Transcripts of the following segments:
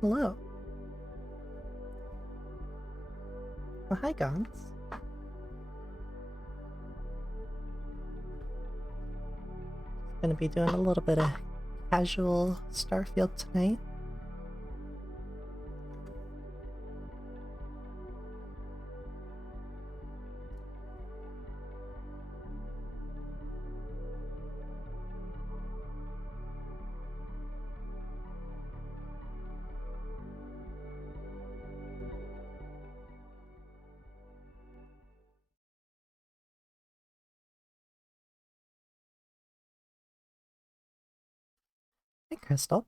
Hello. Well, hi, Gons. Gonna be doing a little bit of casual Starfield tonight. Hi, Crystal.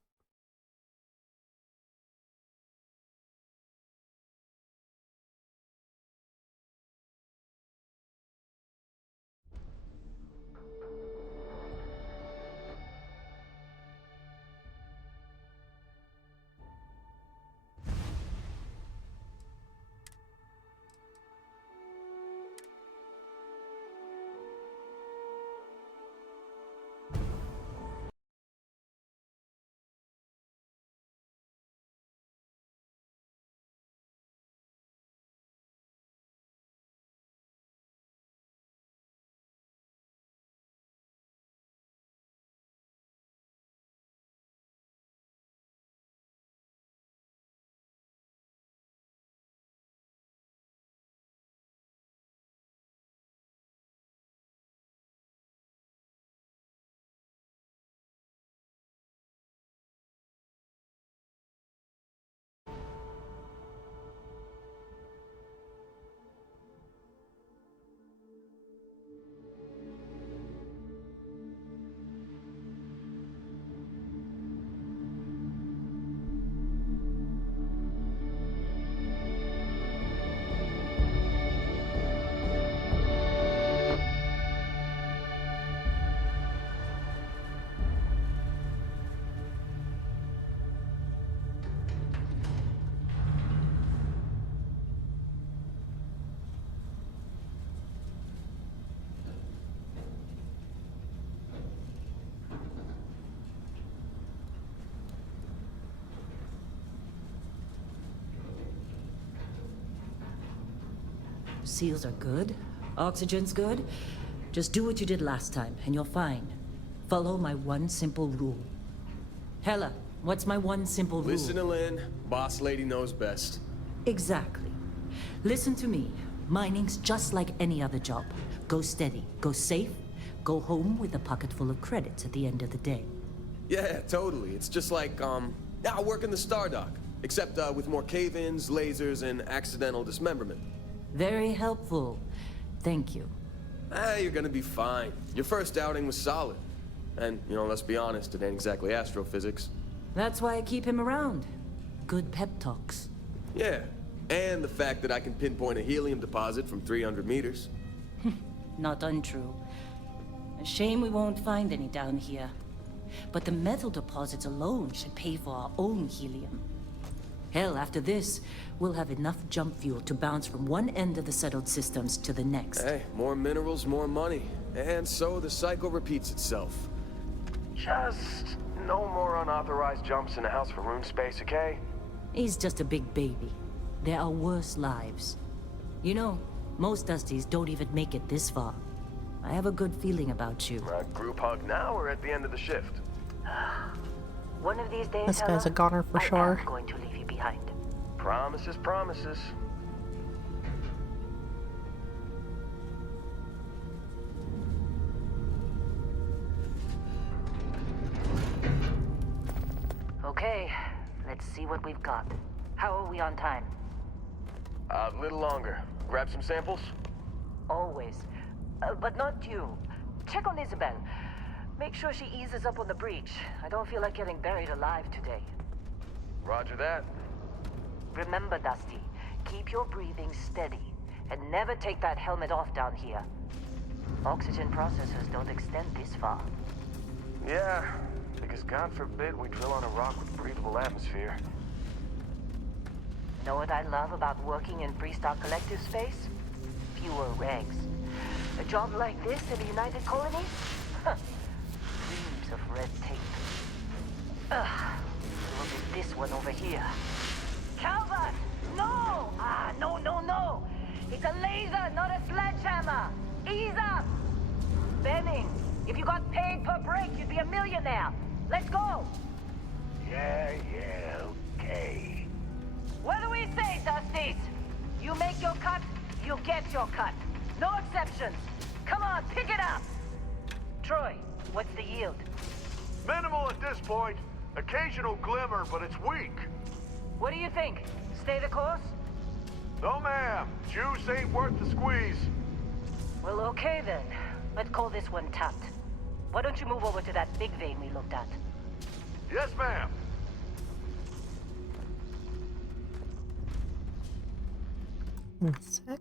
Seals are good. Oxygen's good. Just do what you did last time, and you're fine. Follow my one simple rule. Hella, what's my one simple rule? Listen to Lynn. Boss lady knows best. Exactly. Listen to me. Mining's just like any other job. Go steady, go safe, go home with a pocket full of credits at the end of the day. Yeah, totally. It's just like, I work in the Stardock. Except, with more cave-ins, lasers, and accidental dismemberment. Very helpful. Thank you. You're gonna be fine. Your first outing was solid. And, let's be honest, it ain't exactly astrophysics. That's why I keep him around. Good pep talks. Yeah, and the fact that I can pinpoint a helium deposit from 300 meters. Not untrue. A shame we won't find any down here. But the metal deposits alone should pay for our own helium. Hell, after this, we'll have enough jump fuel to bounce from one end of the settled systems to the next. Hey, more minerals, more money. And so the cycle repeats itself. Just no more unauthorized jumps in the house for room space, okay? He's just a big baby. There are worse lives. You know, most Dusties don't even make it this far. I have a good feeling about you. Group hug now or at the end of the shift? One of these days, This guy's a goner for sure. I'm going to leave you behind. Promises, promises. Okay, let's see what we've got. How are we on time? A little longer. Grab some samples? Always. But not you. Check on Isabel. Make sure she eases up on the breach. I don't feel like getting buried alive today. Roger that. Remember, Dusty, keep your breathing steady. And never take that helmet off down here. Oxygen processors don't extend this far. Yeah, because God forbid we drill on a rock with breathable atmosphere. Know what I love about working in Freestock Collective space? Fewer regs. A job like this in the United Colonies? Huh. Dreams of red tape. Ugh. It will be this one over here. Calvert! No! No! It's a laser, not a sledgehammer! Ease up! Benning, if you got paid per break, you'd be a millionaire. Let's go! Yeah, okay. What do we say, Dusties? You make your cut, you get your cut. No exceptions. Come on, pick it up! Troy, what's the yield? Minimal at this point. Occasional glimmer, but it's weak. What do you think? Stay the course? No, ma'am. Juice ain't worth the squeeze. Well, okay then. Let's call this one tapped. Why don't you move over to that big vein we looked at? Yes, ma'am. One sec.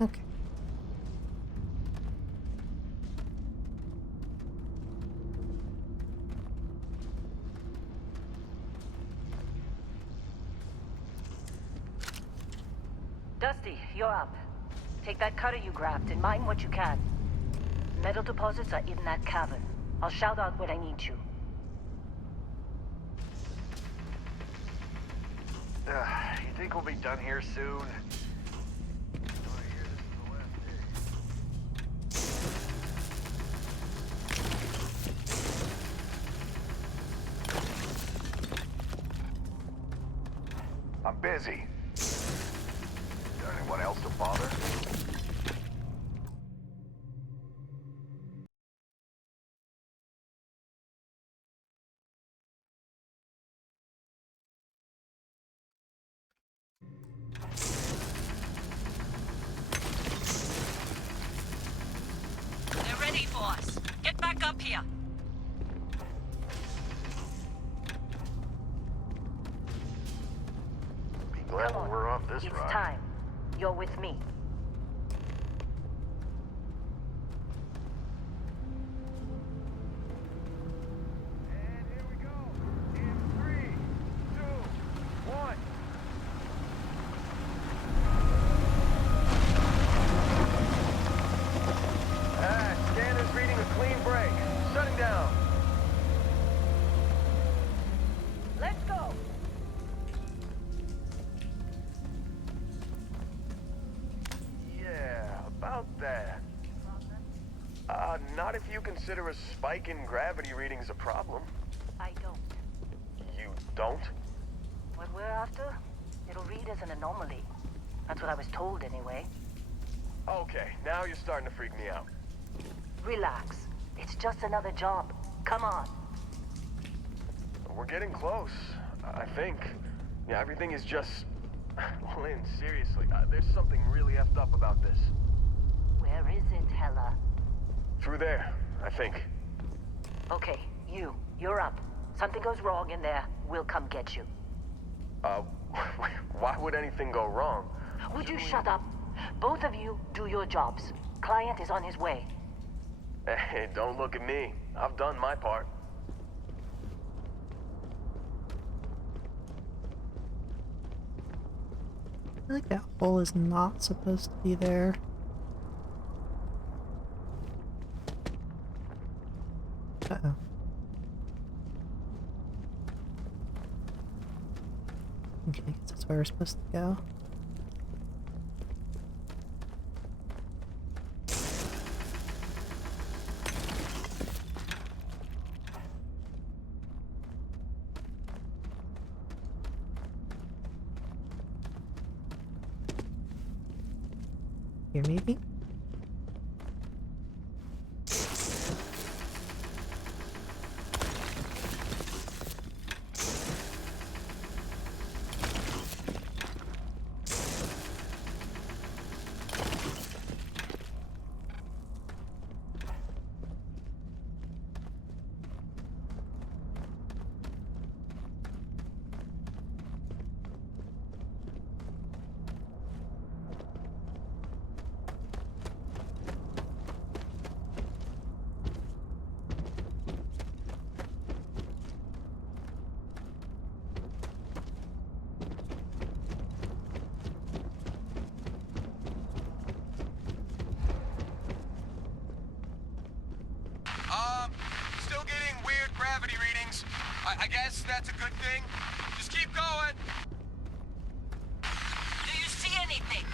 Okay. Dusty, you're up. Take that cutter you grabbed and mine what you can. Metal deposits are in that cavern. I'll shout out when I need you. You think we'll be done here soon? I'm busy. Is there anyone else to bother? They're ready for us. Get back up here. Be glad when we're off this It's ride. time. You're with me. And here we go. In 3, 2, 1. Scanner's reading a clean break. Shutting down. Let's go. Yeah, about that. Not if you consider a spike in gravity readings a problem. I don't. You don't? What we're after, it'll read as an anomaly. That's what I was told anyway. Okay, now you're starting to freak me out. Relax. It's just another job. Come on. We're getting close, I think. Yeah, everything is just... Lynn, seriously, there's something really effed up about this. Where is it, Hella? Through there, I think. Okay, you're up. Something goes wrong in there, we'll come get you. Why would anything go wrong? Would you shut up? Both of you do your jobs. Client is on his way. Hey, don't look at me. I've done my part. I feel like that hole is not supposed to be there. Uh-oh. Okay, I guess that's where we're supposed to go. Here, maybe? gravity readings. I guess that's a good thing. Just keep going. Do you see anything?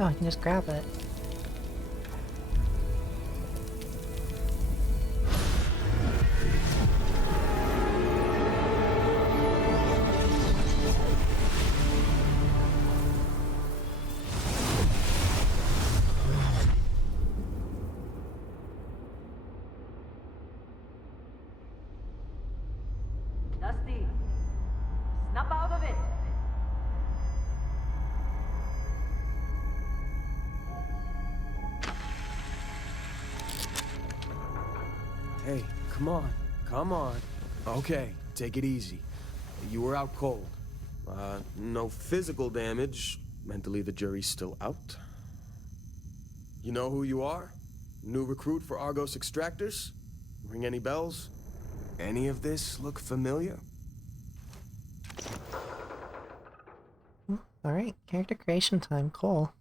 Oh, I can just grab it. Dusty, snap out of it. Hey, come on. Come on. Okay, take it easy. You were out cold. No physical damage. Mentally, the jury's still out. You know who you are? New recruit for Argos Extractors? Ring any bells? Any of this look familiar? Alright, character creation time, cool.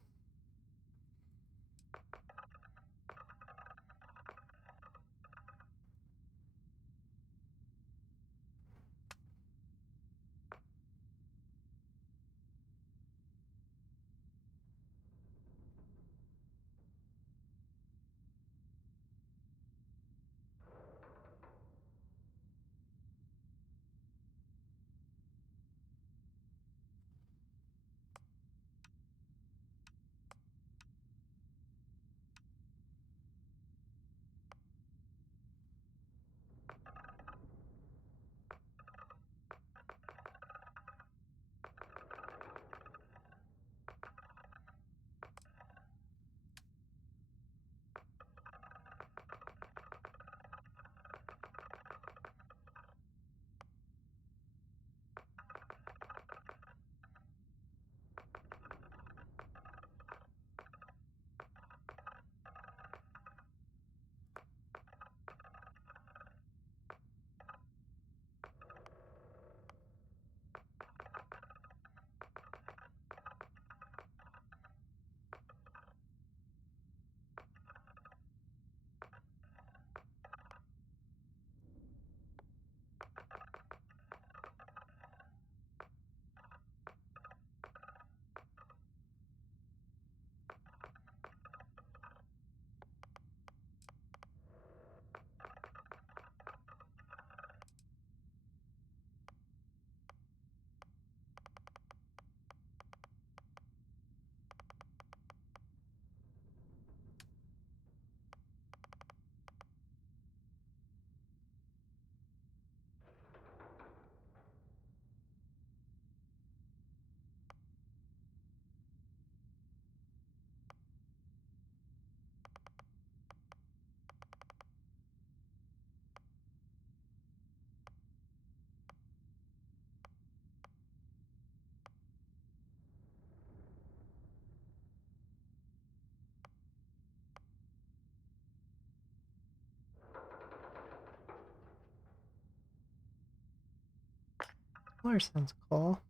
Color sounds cool.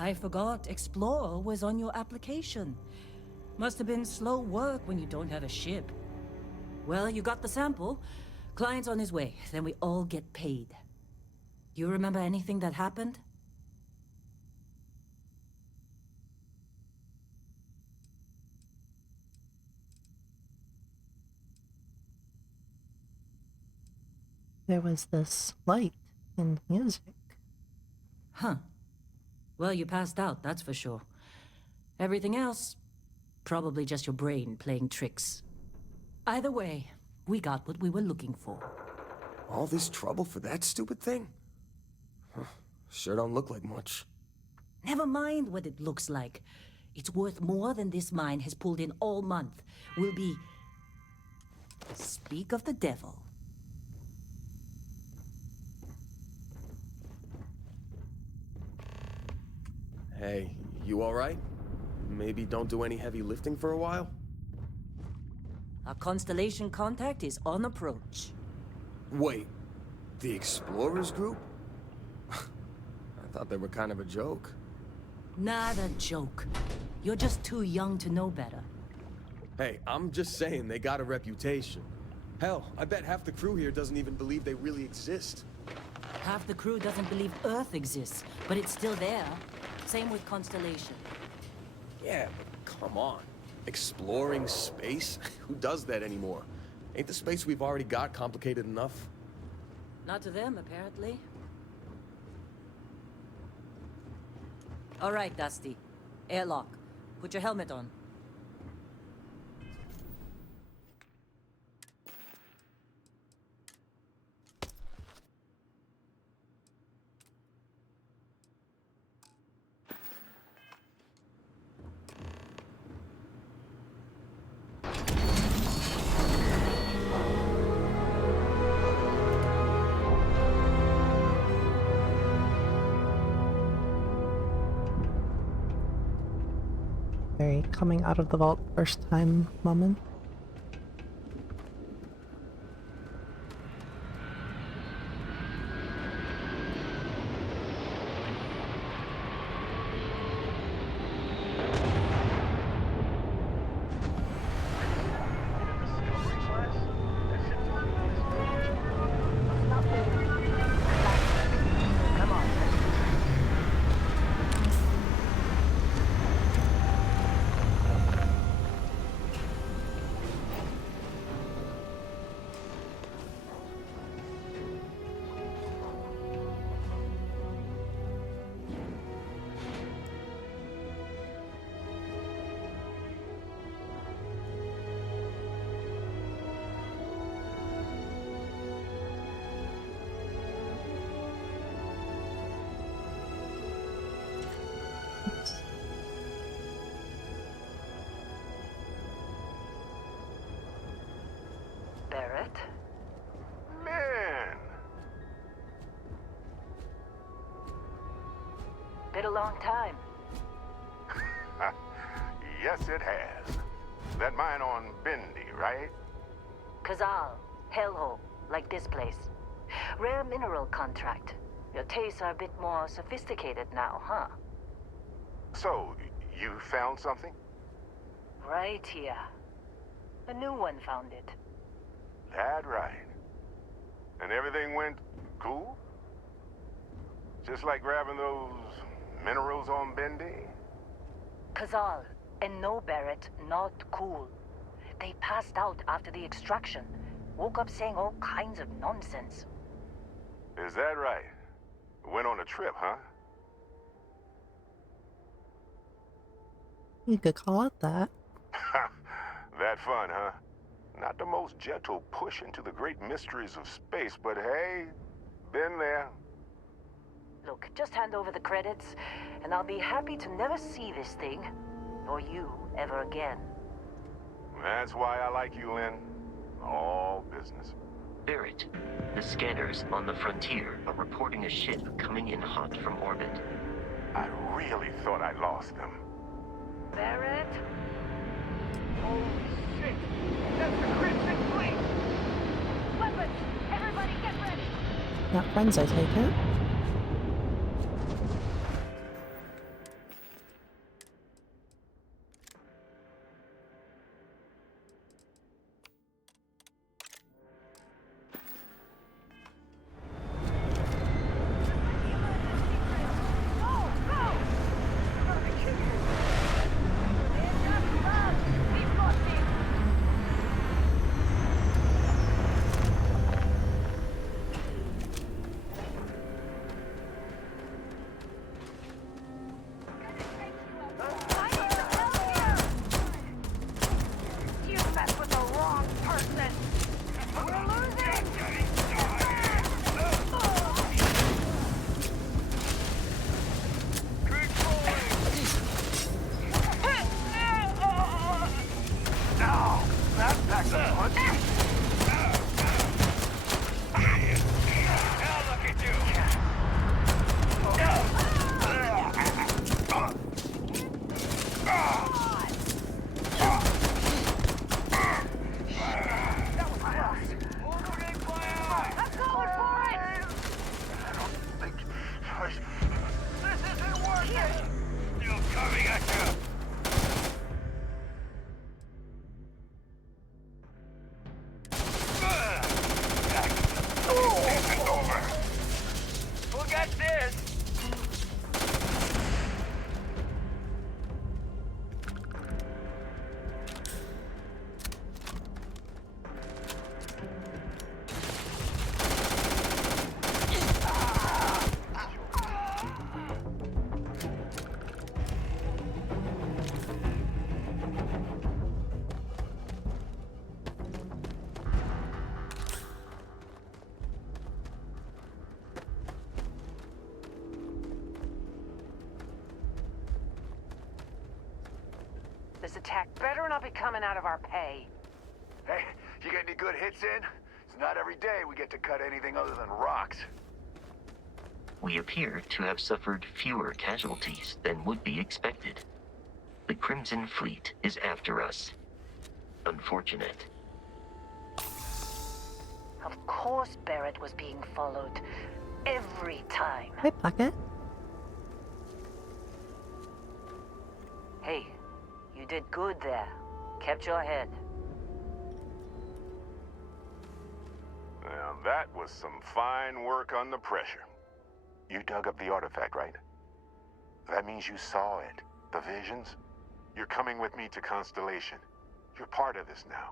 I forgot Explorer was on your application. Must have been slow work when you don't have a ship. Well, you got the sample. Client's on his way, then we all get paid. Do you remember anything that happened? There was this light and music. Huh. Well, you passed out, that's for sure. Everything else, probably just your brain playing tricks. Either way, we got what we were looking for. All this trouble for that stupid thing? Huh, sure don't look like much. Never mind what it looks like. It's worth more than this mine has pulled in all month. Will be... Speak of the devil. Hey, you alright? Maybe don't do any heavy lifting for a while? Our constellation contact is on approach. Wait, the Explorers group? I thought they were kind of a joke. Not a joke. You're just too young to know better. Hey, I'm just saying they got a reputation. Hell, I bet half the crew here doesn't even believe they really exist. Half the crew doesn't believe Earth exists, but it's still there. Same with Constellation. Yeah, but come on. Exploring space? Who does that anymore? Ain't the space we've already got complicated enough? Not to them, apparently. All right, Dusty. Airlock. Put your helmet on. Very coming out of the vault first time moment. Barrett? Man! Been a long time. Yes, it has. That mine on Bendy, right? Kazal, hellhole, like this place. Rare mineral contract. Your tastes are a bit more sophisticated now, huh? So, you found something? Right here. A new one found it. That right. And everything went cool? Just like grabbing those minerals on Bendy? Kazal, and no Barrett, not cool. They passed out after the extraction. Woke up saying all kinds of nonsense. Is that right? Went on a trip, huh? You could call it that. That fun, huh? Not the most gentle push into the great mysteries of space, but hey, been there. Look, just hand over the credits, and I'll be happy to never see this thing, or you, ever again. That's why I like you, Lynn. All business. Barrett, the scanners on the frontier are reporting a ship coming in hot from orbit. I really thought I lost them. Barrett? Holy shit! That's the Crimson Fleet! Weapons! Everybody get ready! Not friends, I take it. This attack better not be coming out of our pay. Hey, you get any good hits in? It's not every day we get to cut anything other than rocks. We appear to have suffered fewer casualties than would be expected. The Crimson Fleet is after us. Unfortunate. Of course Barrett was being followed. Every time. Hi, Pocket. Hey, you did good there. Kept your head. Now that was some fine work under pressure. You dug up the artifact, right? That means you saw it. The visions? You're coming with me to Constellation. You're part of this now.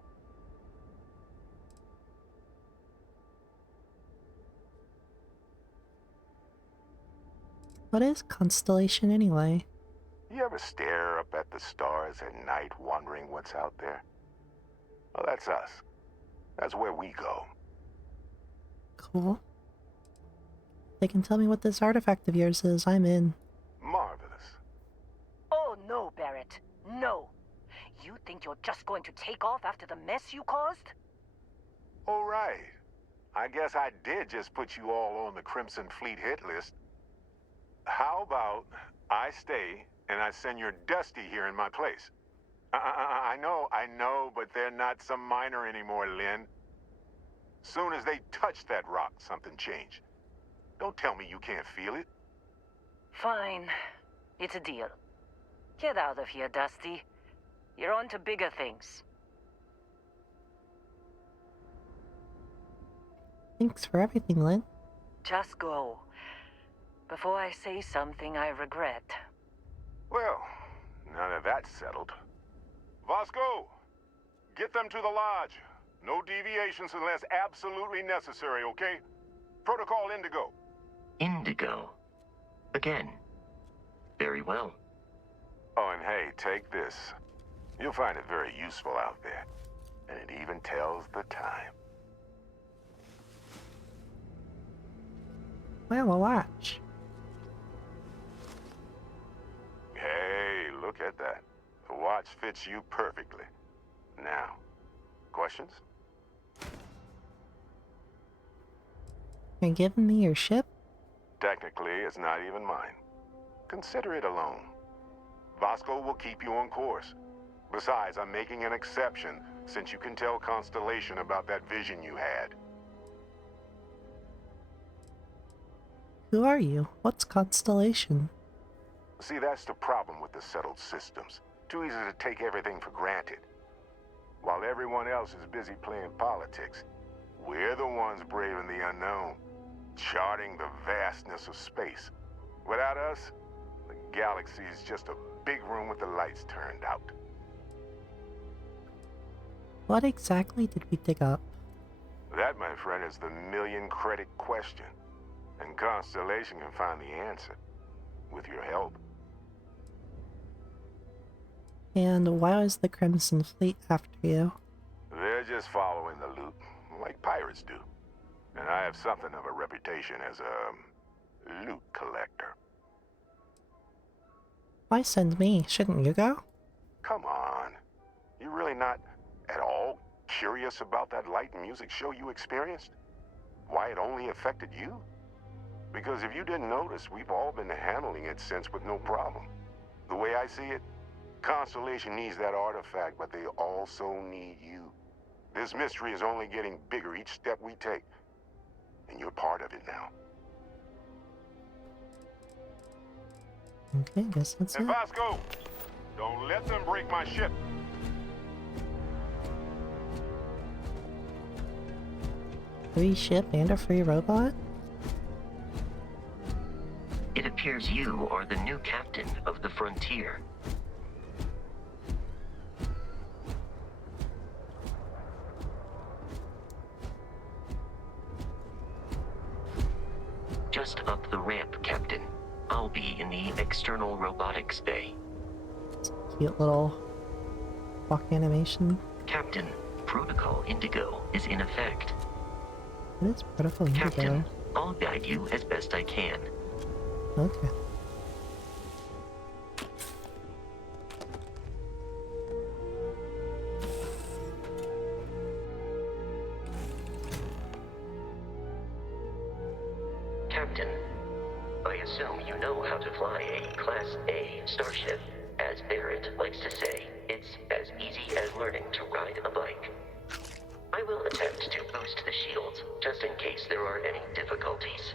What is Constellation anyway? You ever stare up at the stars at night wondering what's out there? Well, that's us. That's where we go. Cool. They can tell me what this artifact of yours is. I'm in. Marvelous. Oh no, Barrett. No. You think you're just going to take off after the mess you caused? All right. I guess I did just put you all on the Crimson Fleet hit list. How about I stay and I send your Dusty here in my place? I know, but they're not some miner anymore, Lynn. Soon as they touch that rock, something changed. Don't tell me you can't feel it. Fine. It's a deal. Get out of here, Dusty. You're on to bigger things. Thanks for everything, Lynn. Just go. Before I say something I regret. Well, now that that's settled. Vasco, get them to the lodge. No deviations unless absolutely necessary, okay? Protocol Indigo. Indigo. Again. Very well. Oh, and hey, take this. You'll find it very useful out there. And it even tells the time. Well, a watch. Hey, look at that. The watch fits you perfectly. Now, questions? You're giving me your ship? Technically, it's not even mine. Consider it a loan. Vasco will keep you on course. Besides, I'm making an exception since you can tell Constellation about that vision you had. Who are you? What's Constellation? See, that's the problem with the settled systems. Too easy to take everything for granted. While everyone else is busy playing politics, we're the ones braving the unknown, charting the vastness of space. Without us, the galaxy is just a big room with the lights turned out. What exactly did we dig up? That, my friend, is the million-credit question. And Constellation can find the answer. With your help. And why was the Crimson Fleet after you? They're just following the loot, like pirates do. And I have something of a reputation as a loot collector. Why send me? Shouldn't you go? Come on. You really not at all curious about that light and music show you experienced? Why it only affected you? Because if you didn't notice, we've all been handling it since with no problem. The way I see it, Constellation needs that artifact, but they also need you. This mystery is only getting bigger each step we take. And you're part of it now. Okay, guess that's it. And Vasco, don't let them break my ship. Free ship and a free robot? It appears you are the new captain of the Frontier. Just up the ramp, Captain. I'll be in the external robotics bay. Cute little walk animation. Captain, Protocol Indigo is in effect. What is Protocol Indigo? Captain, I'll guide you as best I can. Okay. assume you know how to fly a Class A starship. As Barrett likes to say, it's as easy as learning to ride a bike. I will attempt to boost the shields, just in case there are any difficulties.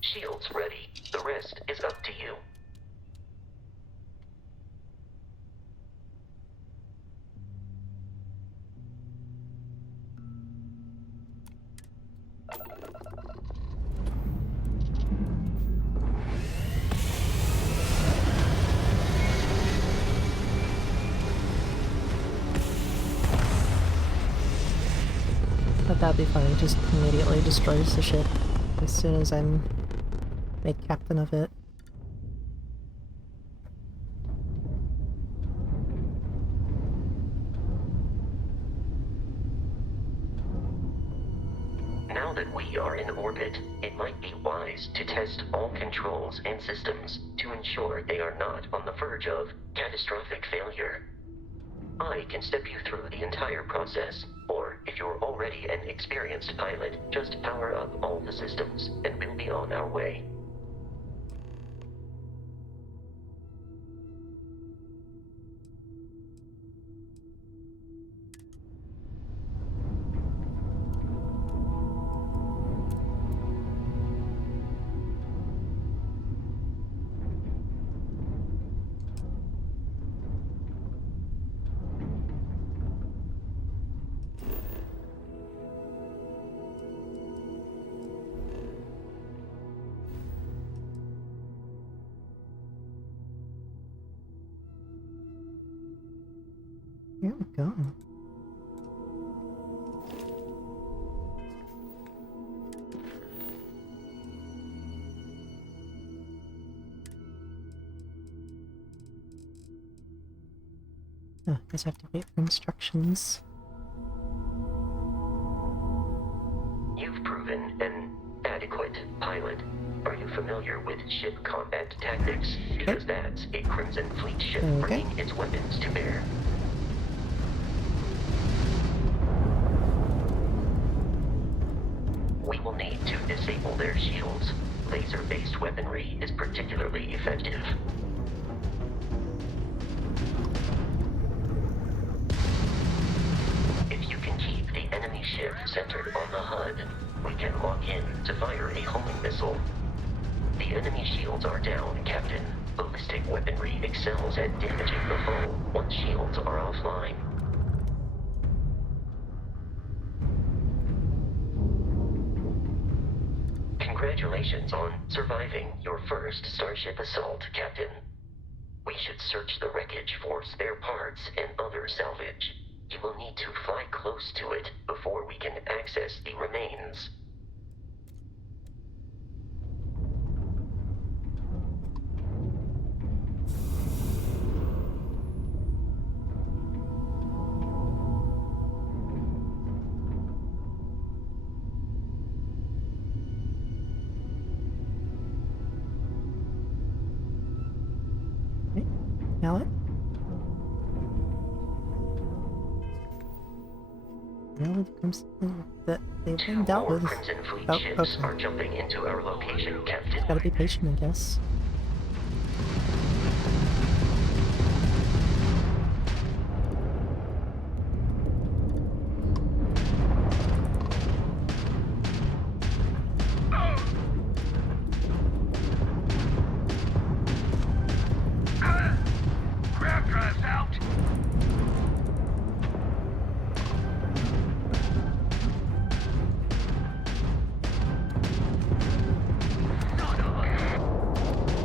Shields ready. The rest is up to you. But that'd be funny, just immediately destroys the ship as soon as I'm made captain of it. Now that we are in orbit, it might be wise to test all controls and systems to ensure they are not on the verge of catastrophic failure. I can step you through the entire process, or if you're already an experienced pilot, just power up all the systems and we'll be on our way. Here we go. Oh, guess I have to wait for instructions. You've proven an adequate pilot. Are you familiar with ship combat tactics? Because that's a Crimson Fleet ship bringing its weapons to bear. We will need to disable their shields. Laser-based weaponry is particularly effective. If you can keep the enemy ship centered on the HUD, we can lock in to fire a homing missile. The enemy shields are down, Captain. Ballistic weaponry excels at damaging the foe once shields are offline. Congratulations on surviving your first Starship assault, Captain. We should search the wreckage for spare parts and other salvage. You will need to fly close to it before we can access the remains. Now it? Now it comes that they've been dealt with. Crimson Fleet Oh, ships okay. are jumping into our location, Captain. Gotta be patient, I guess. Grab drives out! Son of a...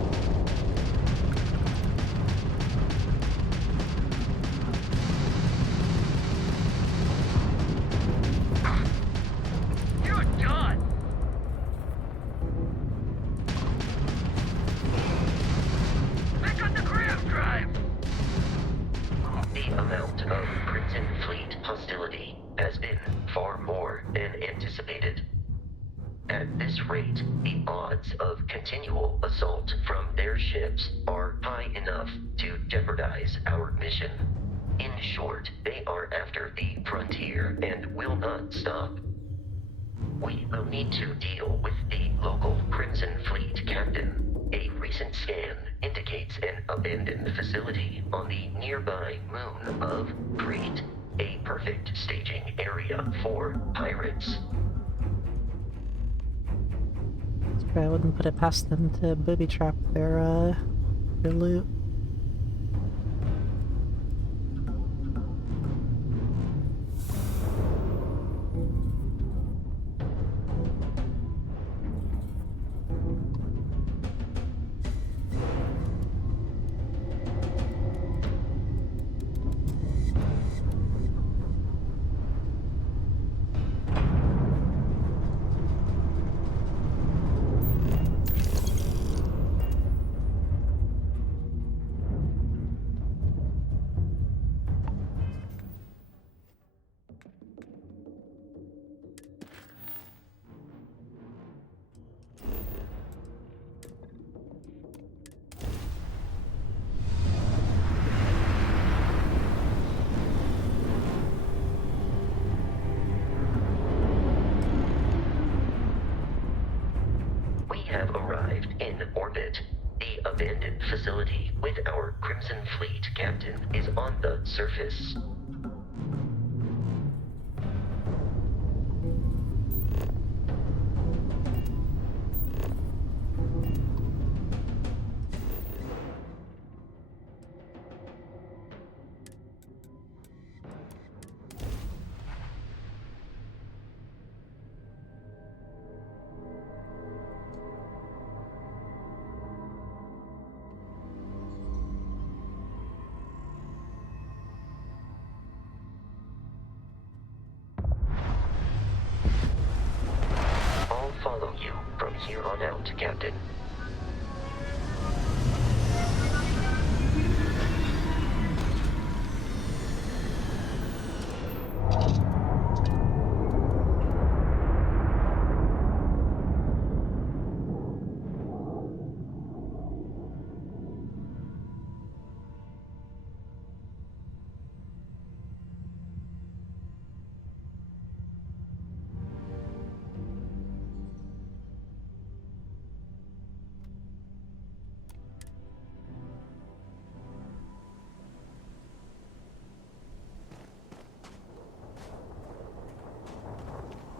far more than anticipated. At this rate, the odds of continual assault from their ships are high enough to jeopardize our mission. In short, they are after the frontier and will not stop. We will need to deal with the local Crimson Fleet captain. A recent scan indicates an abandoned facility on the nearby moon of Crete, a perfect staging area for pirates. I wouldn't put it past them to booby trap their loot. We have arrived in orbit. The abandoned facility with our Crimson Fleet captain is on the surface. I'll follow you from here on out, Captain.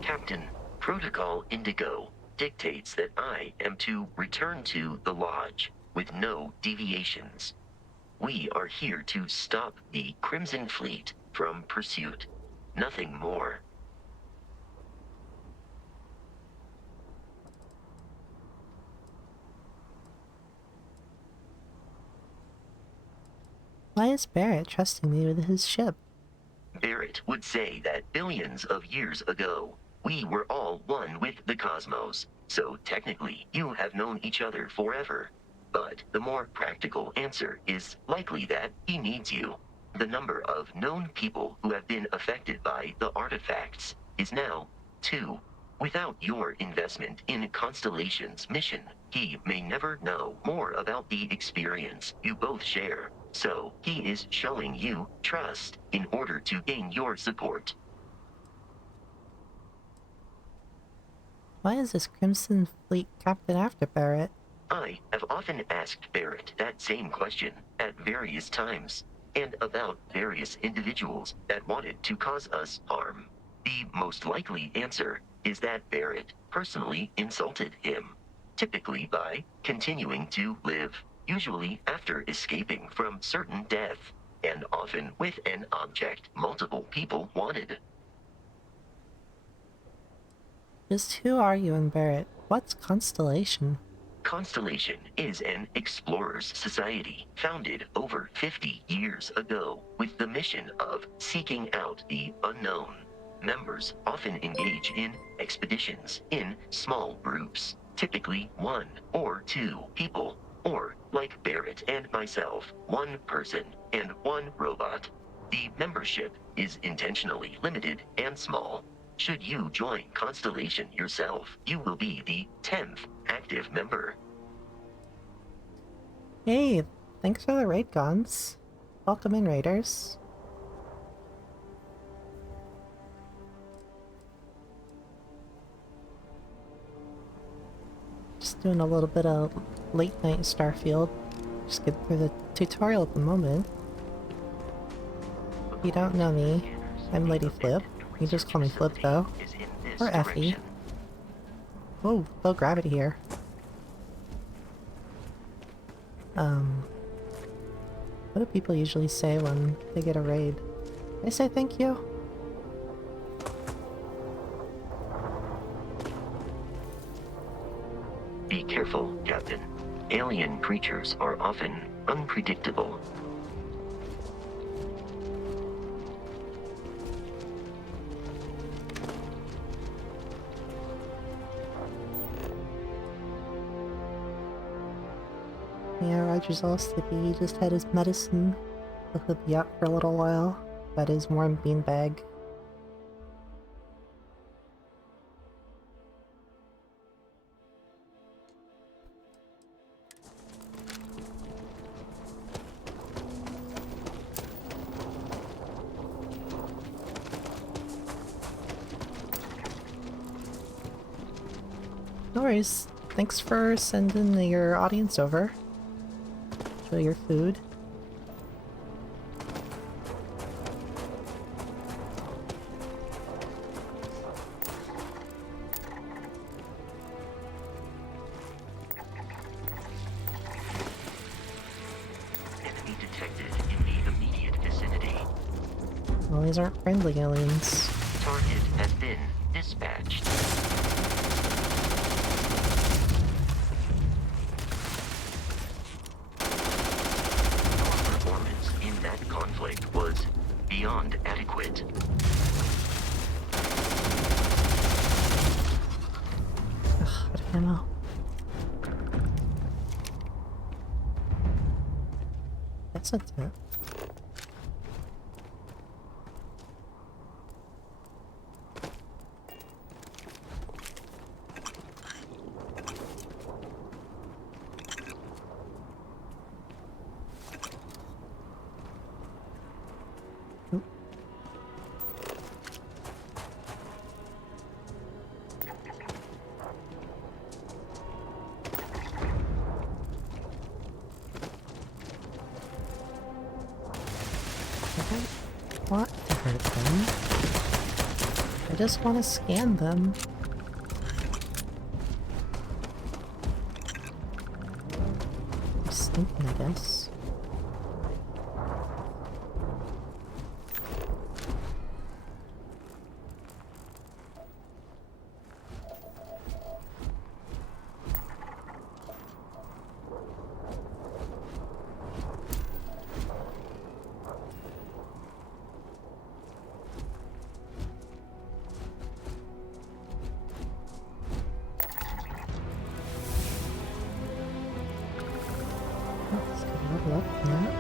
Captain, Protocol Indigo dictates that I am to return to the Lodge with no deviations. We are here to stop the Crimson Fleet from pursuit. Nothing more. Why is Barrett trusting me with his ship? Barrett would say that billions of years ago, we were all one with the cosmos, so technically you have known each other forever. But the more practical answer is likely that he needs you. The number of known people who have been affected by the artifacts is now 2. Without your investment in Constellation's mission, he may never know more about the experience you both share. So he is showing you trust in order to gain your support. Why is this Crimson Fleet captain after Barrett? I have often asked Barrett that same question at various times, and about various individuals that wanted to cause us harm. The most likely answer is that Barrett personally insulted him, typically by continuing to live, usually after escaping from certain death, and often with an object multiple people wanted. Just who are you and Barrett? What's Constellation? Constellation is an explorers society founded over 50 years ago with the mission of seeking out the unknown. Members often engage in expeditions in small groups, typically 1 or 2 people, or, like Barrett and myself, 1 person and 1 robot. The membership is intentionally limited and small. Should you join Constellation yourself, you will be the 10th active member. Hey, thanks for the raid, Gons. Welcome in, raiders. Just doing a little bit of late night Starfield. Just getting through the tutorial at the moment. If you don't know me, I'm Lady Flip. You just call me Flip though. Or Effie. Whoa, low gravity here. What do people usually say when they get a raid? They say thank you. Be careful, Captain. Alien creatures are often unpredictable. Yeah, Roger's all sleepy. He just had his medicine. He'll be out for a little while. Got his warm beanbag. No worries. Thanks for sending your audience over. Enjoy your food. Enemy detected in the immediate vicinity. Well, these aren't friendly aliens. Target has been dispatched. Our performance in that conflict was beyond adequate. Ugh, out of ammo. That's not it. I don't want to hurt them. I just want to scan them. Just thinking, I guess. Let's get a level up from that.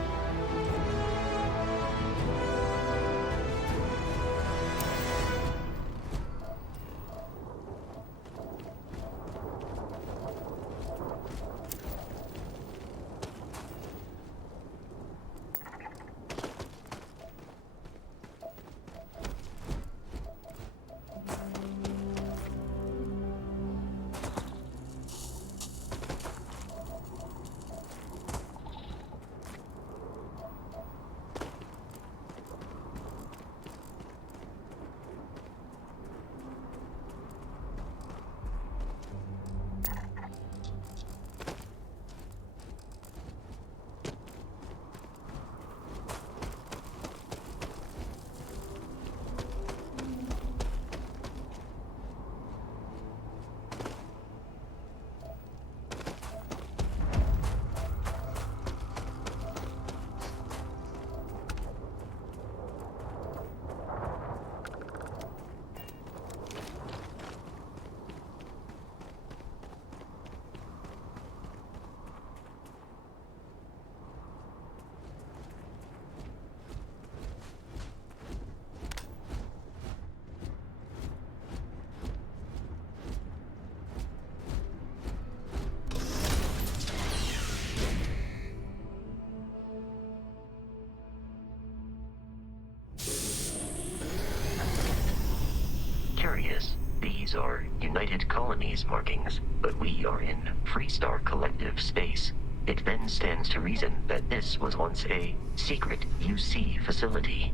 curious. These are United Colonies markings, but we are in Freestar Collective space. It then stands to reason that this was once a secret UC facility.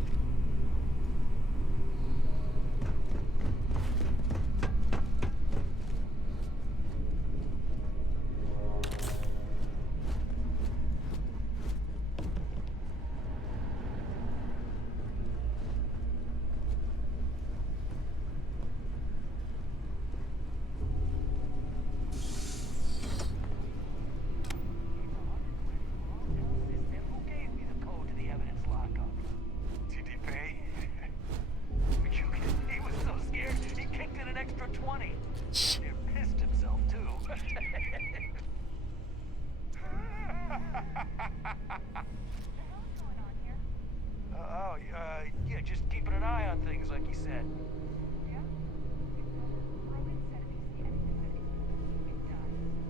Yeah, just keeping an eye on things like you said.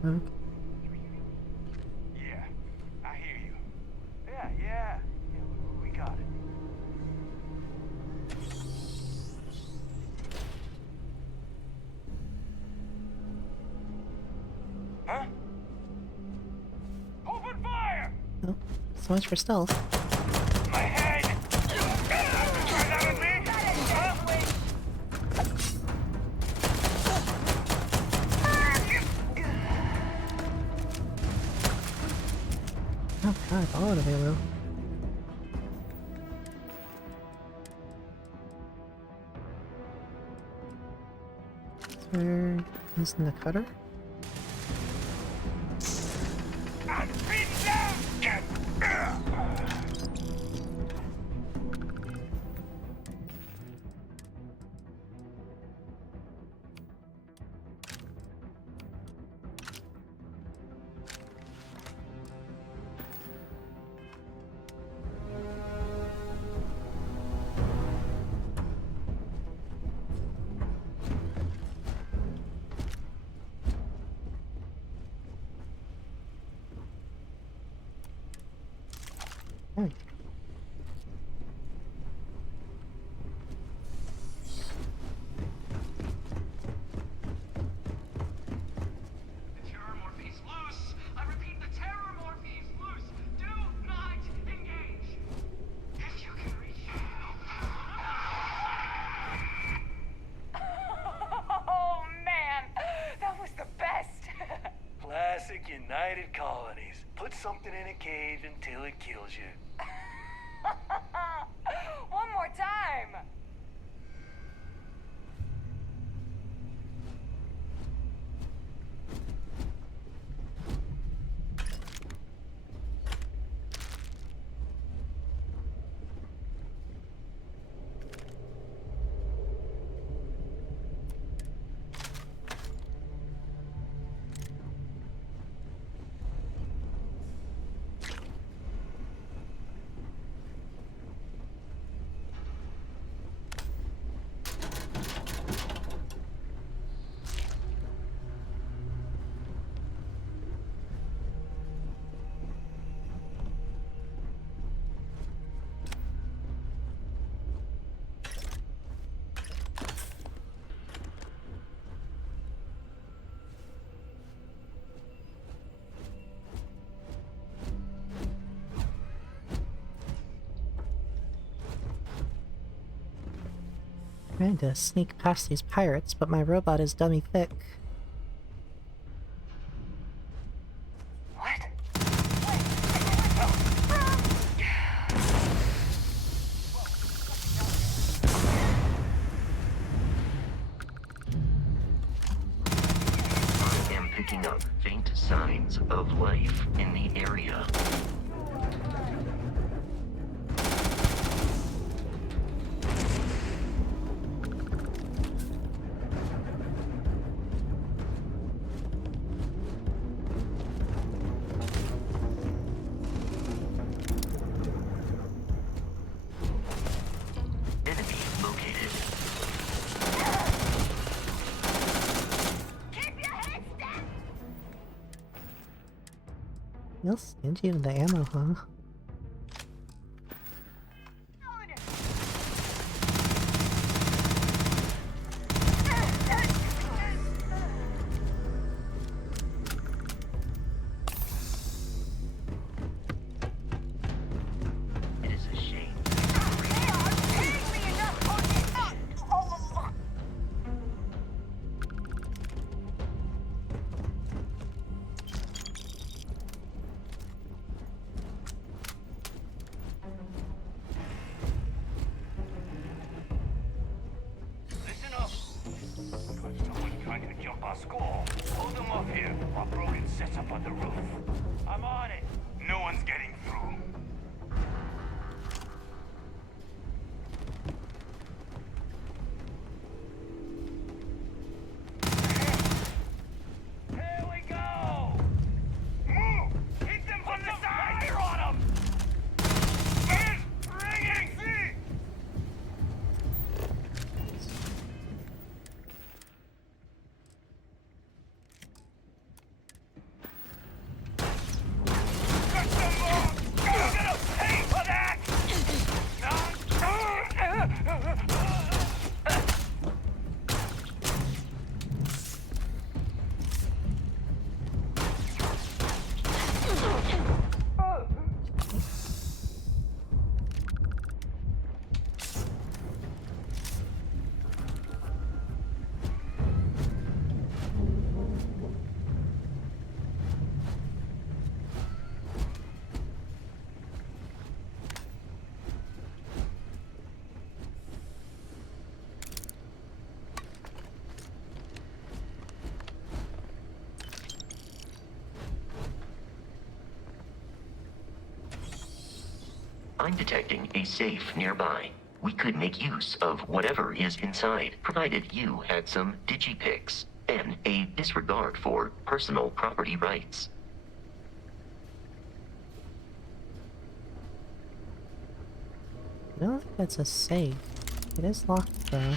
Okay. Yeah, I hear you. Yeah, we got it. Huh? Open fire! Oh, so much for stealth. My head! Try that at me? Oh god, all out of ammo. So we're using the cutter? I'm beaten down! Oh. The terror morphe's loose! I repeat, the terror morphe's loose! Do not engage! If you can reach Oh man, that was the best. Classic United Colonies. Put something in a cave until it kills you. One more time. Trying to sneak past these pirates, but my robot is dummy thick. What? I am picking up faint signs of life in the area. Enemy located. You'll stingy with the ammo, huh? jump our squall. Hold them off here while Brogan sets up on the roof. I'm on it. No one's getting through. Here we go! Move! Hit them from the side! Fire on them! It's ringing! See! Got some more! You're gonna pay for that! I'm detecting a safe nearby. We could make use of whatever is inside, provided you had some digipics and a disregard for personal property rights. I don't think that's a safe. It is locked though.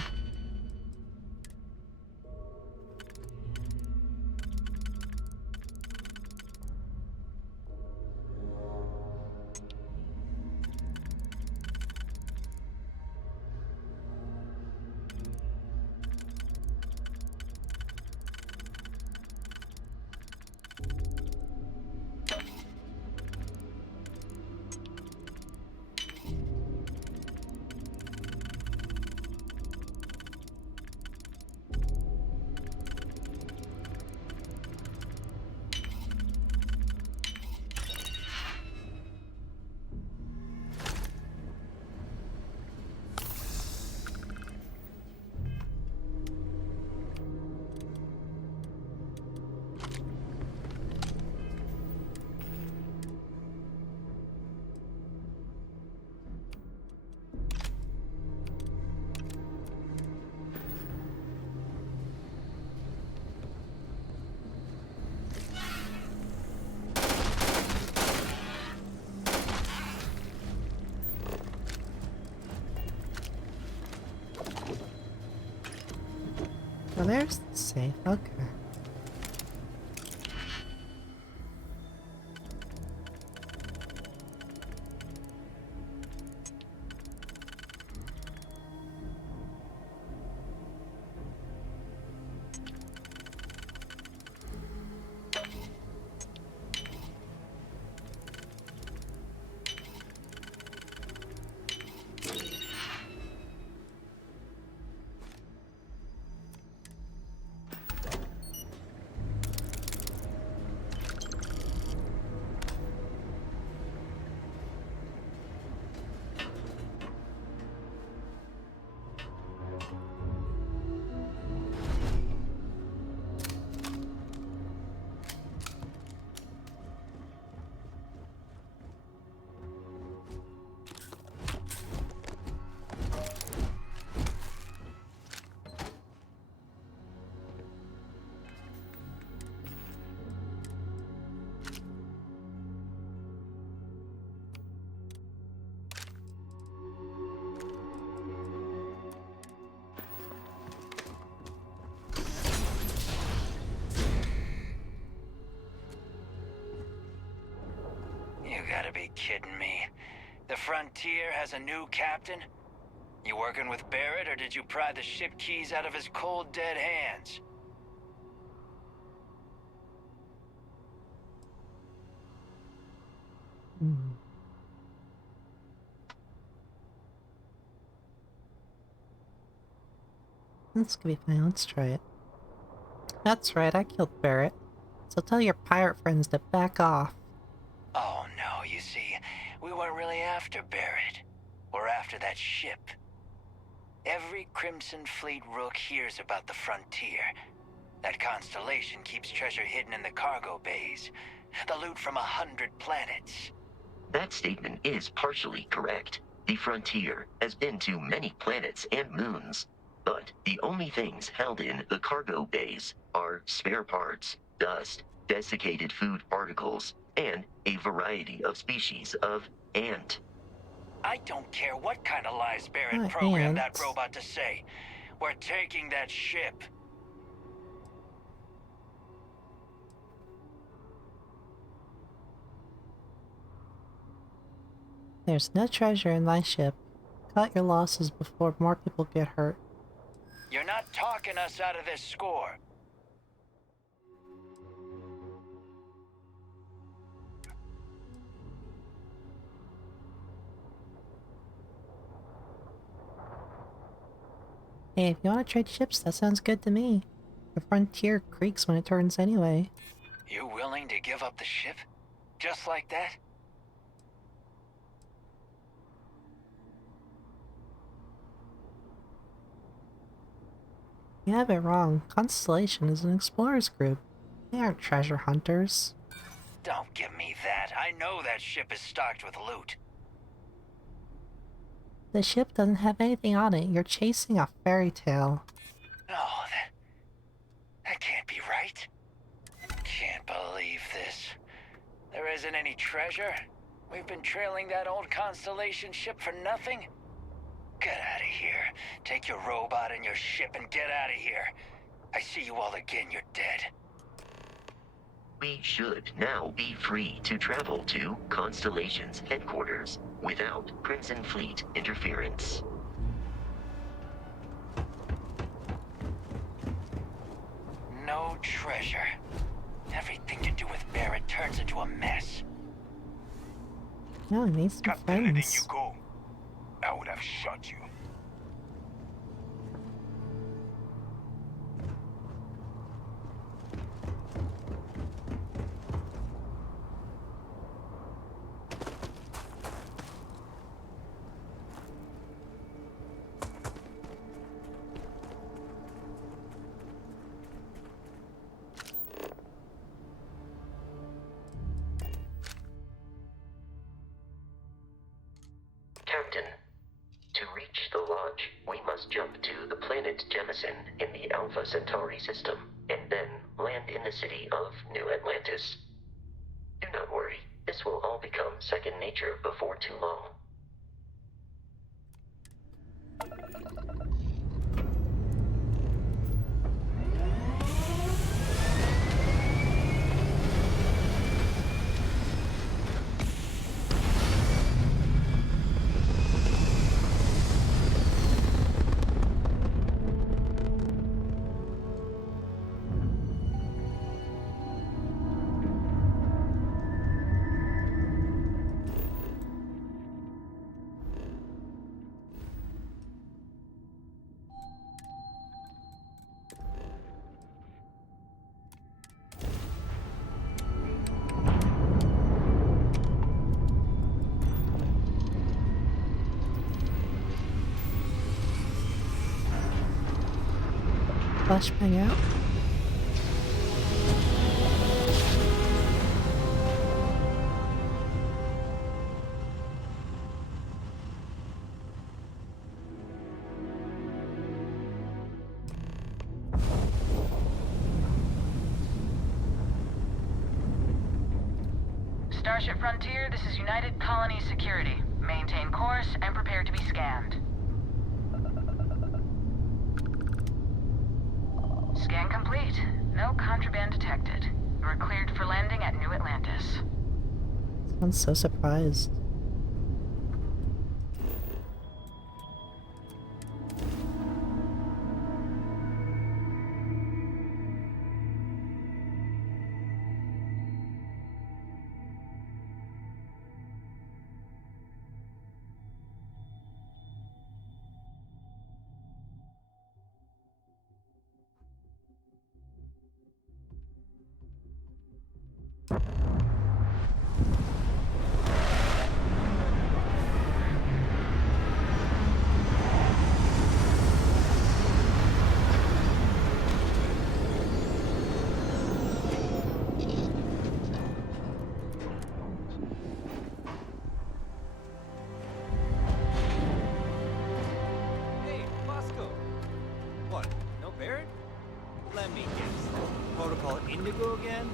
Oh, there's the safe. Okay. You gotta be kidding me. The Frontier has a new captain? You working with Barrett, or did you pry the ship keys out of his cold, dead hands? This could be fine. Let's try it. That's right, I killed Barrett. So tell your pirate friends to back off. Oh no, you see, we weren't really after Barrett. We're after that ship. Every Crimson Fleet rook hears about the Frontier. That constellation keeps treasure hidden in the cargo bays. The loot from 100 planets. That statement is partially correct. The Frontier has been to many planets and moons, but the only things held in the cargo bays are spare parts, dust, desiccated food particles, and a variety of species of ant. I don't care what kind of lies Barrett Not programmed that ants. robot to say. We're taking that ship. There's no treasure in my ship. Cut your losses before more people get hurt. You're not talking us out of this score. Hey, if you want to trade ships, that sounds good to me. The Frontier creaks when it turns anyway. You willing to give up the ship? Just like that? You have it wrong. Constellation is an explorers group. They aren't treasure hunters. Don't give me that. I know that ship is stocked with loot. The ship doesn't have anything on it. You're chasing a fairy tale. No, that can't be right. Can't believe this. There isn't any treasure. We've been trailing that old Constellation ship for nothing. Get out of here. Take your robot and your ship and get out of here. I see you all again, you're dead. We should now be free to travel to Constellation's headquarters without Crimson Fleet interference. No treasure. Everything to do with Barrett turns into a mess. No, he needs some Captain, letting you friends. go. I would have shot you. Captain, to reach the lodge, we must jump to the planet Jemison in the Alpha Centauri system, and then land in the city of New Atlantis. Do not worry, this will all become second nature before too long. Flashbang out. Starship Frontier, this is United Colony Security. Maintain course and prepare to be scanned. Scan complete. No contraband detected. We're cleared for landing at New Atlantis. Sounds so surprised. Let me guess. Protocol Indigo again?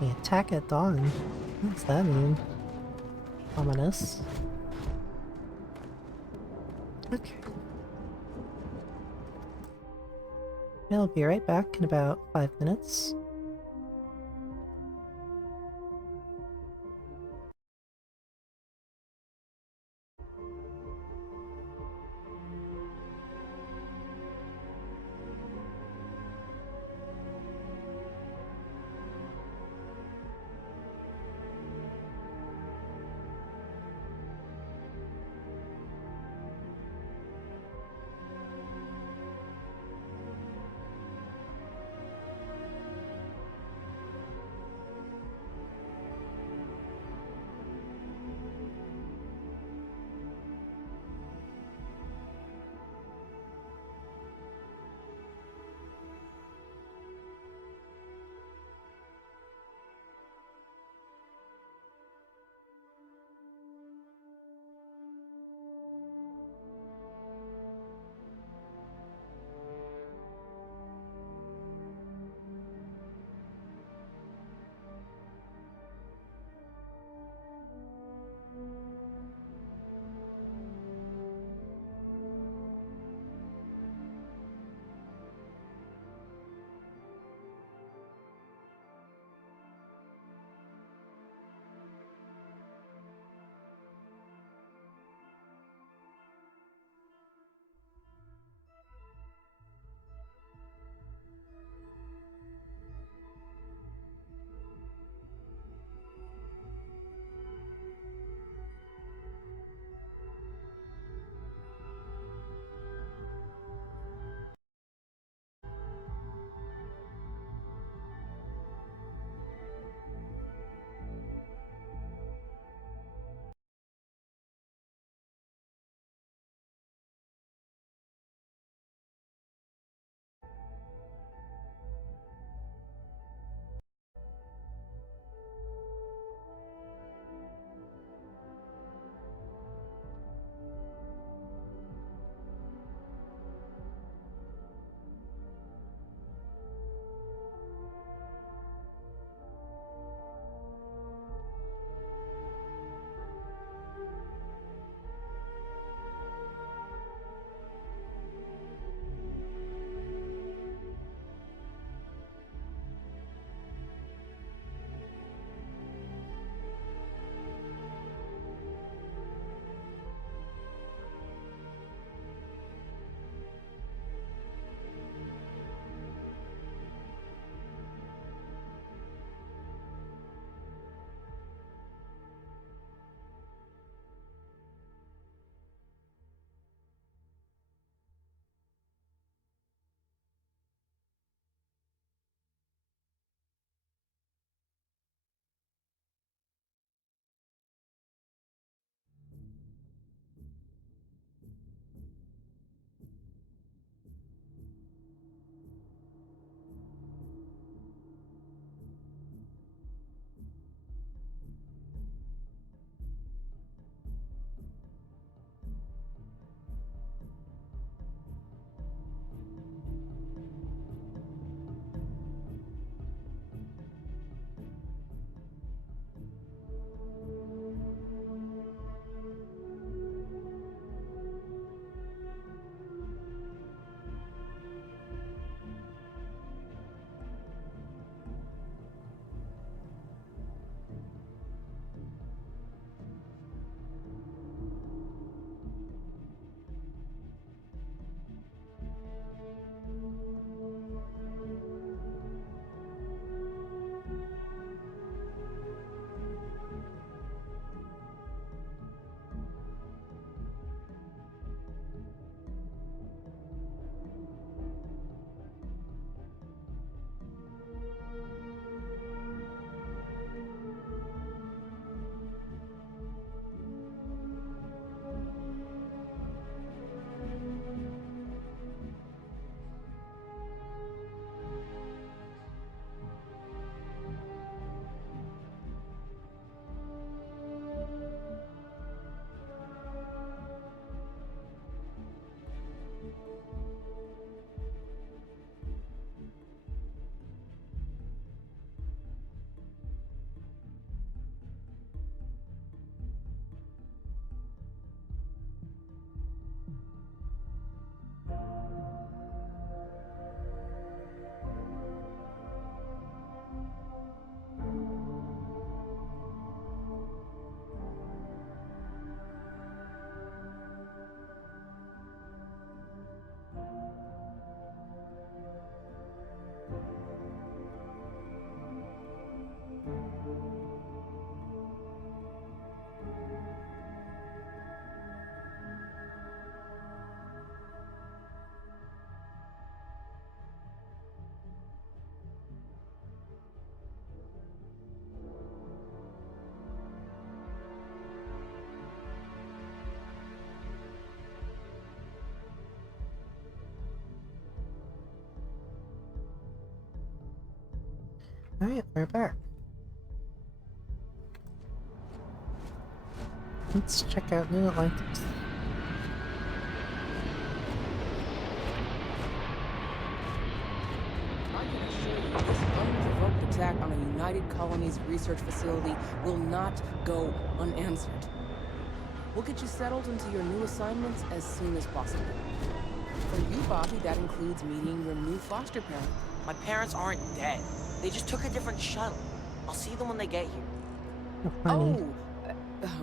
The attack at dawn. What's that mean? Ominous. Okay. I'll be right back in about 5 minutes. Alright, we're back. Let's check out New Atlantis. I can assure you, this unprovoked attack on a United Colonies research facility will not go unanswered. We'll get you settled into your new assignments as soon as possible. For you, Bobby, that includes meeting your new foster parent. My parents aren't dead. They just took a different shuttle. I'll see them when they get here. Oh,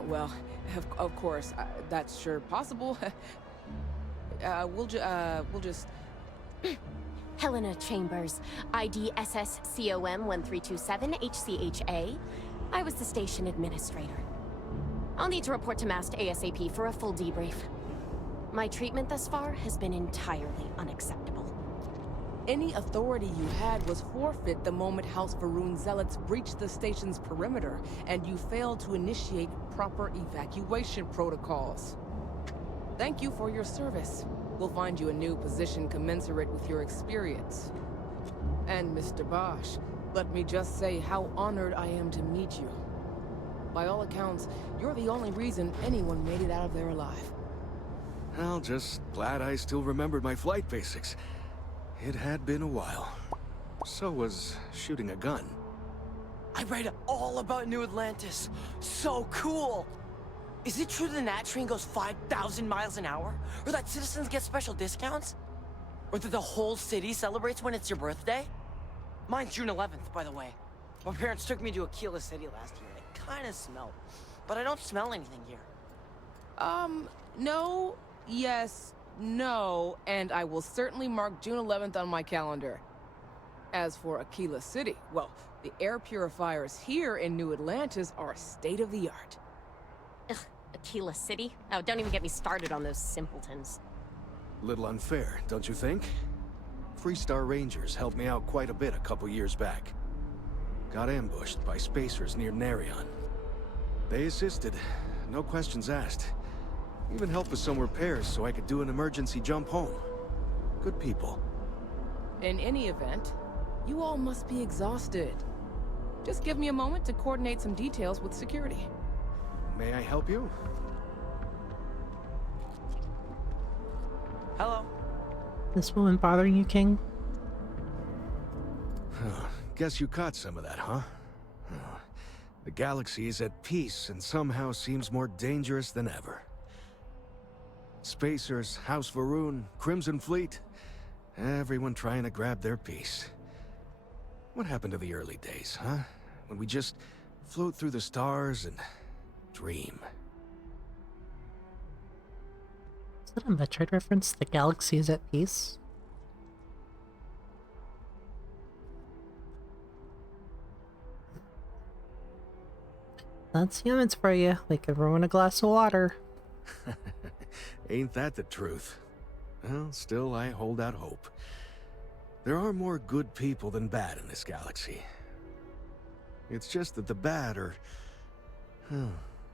well, of course, that's sure possible. We'll just... Helena Chambers, ID SSCOM 1327 HCHA. I was the station administrator. I'll need to report to MAST ASAP for a full debrief. My treatment thus far has been entirely unacceptable. Any authority you had was forfeit the moment House Varun zealots breached the station's perimeter, and you failed to initiate proper evacuation protocols. Thank you for your service. We'll find you a new position commensurate with your experience. And Mr. Bosch, let me just say how honored I am to meet you. By all accounts, you're the only reason anyone made it out of there alive. Well, just glad I still remembered my flight basics. It had been a while. So was shooting a gun. I read all about New Atlantis. So cool! Is it true the Nat train goes 5,000 miles an hour? Or that citizens get special discounts? Or that the whole city celebrates when it's your birthday? Mine's June 11th, by the way. My parents took me to Aquila City last year. It kinda smelled. But I don't smell anything here. No, yes, no, and I will certainly mark June 11th on my calendar. As for Aquila City, well, the air purifiers here in New Atlantis are state-of-the-art. Ugh, Aquila City? Oh, don't even get me started on those simpletons. Little unfair, don't you think? Freestar Rangers helped me out quite a bit a couple years back. Got ambushed by spacers near Narion. They assisted, no questions asked. Even helped with some repairs so I could do an emergency jump home. Good people. In any event, you all must be exhausted. Just give me a moment to coordinate some details with security. May I help you? Hello. This woman bothering you, King? Guess you caught some of that, huh? The galaxy is at peace and somehow seems more dangerous than ever. Spacers, House Varun, Crimson Fleet, everyone trying to grab their piece. What happened to the early days, huh? When we just float through the stars and dream. Is that a Metroid reference? The galaxy is at peace? That's humans for you. They can ruin a glass of water. Ain't that the truth? Well, still, I hold out hope. There are more good people than bad in this galaxy. It's just that the bad are...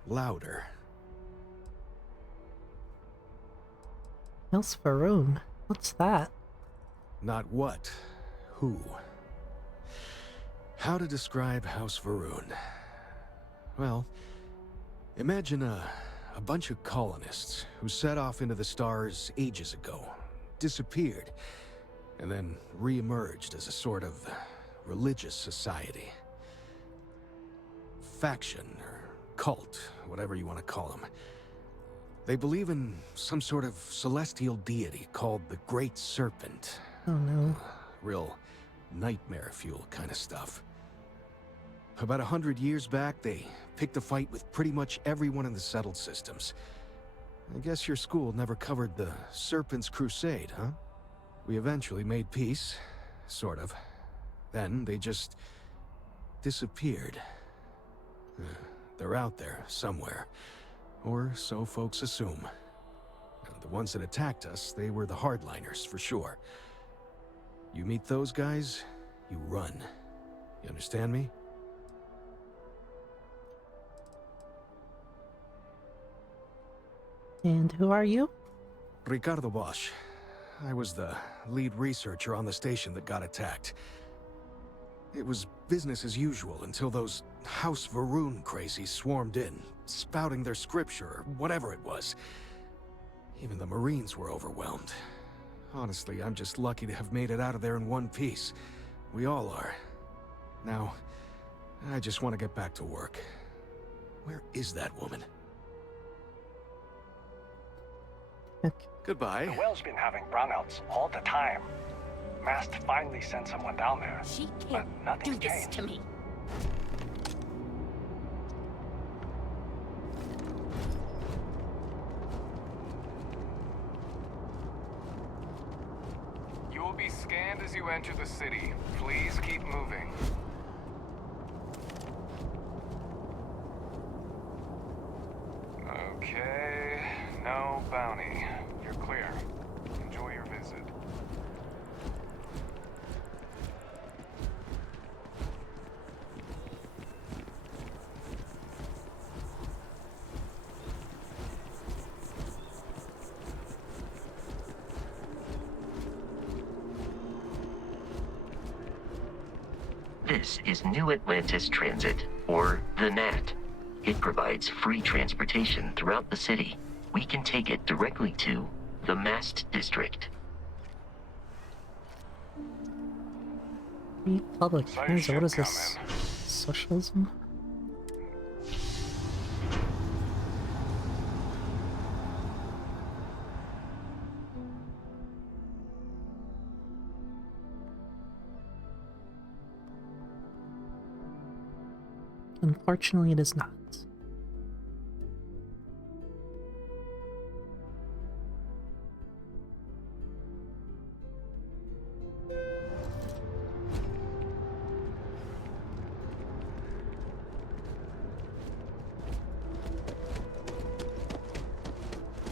louder. House Varun? What's that? Not what, who. How to describe House Varun? Well, imagine a bunch of colonists who set off into the stars ages ago, disappeared, and then re-emerged as a sort of religious society. Faction, or cult, whatever you want to call them. They believe in some sort of celestial deity called the Great Serpent. Oh no. Real nightmare fuel kind of stuff. About 100 years back, they picked a fight with pretty much everyone in the settled systems. I guess your school never covered the Serpent's Crusade, huh? We eventually made peace, sort of. Then they just disappeared. They're out there somewhere, or so folks assume. The ones that attacked us, they were the hardliners, for sure. You meet those guys, you run. You understand me? And who are you? Ricardo Bosch. I was the lead researcher on the station that got attacked. It was business as usual until those House Varun crazies swarmed in, spouting their scripture or whatever it was. Even the Marines were overwhelmed. Honestly, I'm just lucky to have made it out of there in one piece. We all are. Now, I just want to get back to work. Where is that woman? Goodbye. The well's been having brownouts all the time. Mast finally sent someone down there. She but can't nothing's do this changed. to me. You will be scanned as you enter the city. Please keep moving. Okay, no bounty. You're clear. Enjoy your visit. This is New Atlantis Transit, or the NAT. It provides free transportation throughout the city. We can take it directly to the Mast District. Public transit, what is this? Socialism? Unfortunately, it is not.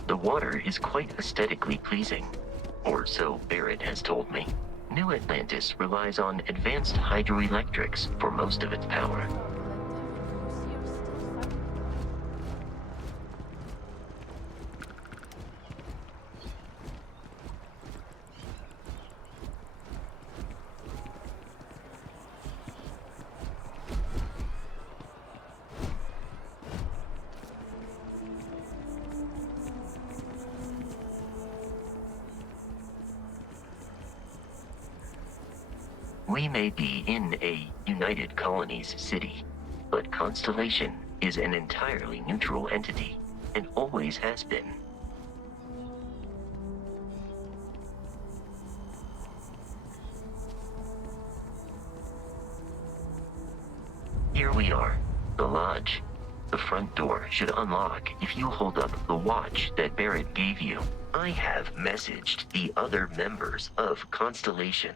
The water is quite aesthetically pleasing, or so Barrett has told me. New Atlantis relies on advanced hydroelectrics for most of its power. We may be in a United Colonies city, but Constellation is an entirely neutral entity, and always has been. Here we are, the lodge. The front door should unlock if you hold up the watch that Barrett gave you. I have messaged the other members of Constellation.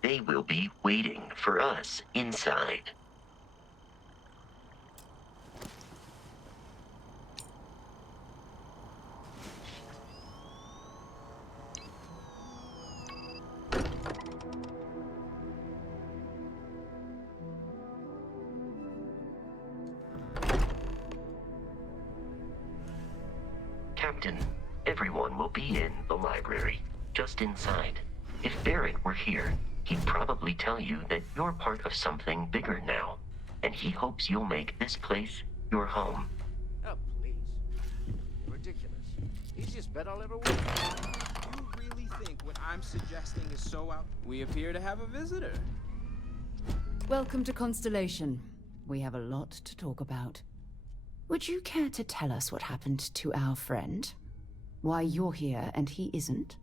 They will be waiting for us inside. Captain, everyone will be in the library, just inside. If Barrett were here, he'd probably tell you that you're part of something bigger now, and he hopes you'll make this place your home. Oh, please. Ridiculous. Easiest bet I'll ever win. You really think what I'm suggesting is so out? We appear to have a visitor. Welcome to Constellation. We have a lot to talk about. Would you care to tell us what happened to our friend? Why you're here and he isn't?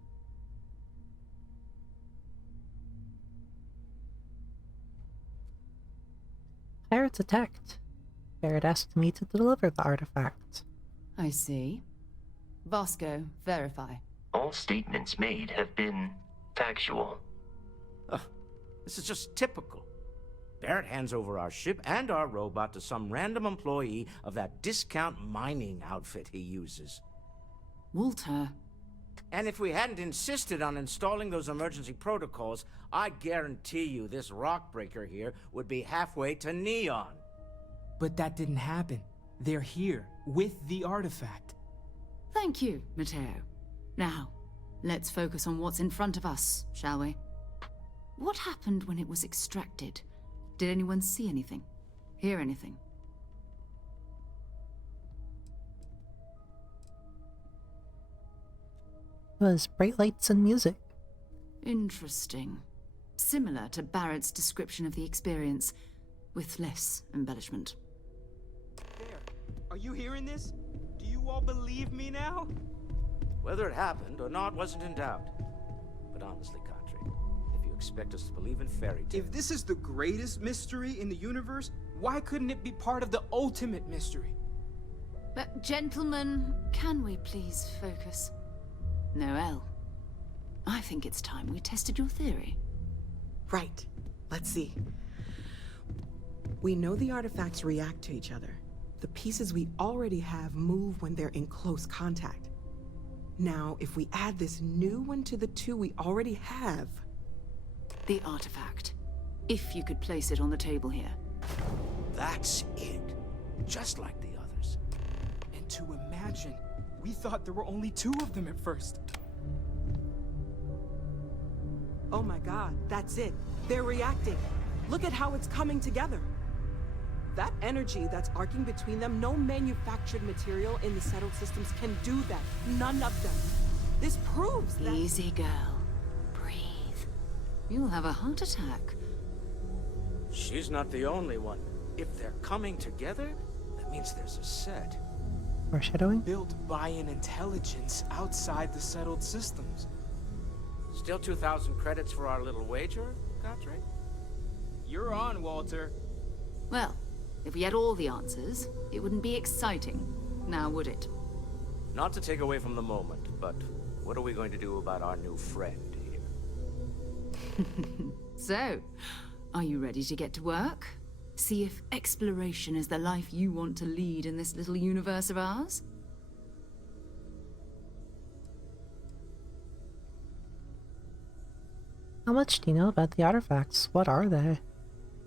Pirates attacked. Barrett asked me to deliver the artifact. I see. Vasco, verify. All statements made have been factual. This is just typical. Barrett hands over our ship and our robot to some random employee of that discount mining outfit he uses. Walter. And if we hadn't insisted on installing those emergency protocols, I guarantee you this rock breaker here would be halfway to Neon. But that didn't happen. They're here, with the artifact. Thank you, Matteo. Now, let's focus on what's in front of us, shall we? What happened when it was extracted? Did anyone see anything? Hear anything? It was bright lights and music. Interesting. Similar to Barrett's description of the experience, with less embellishment. There. Are you hearing this? Do you all believe me now? Whether it happened or not wasn't in doubt. But honestly, Country, if you expect us to believe in fairy tales... If this is the greatest mystery in the universe, why couldn't it be part of the ultimate mystery? But gentlemen, can we please focus? Noel, I think it's time we tested your theory. Right. Let's see. We know the artifacts react to each other. The pieces we already have move when they're in close contact. Now, if we add this new one to the two we already have... The artifact. If you could place it on the table here. That's it. Just like the others. And to imagine, we thought there were only 2 of them at first. Oh my god, that's it. They're reacting. Look at how it's coming together. That energy that's arcing between them, no manufactured material in the settled systems can do that. None of them. This proves that... Easy, girl. Breathe. You'll have a heart attack. She's not the only one. If they're coming together, that means there's a set. Foreshadowing? Built by an intelligence outside the settled systems. Still 2,000 credits for our little wager, Country? You're on, Walter. Well, if we had all the answers, it wouldn't be exciting, now would it? Not to take away from the moment, but what are we going to do about our new friend here? So, are you ready to get to work? See if exploration is the life you want to lead in this little universe of ours? How much do you know about the artifacts? What are they?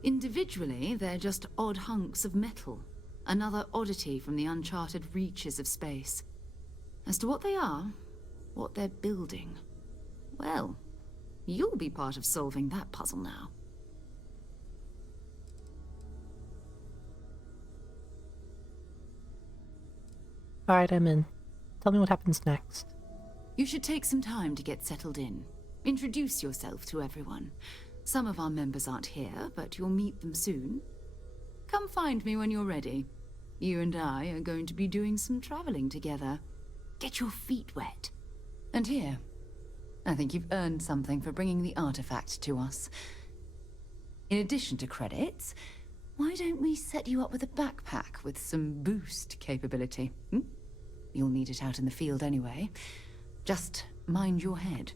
Individually, they're just odd hunks of metal. Another oddity from the uncharted reaches of space. As to what they are, what they're building, well, you'll be part of solving that puzzle now. Alright, I'm in. Tell me what happens next. You should take some time to get settled in. Introduce yourself to everyone. Some of our members aren't here, but you'll meet them soon. Come find me when you're ready. You and I are going to be doing some traveling together. Get your feet wet. And here, I think you've earned something for bringing the artifact to us. In addition to credits, why don't we set you up with a backpack with some boost capability? You'll need it out in the field anyway. Just mind your head.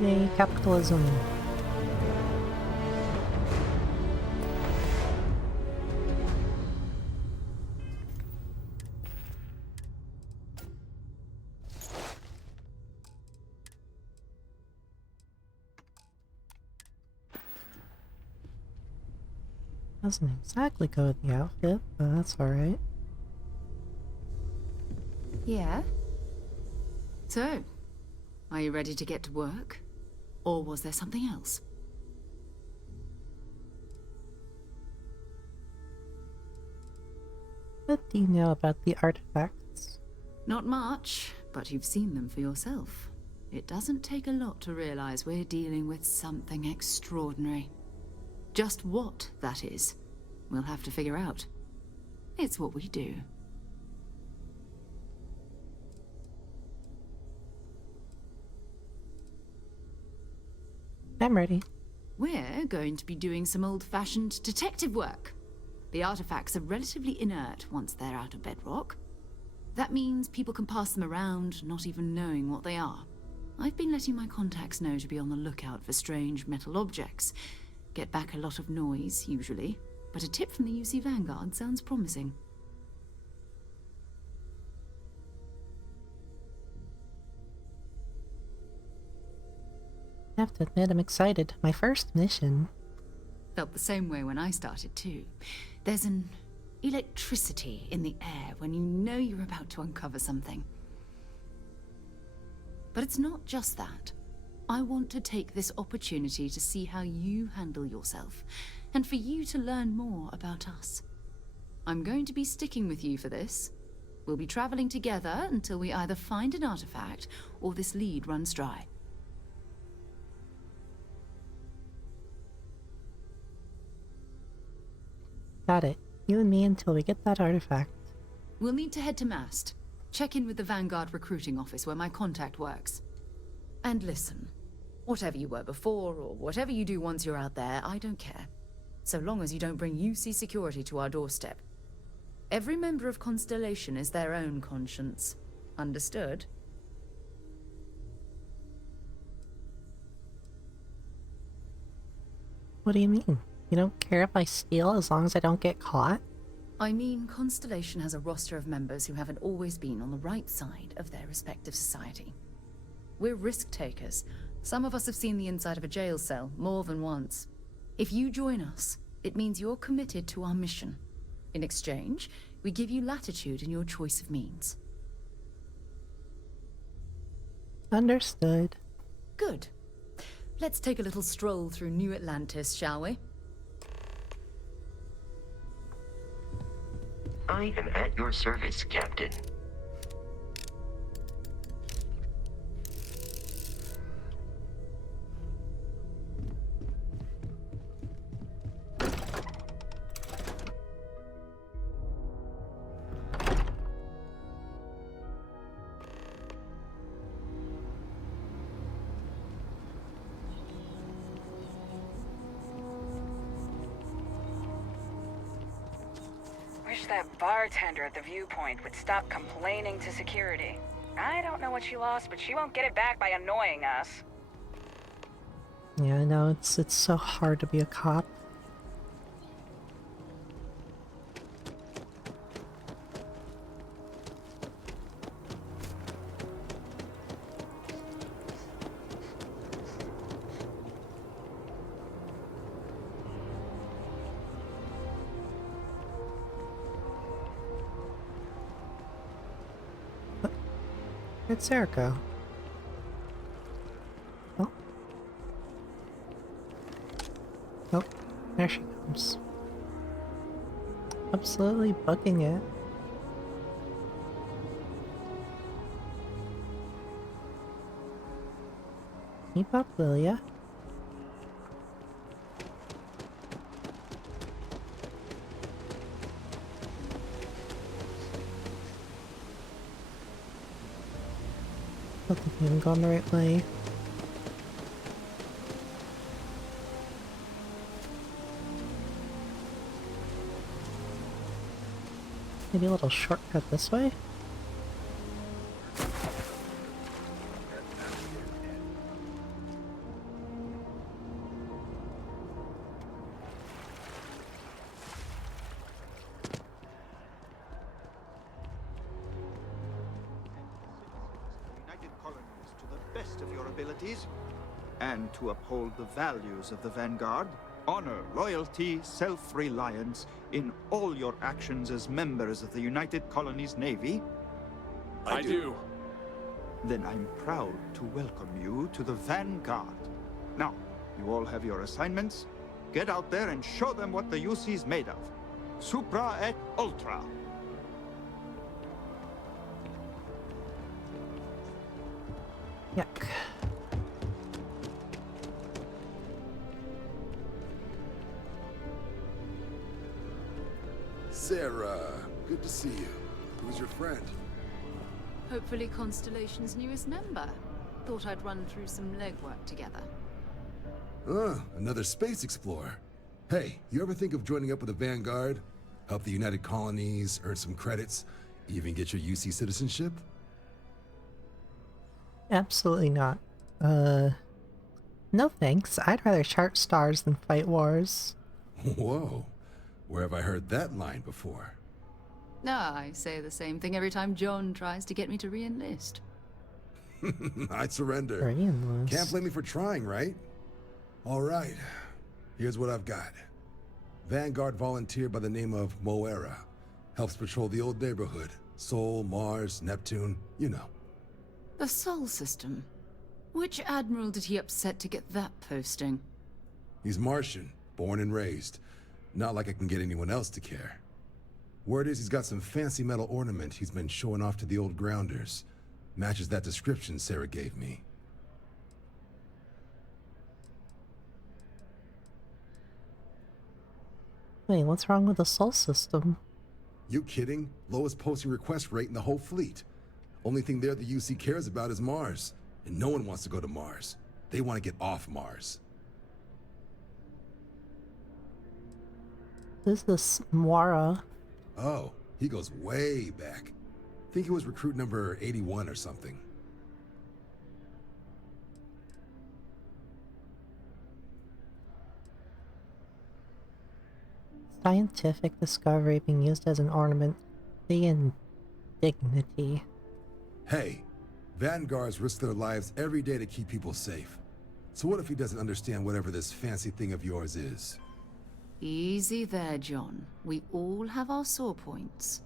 Yay, capitalism. Doesn't exactly go with the outfit, but that's alright. Yeah? So, are you ready to get to work? Or was there something else? What do you know about the artifacts? Not much, but you've seen them for yourself. It doesn't take a lot to realize we're dealing with something extraordinary. Just what that is, we'll have to figure out. It's what we do. I'm ready. We're going to be doing some old-fashioned detective work. The artifacts are relatively inert once they're out of bedrock. That means people can pass them around, not even knowing what they are. I've been letting my contacts know to be on the lookout for strange metal objects. Get back a lot of noise, usually, but a tip from the UC Vanguard sounds promising. I have to admit, I'm excited. My first mission. Felt the same way when I started too. There's an electricity in the air when you know you're about to uncover something. But it's not just that. I want to take this opportunity to see how you handle yourself, and for you to learn more about us. I'm going to be sticking with you for this. We'll be traveling together until we either find an artifact or this lead runs dry. Got it. You and me until we get that artifact. We'll need to head to Mast. Check in with the Vanguard recruiting office where my contact works. And listen, whatever you were before or whatever you do once you're out there, I don't care. So long as you don't bring UC security to our doorstep. Every member of Constellation is their own conscience. Understood? What do you mean? You don't care if I steal as long as I don't get caught? I mean, Constellation has a roster of members who haven't always been on the right side of their respective society. We're risk takers. Some of us have seen the inside of a jail cell more than once. If you join us, it means you're committed to our mission. In exchange, we give you latitude in your choice of means. Understood. Good. Let's take a little stroll through New Atlantis, shall we? I am at your service, Captain. Wish that bartender at the viewpoint would stop complaining to security. I don't know what she lost, but she won't get it back by annoying us. Yeah, I know, it's so hard to be a cop. Where'd Sarah go? Oh. Oh, there she comes. Absolutely booking it. Keep up, will ya? I don't think we haven't gone the right way. Maybe a little shortcut this way? Of your abilities, and to uphold the values of the Vanguard, honor, loyalty, self-reliance in all your actions as members of the United Colonies Navy? I do. Then I'm proud to welcome you to the Vanguard. Now, you all have your assignments. Get out there and show them what the UC's made of. Supra et Ultra. Yuck. Sarah, good to see you. Who's your friend? Hopefully Constellation's newest member. Thought I'd run through some legwork together. Another space explorer. Hey, you ever think of joining up with the Vanguard? Help the United Colonies, earn some credits, even get your UC citizenship? Absolutely not. No thanks. I'd rather chart stars than fight wars. Whoa. Where have I heard that line before? I say the same thing every time John tries to get me to re-enlist. I'd surrender. Re-enlist. Can't blame me for trying, right? All right. Here's what I've got. Vanguard volunteer by the name of Moira. Helps patrol the old neighborhood. Sol, Mars, Neptune, you know. The Sol system. Which admiral did he upset to get that posting? He's Martian, born and raised. Not like I can get anyone else to care. Word is he's got some fancy metal ornament he's been showing off to the old grounders. Matches that description Sarah gave me. Wait, what's wrong with the Sol system? You kidding? Lowest posting request rate in the whole fleet. Only thing there the UC cares about is Mars. And no one wants to go to Mars. They want to get off Mars. Who's this Moira? Oh, he goes way back. Think he was recruit number 81 or something. Scientific discovery being used as an ornament. The indignity. Hey, Vanguards risk their lives every day to keep people safe. So what if he doesn't understand whatever this fancy thing of yours is? Easy there, John. We all have our sore points.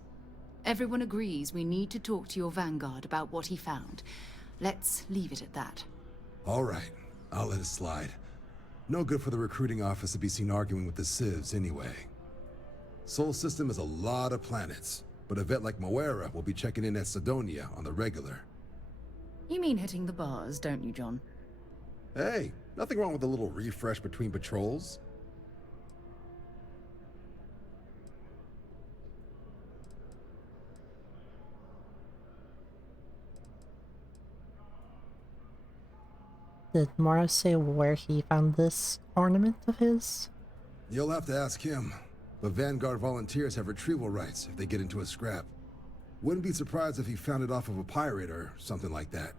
Everyone agrees we need to talk to your Vanguard about what he found. Let's leave it at that. All right, I'll let it slide. No good for the recruiting office to be seen arguing with the civs anyway. Sol system has a lot of planets, but a vet like Moira will be checking in at Sidonia on the regular. You mean hitting the bars, don't you, John? Hey, nothing wrong with a little refresh between patrols. Did Mara say where he found this ornament of his? You'll have to ask him, but Vanguard volunteers have retrieval rights if they get into a scrap. Wouldn't be surprised if he found it off of a pirate or something like that.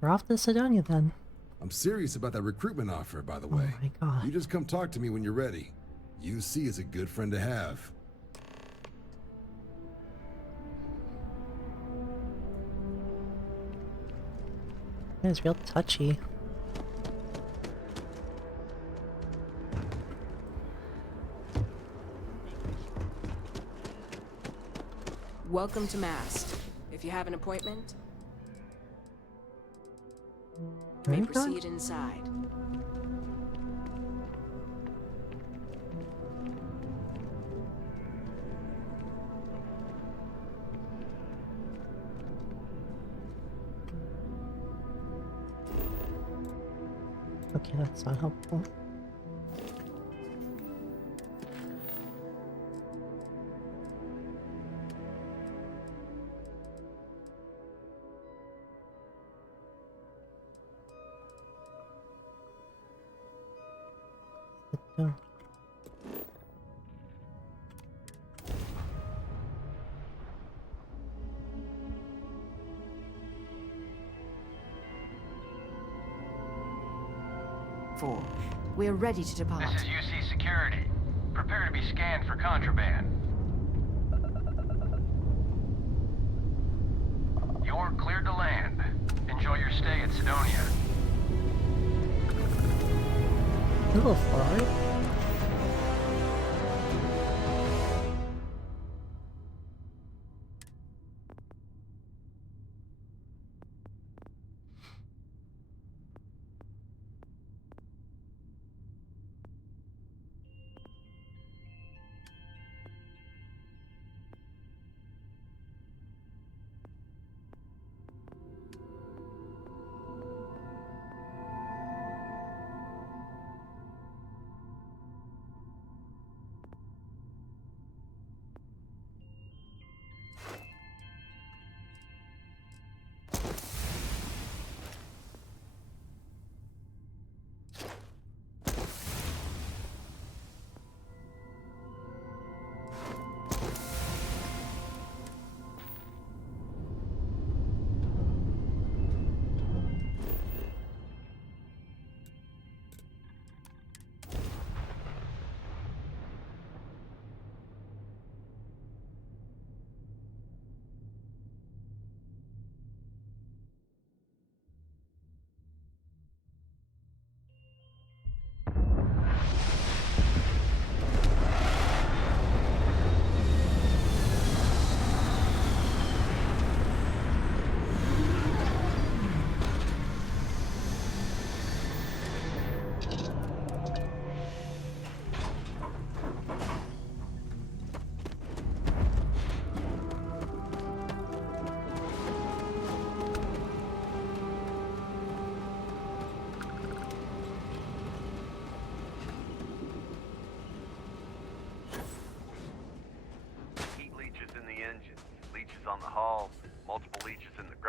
We're off to Sidonia then. I'm serious about that recruitment offer, by the way. Oh my god. You just come talk to me when you're ready. UC is a good friend to have. It's real touchy. Welcome to Mast. If you have an appointment, you may proceed inside. Okay, that's not helpful. Sit down. We're ready to depart. This is UC Security. Prepare to be scanned for contraband. You're cleared to land. Enjoy your stay at Sidonia. A little far.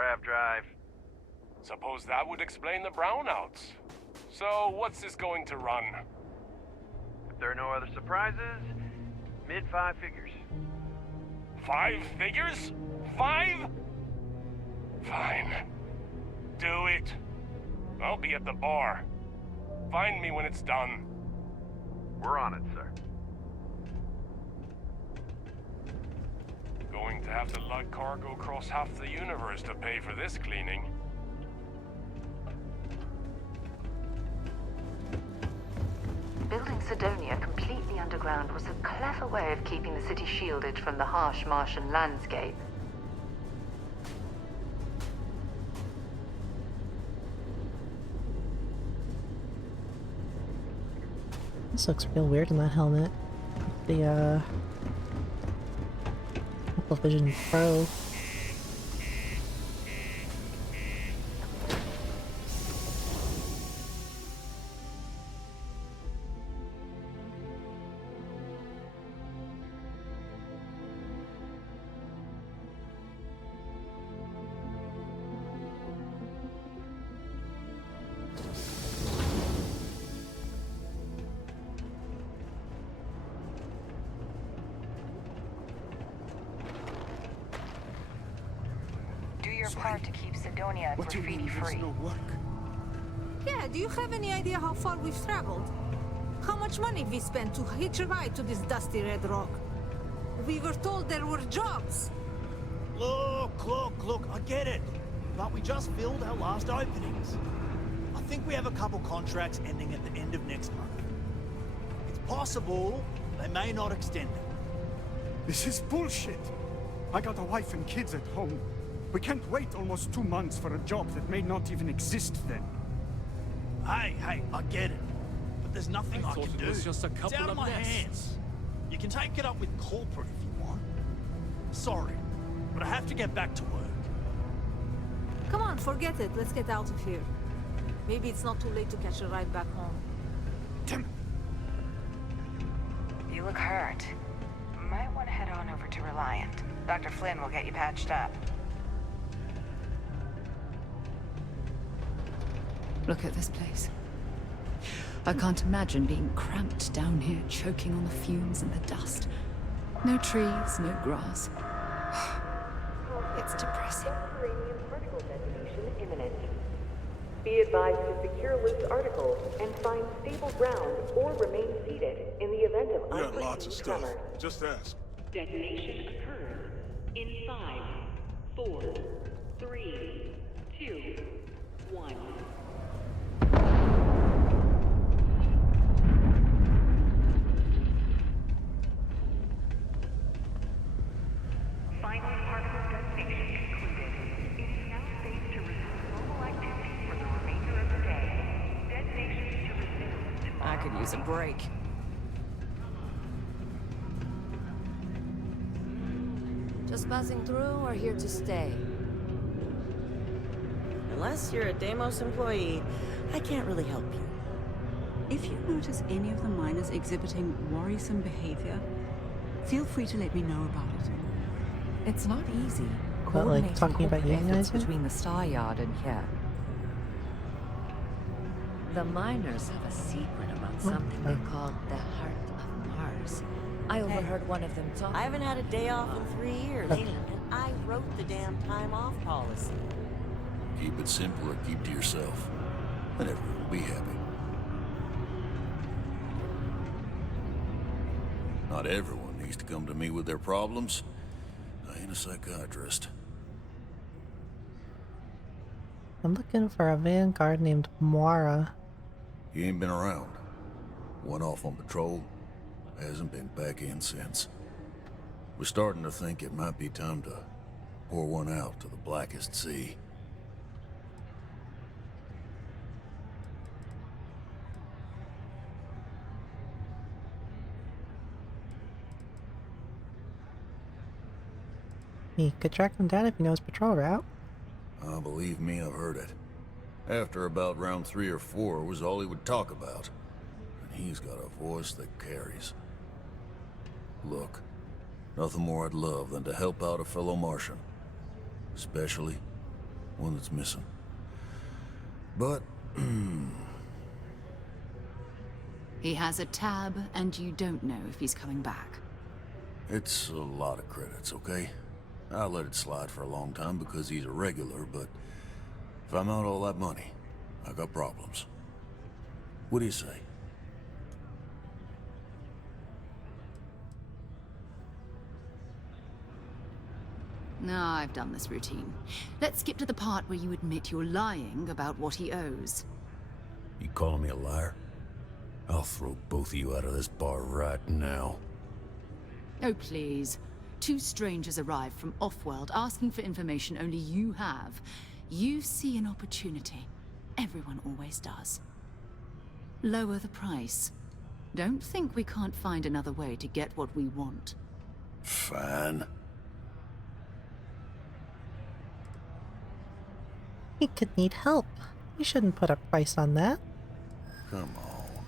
aircraft drive. Suppose that would explain the brownouts. So, what's this going to run? If there are no other surprises, mid-5 figures. 5 figures? 5? Fine. Do it. I'll be at the bar. Find me when it's done. We're on it, sir. Going to have to lug cargo across half the universe to pay for this cleaning. Building Sidonia completely underground was a clever way of keeping the city shielded from the harsh Martian landscape. This looks real weird in that helmet. The Vision Pro. Part to keep Sidonia graffiti-free. Yeah, do you have any idea how far we've traveled? How much money we spent to hitch a ride to this dusty red rock? We were told there were jobs. Look, I get it. But we just filled our last openings. I think we have a couple contracts ending at the end of next month. It's possible they may not extend it. This is bullshit. I got a wife and kids at home. We can't wait almost 2 months for a job that may not even exist then. Hey, I get it. But there's nothing I can do. It was just a It's couple out of of my nests. hands. You can take it up with corporate if you want. Sorry, but I have to get back to work. Come on, forget it. Let's get out of here. Maybe it's not too late to catch a ride back home. You look hurt. Might want to head on over to Reliant. Dr. Flynn will get you patched up. Look at this place. I can't imagine being cramped down here, choking on the fumes and the dust. No trees, no grass. It's depressing. Be advised to secure loose articles and find stable ground or remain seated in the event of we got lots of stuff. Just ask. Detonation occurs in 5, 4, 3, 2, 1. Final particle detonation concluded. It is now safe to resume normal activity for the remainder of the day. Detonation to resume tomorrow. I could use a break. Just passing through or here to stay? Unless you're a Deimos employee, I can't really help you. If you notice any of the miners exhibiting worrisome behavior, feel free to let me know about it. It's not easy. What, like talking about unionizing? Between the Star Yard and here. The miners have a secret about something they call the Heart of Mars. I overheard one of them talk. I haven't had a day off in 3 years, and I wrote the damn time off policy. Keep it simple or keep to yourself, and everyone will be happy. Not everyone needs to come to me with their problems. I ain't a psychiatrist. I'm looking for a Vanguard named Moira. He ain't been around. Went off on patrol. Hasn't been back in since. We're starting to think it might be time to pour one out to the blackest sea. He could track him down if he knows patrol route. Believe me, I've heard it. After about round 3 or 4 was all he would talk about. And he's got a voice that carries. Look, nothing more I'd love than to help out a fellow Martian. Especially one that's missing. But, He has a tab, and you don't know if he's coming back. it's a lot of credits, okay? I let it slide for a long time because he's a regular, but if I'm out all that money, I got problems. What do you say? No, I've done this routine. Let's skip to the part where you admit you're lying about what he owes. You calling me a liar? I'll throw both of you out of this bar right now. Oh, please. Two strangers arrive from off-world asking for information only you have. You see an opportunity. Everyone always does. Lower the price. Don't think we can't find another way to get what we want. Fine. He could need help. We shouldn't put a price on that. Come on.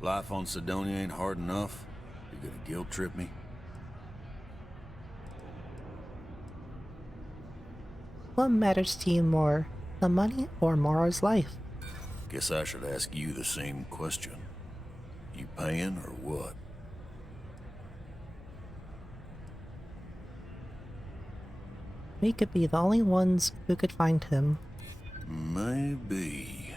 Life on Sidonia ain't hard enough. You gonna guilt trip me? What matters to you more, the money or Mara's life? Guess I should ask you the same question. You paying or what? We could be the only ones who could find him. Maybe.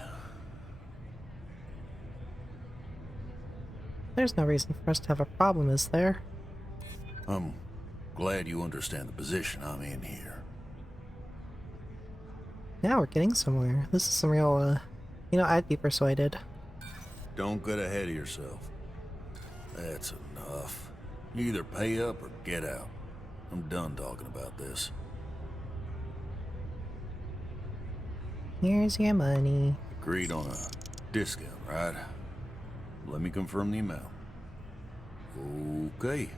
There's no reason for us to have a problem, is there? I'm glad you understand the position I'm in here. Now we're getting somewhere. This is some real, you know, I'd be persuaded. Don't get ahead of yourself. That's enough. You either pay up or get out. I'm done talking about this. Here's your money. Agreed on a discount, right? Let me confirm the amount. Okay,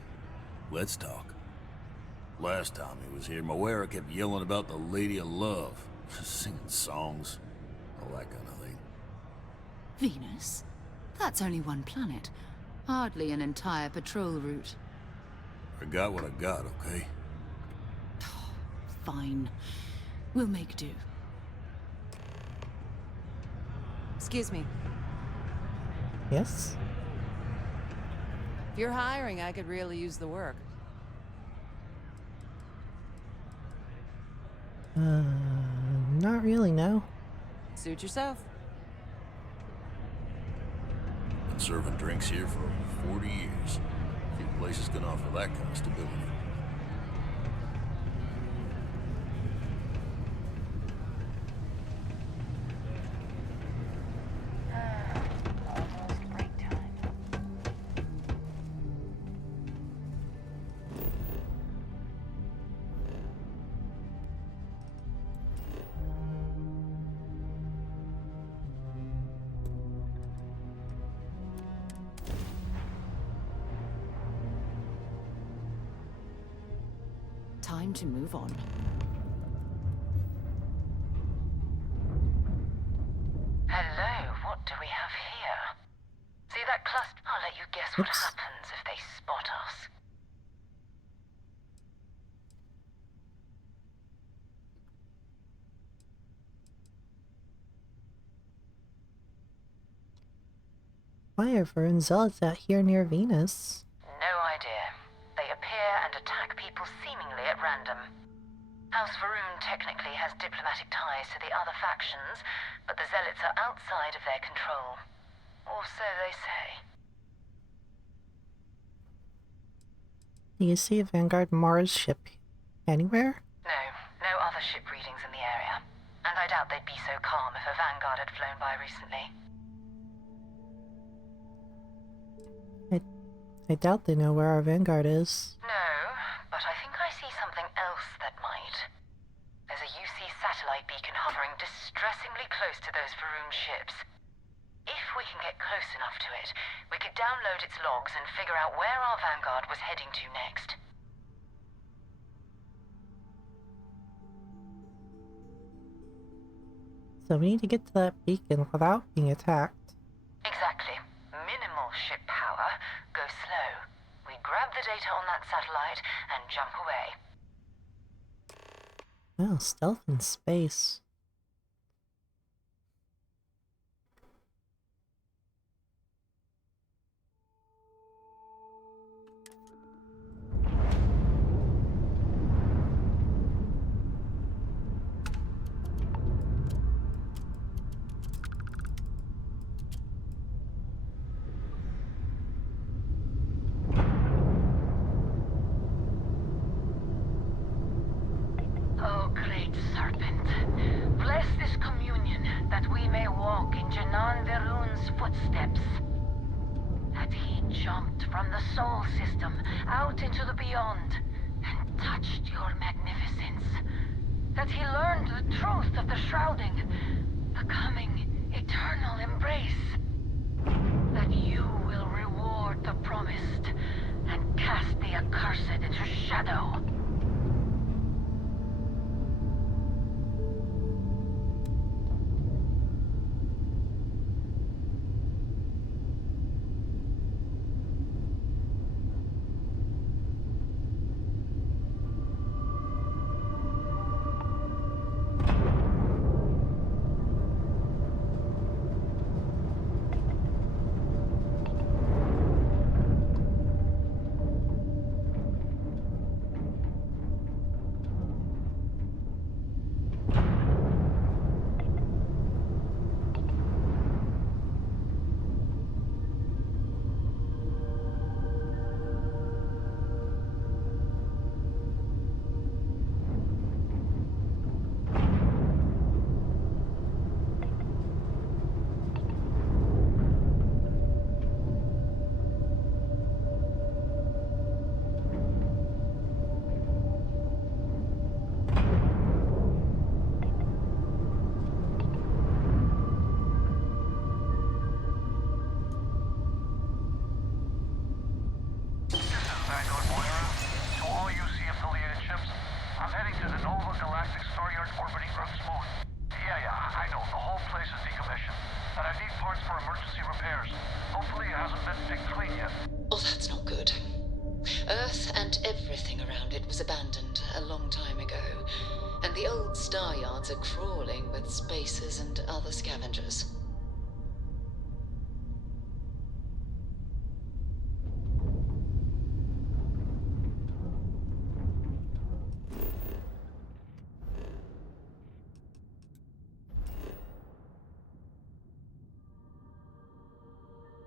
let's talk. Last time he was here, Moira kept yelling about the Lady of Love, singing songs, all that kind of thing. Venus? That's only one planet. Hardly an entire patrol route. I got what I got, okay? Fine. We'll make do. Excuse me. Yes? If you're hiring, I could really use the work. Not really, no. Suit yourself. Been serving drinks here for over 40 years. Few places can offer that kind of stability. Time to move on. Hello, what do we have here? See that cluster? I'll let you guess what happens if they spot us. Why are Verne zealots out here near Venus? No idea. They appear and attack people seemingly at random. House Varun technically has diplomatic ties to the other factions, but the zealots are outside of their control. Or so they say. Do you see a Vanguard Mars ship anywhere? No, no other ship readings in the area. And I doubt they'd be so calm if a Vanguard had flown by recently. I doubt they know where our Vanguard is. No, but I think I see something else that might. There's a UC satellite beacon hovering distressingly close to those Varun ships. If we can get close enough to it, we could download its logs and figure out where our Vanguard was heading to next. So we need to get to that beacon without being attacked. Exactly. Minimal ship power. Go slow. We grab the data on that satellite and jump away. Wow, stealth in space. Oh, great serpent, bless this communion that we may walk in Janan Verun's footsteps. That he jumped from the soul system out into the beyond and touched your magnificence. That he learned the truth of the shrouding, the coming eternal embrace. That you will reward the promised and cast the accursed into shadow. Oh, that's not good. Earth and everything around it was abandoned a long time ago, and the old star yards are crawling with spacers and other scavengers.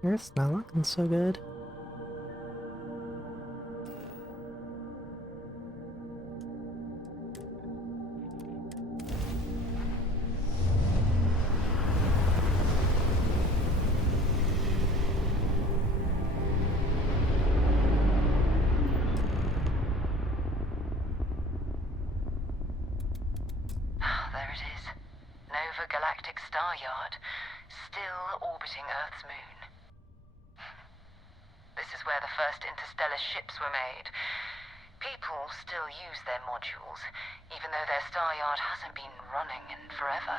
Earth's not looking so good. There it is. Nova Galactic Star Yard, still orbiting Earth's moon. This is where the first interstellar ships were made. People still use their modules, even though their star yard hasn't been running in forever.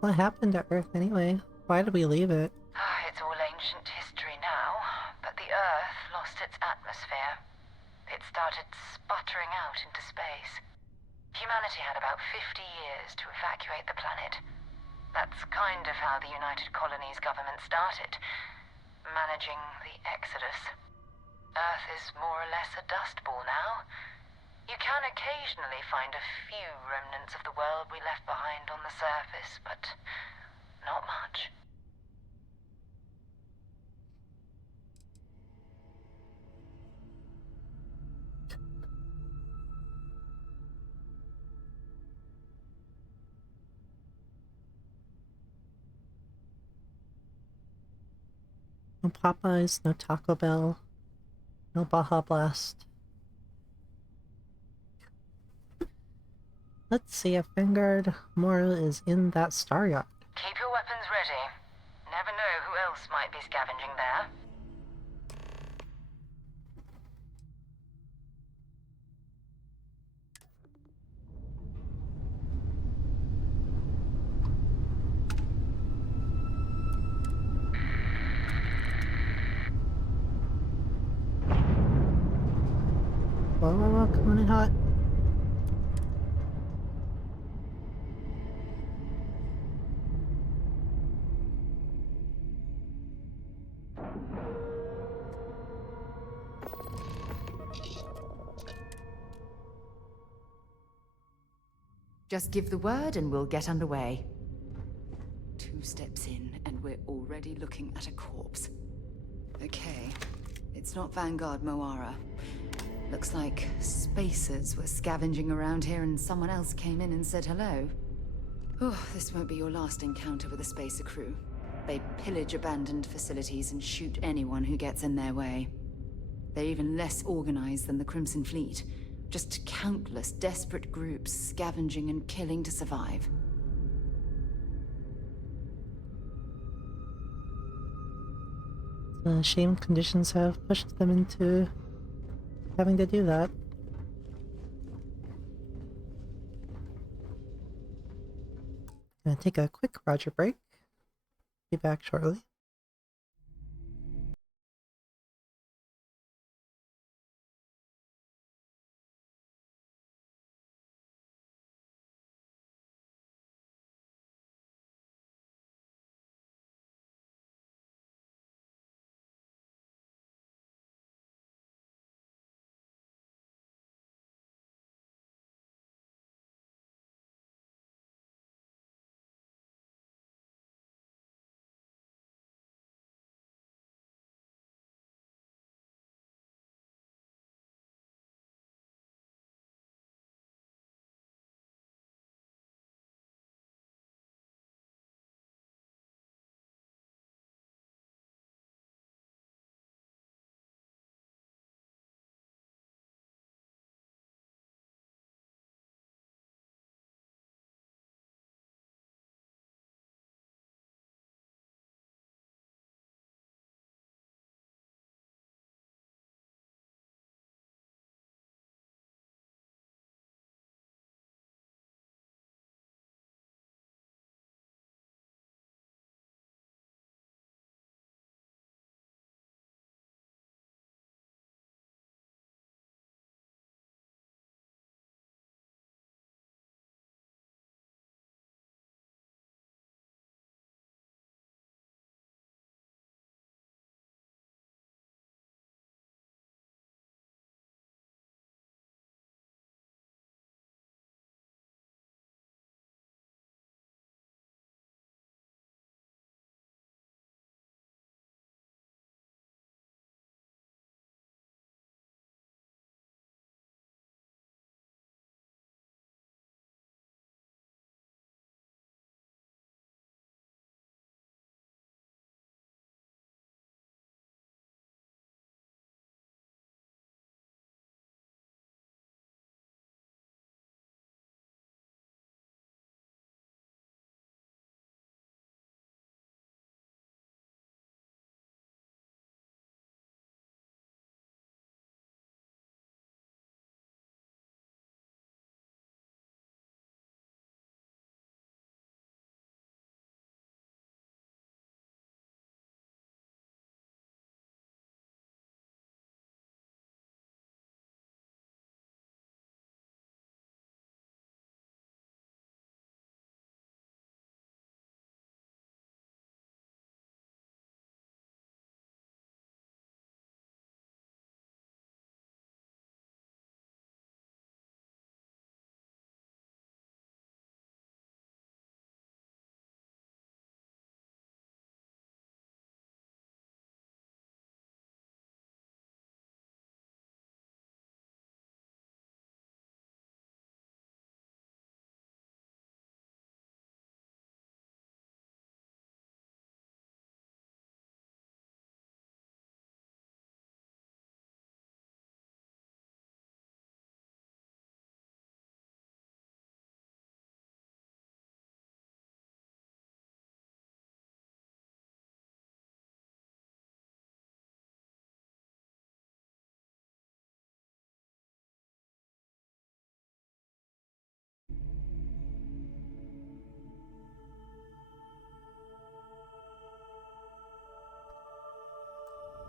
What happened to Earth anyway? Why did we leave it? It's all ancient history now, but the Earth lost its atmosphere. It started sputtering out into space. Humanity had about 50 years to evacuate the planet. That's kind of how the United Colonies government started, managing the exodus. Earth is more or less a dust ball now. You can occasionally find a few remnants of the world we left behind on the surface, but not much. No Popeyes, no Taco Bell, no Baja Blast. Let's see if Vanguard Mora is in that star yacht. Keep your weapons ready. Never know who else might be scavenging there. Whoa, whoa, whoa, coming in hot. Just give the word and we'll get underway. 2 steps in and we're already looking at a corpse. Okay, it's not Vanguard Moara. Looks like spacers were scavenging around here and someone else came in and said hello. Oh, this won't be your last encounter with a spacer crew. They pillage abandoned facilities and shoot anyone who gets in their way. They're even less organized than the Crimson Fleet. Just countless desperate groups scavenging and killing to survive. It's a shame conditions have pushed them into having to do that. Gonna take a quick Roger break. Be back shortly.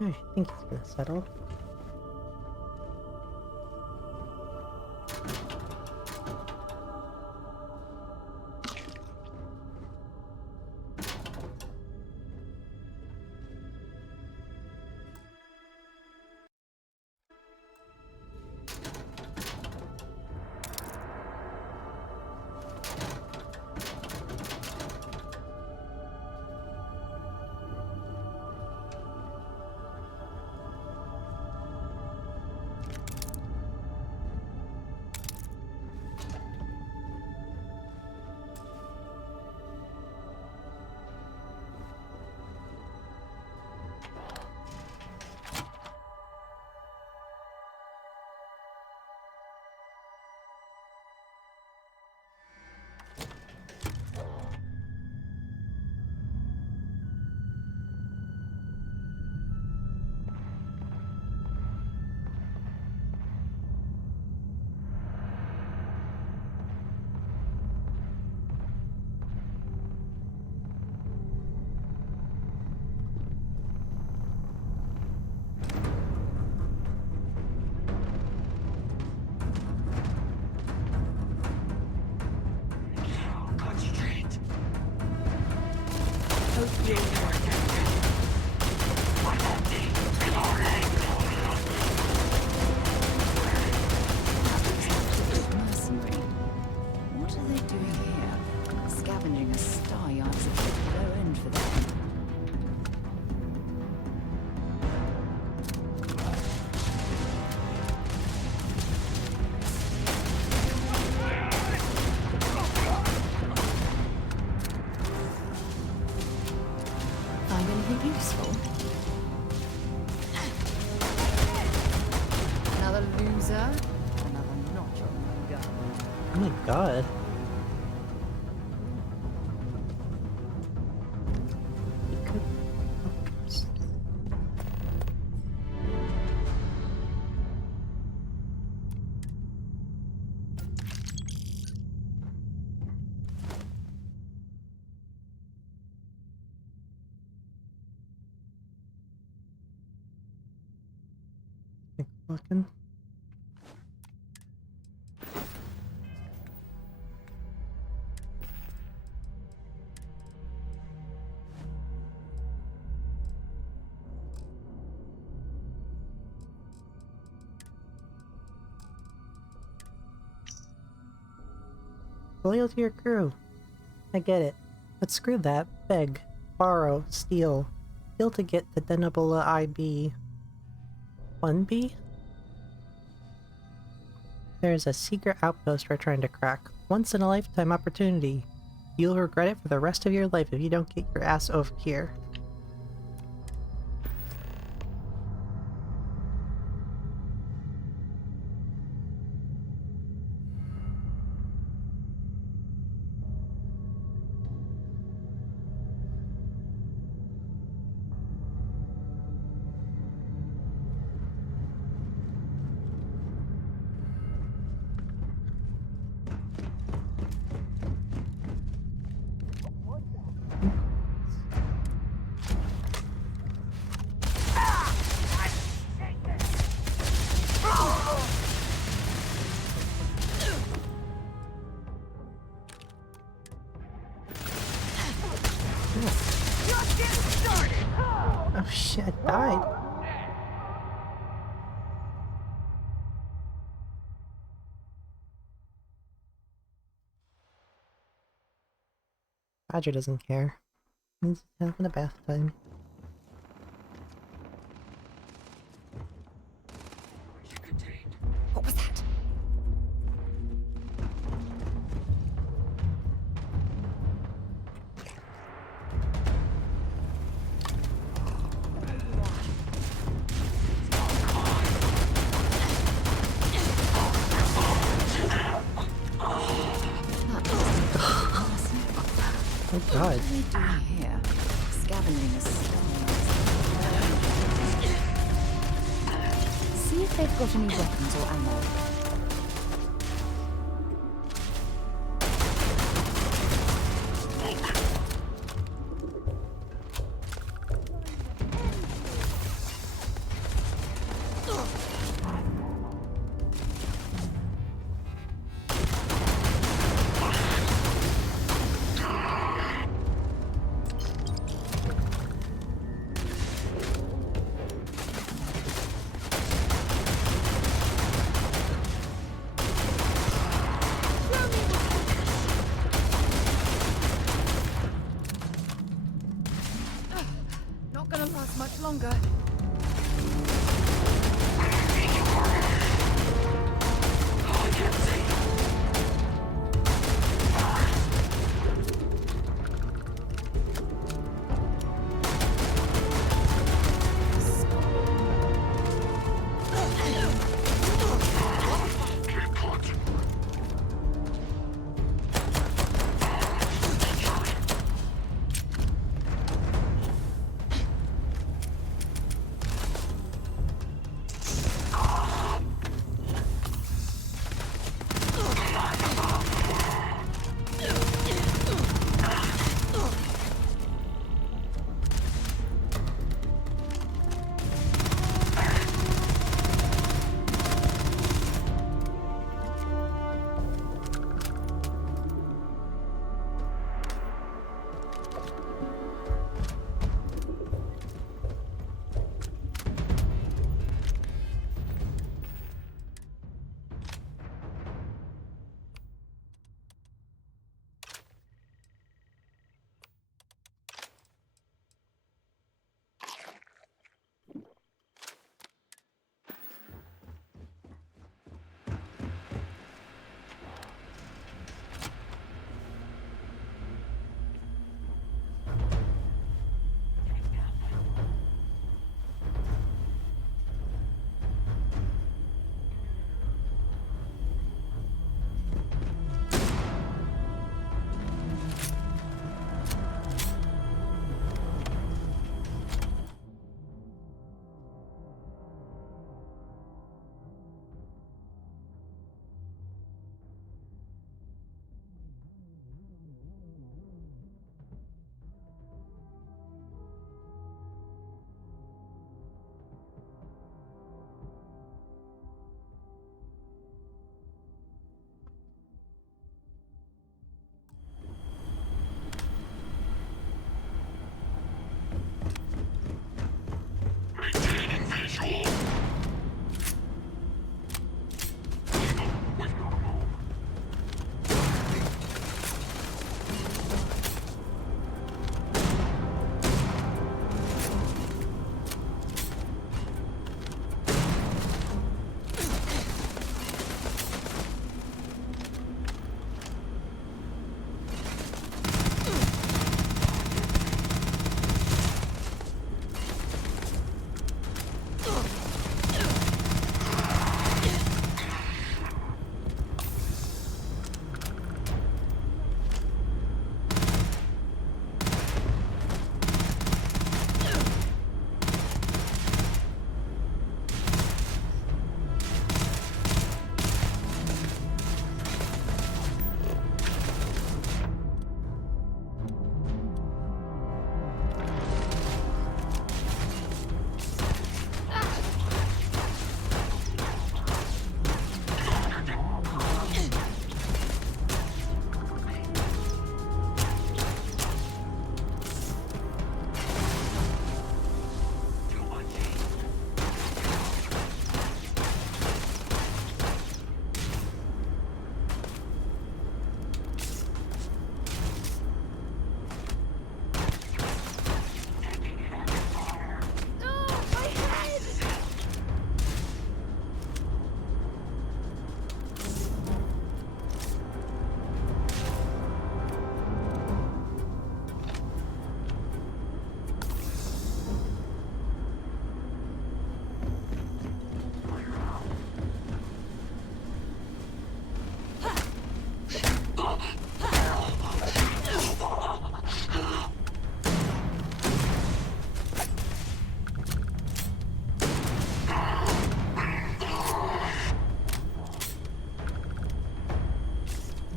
I think he's gonna settle. Mercenary. What are they doing here? Scavenging a star yard's a bit low end for them. Find anything useful? Another loser? Another notch on my gun. Oh my god. Fucking. Loyal to your crew. I get it. But screw that. Beg. Borrow. Steal. Steal to get the Denabula IB. 1B? There's a secret outpost we're trying to crack. Once in a lifetime opportunity. You'll regret it for the rest of your life if you don't get your ass over here. Oh shit, I died. Roger doesn't care. He's having a bath time. What was that? Oh god. What are they doing here? Scavenging a star. See if they've got any weapons or ammo. Not gonna last much longer.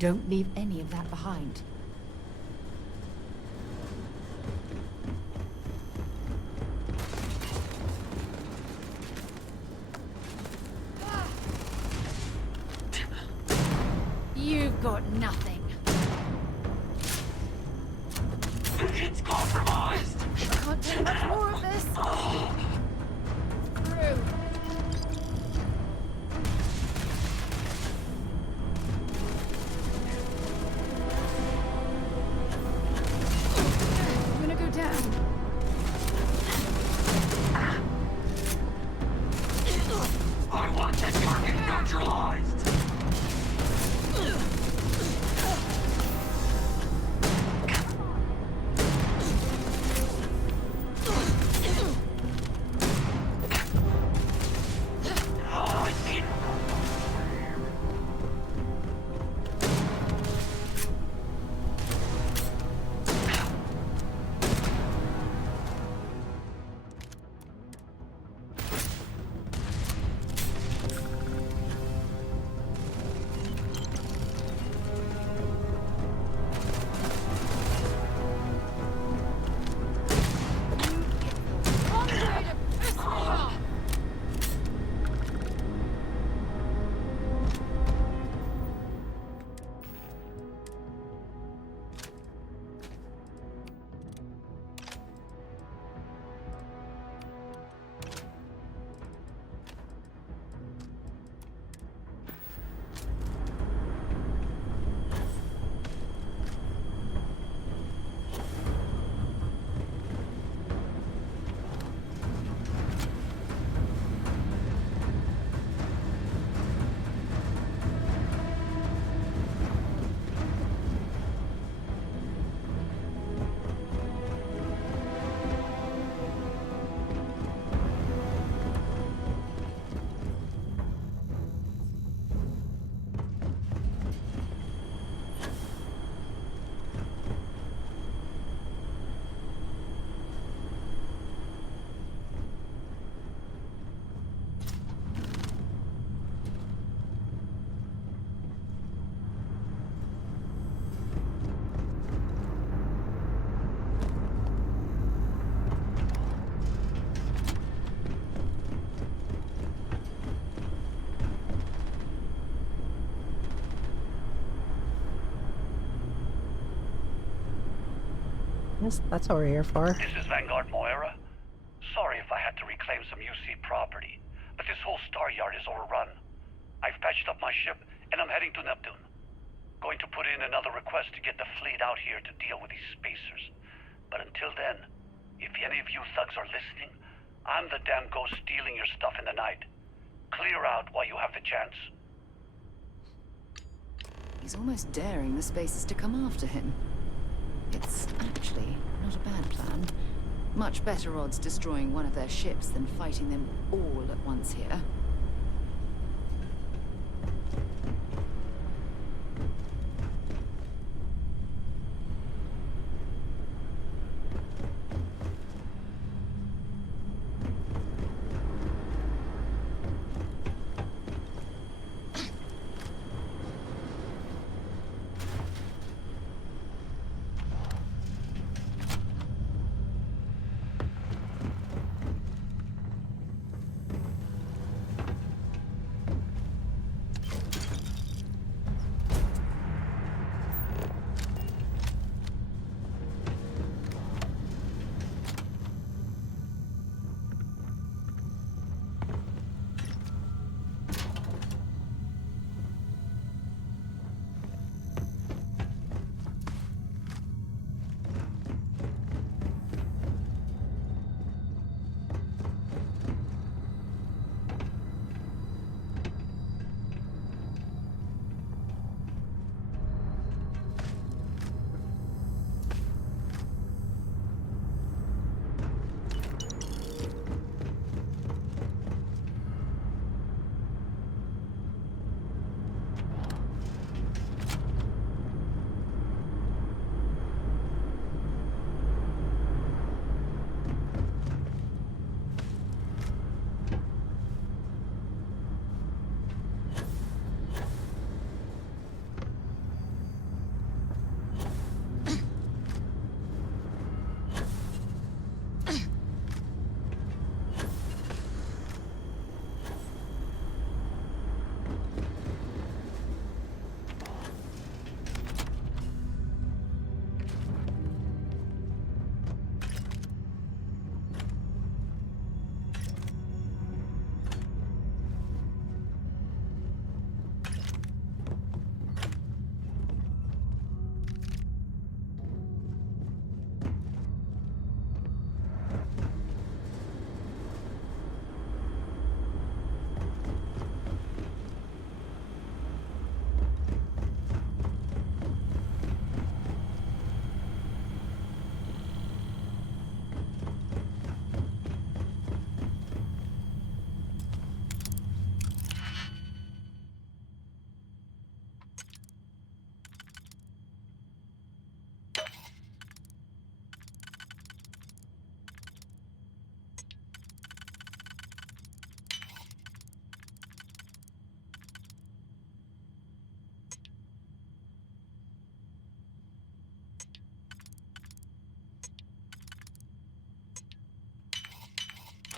Don't leave any of that behind. You've got nothing. It's compromised. Can't take much more of this. Through. I'm gonna go down. I want that target neutralized. Yes, that's what we're here for. This is Vanguard Moira. Sorry if I had to reclaim some UC property, but this whole star yard is overrun. I've patched up my ship, and I'm heading to Neptune. Going to put in another request to get the fleet out here to deal with these spacers. But until then, if any of you thugs are listening, I'm the damn ghost stealing your stuff in the night. Clear out while you have the chance. He's almost daring the spacers to come after him. It's actually not a bad plan. Much better odds destroying one of their ships than fighting them all at once here.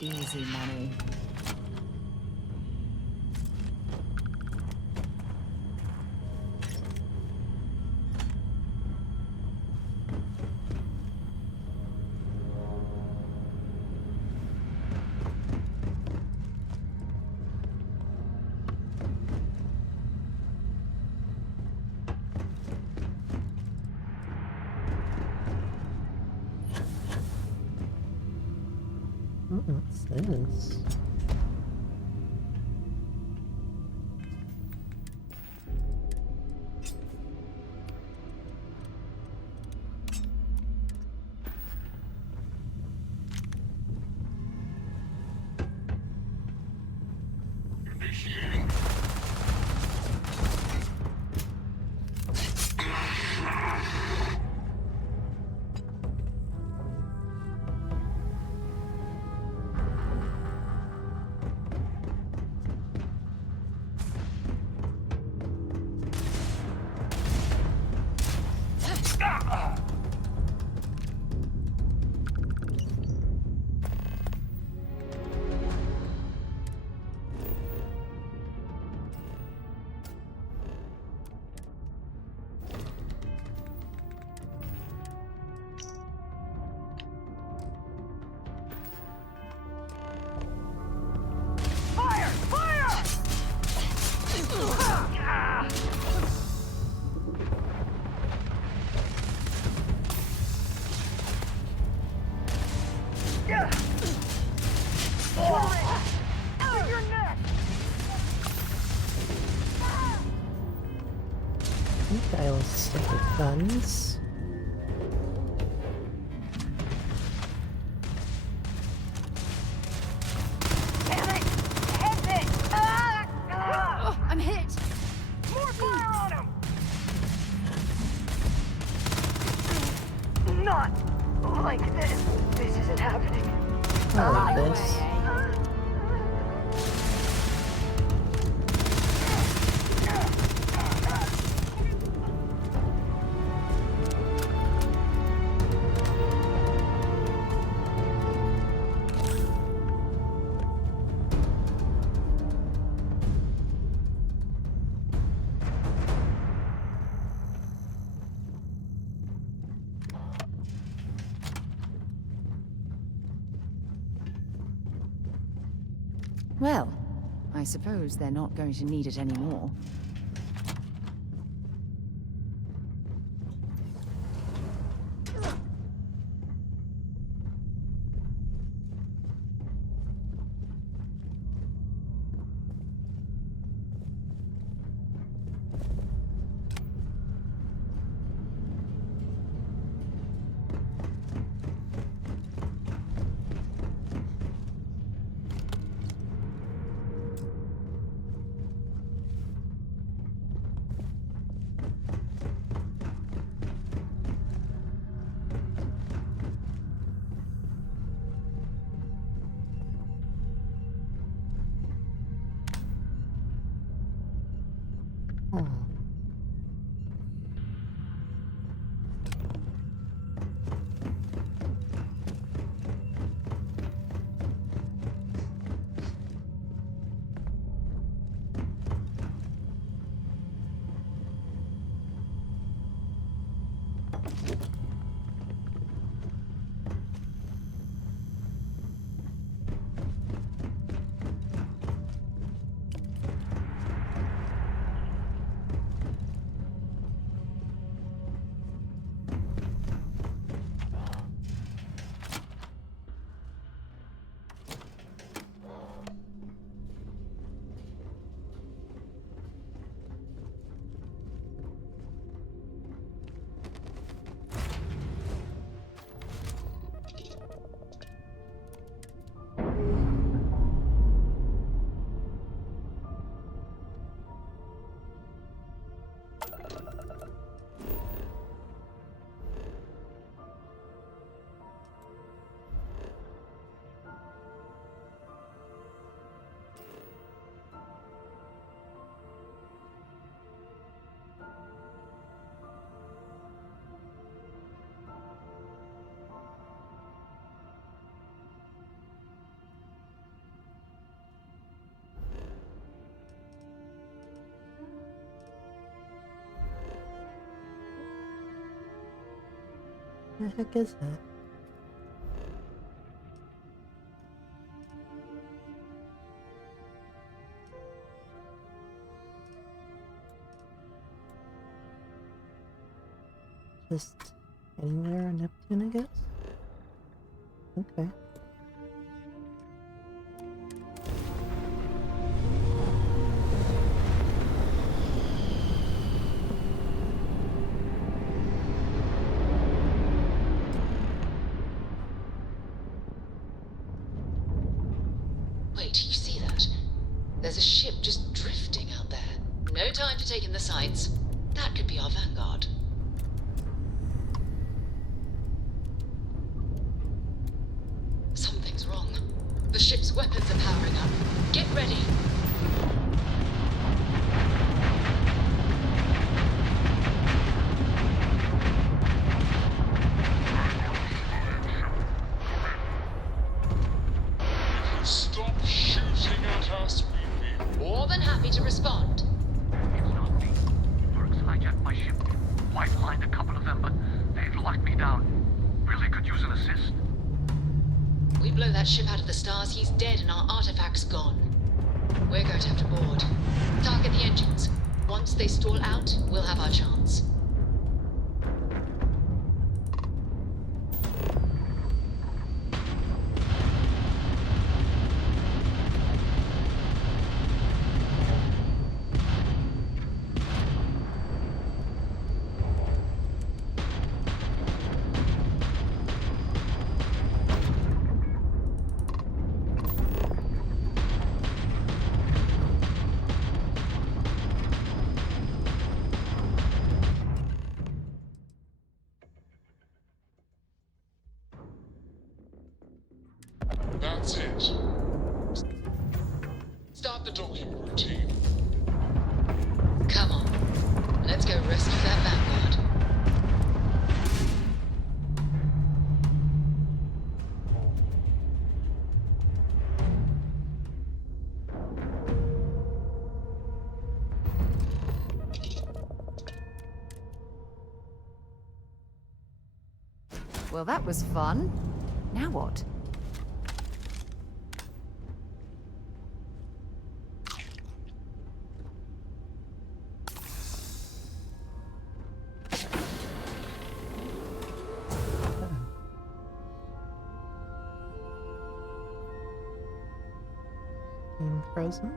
Easy money. What's this? Fire! Fire! Out your neck! I think I'll stick with guns. Damn it! Head it! Oh, I'm hit! More fire on him! Not like this. This isn't happening. I like this. Well, I suppose they're not going to need it anymore. The heck is that? Just anywhere on Neptune, I guess? Okay. Wait, you see that? There's a ship just drifting out there. No time for taking the sights. That could be our vanguard. Something's wrong. The ship's weapons are powering up. Get ready. Stop shooting at us, we'd be More than happy to respond. It's not me. Mercs hijacked my ship. Lifelined a couple of them, but they've locked me down. Really could use an assist. We blow that ship out of the stars, he's dead and our artifact's gone. We're going to have to board. Target the engines. Once they stall out, we'll have our chance. That's it. Start the docking routine. Come on. Let's go rescue that vanguard. Well, that was fun. Now what? Being frozen?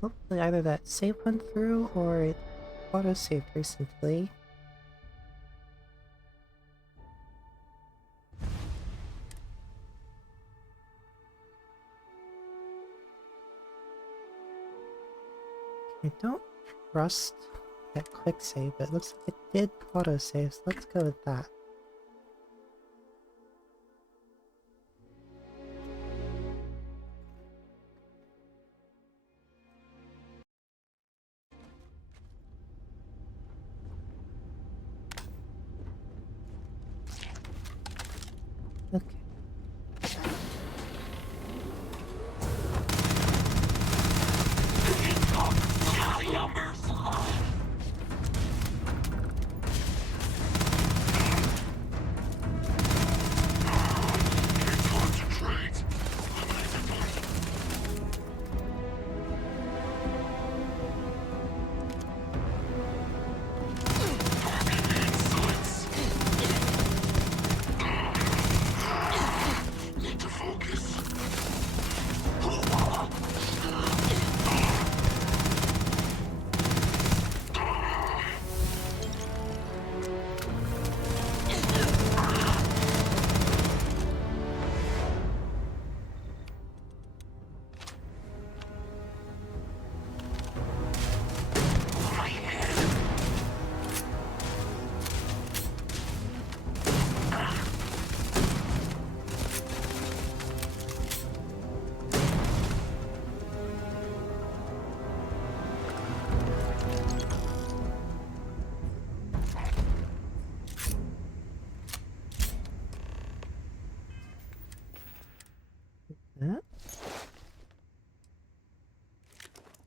Hopefully either that save went through or it auto-saved recently. I don't trust that quick save, but it looks like it did auto-save, so let's go with that. Okay.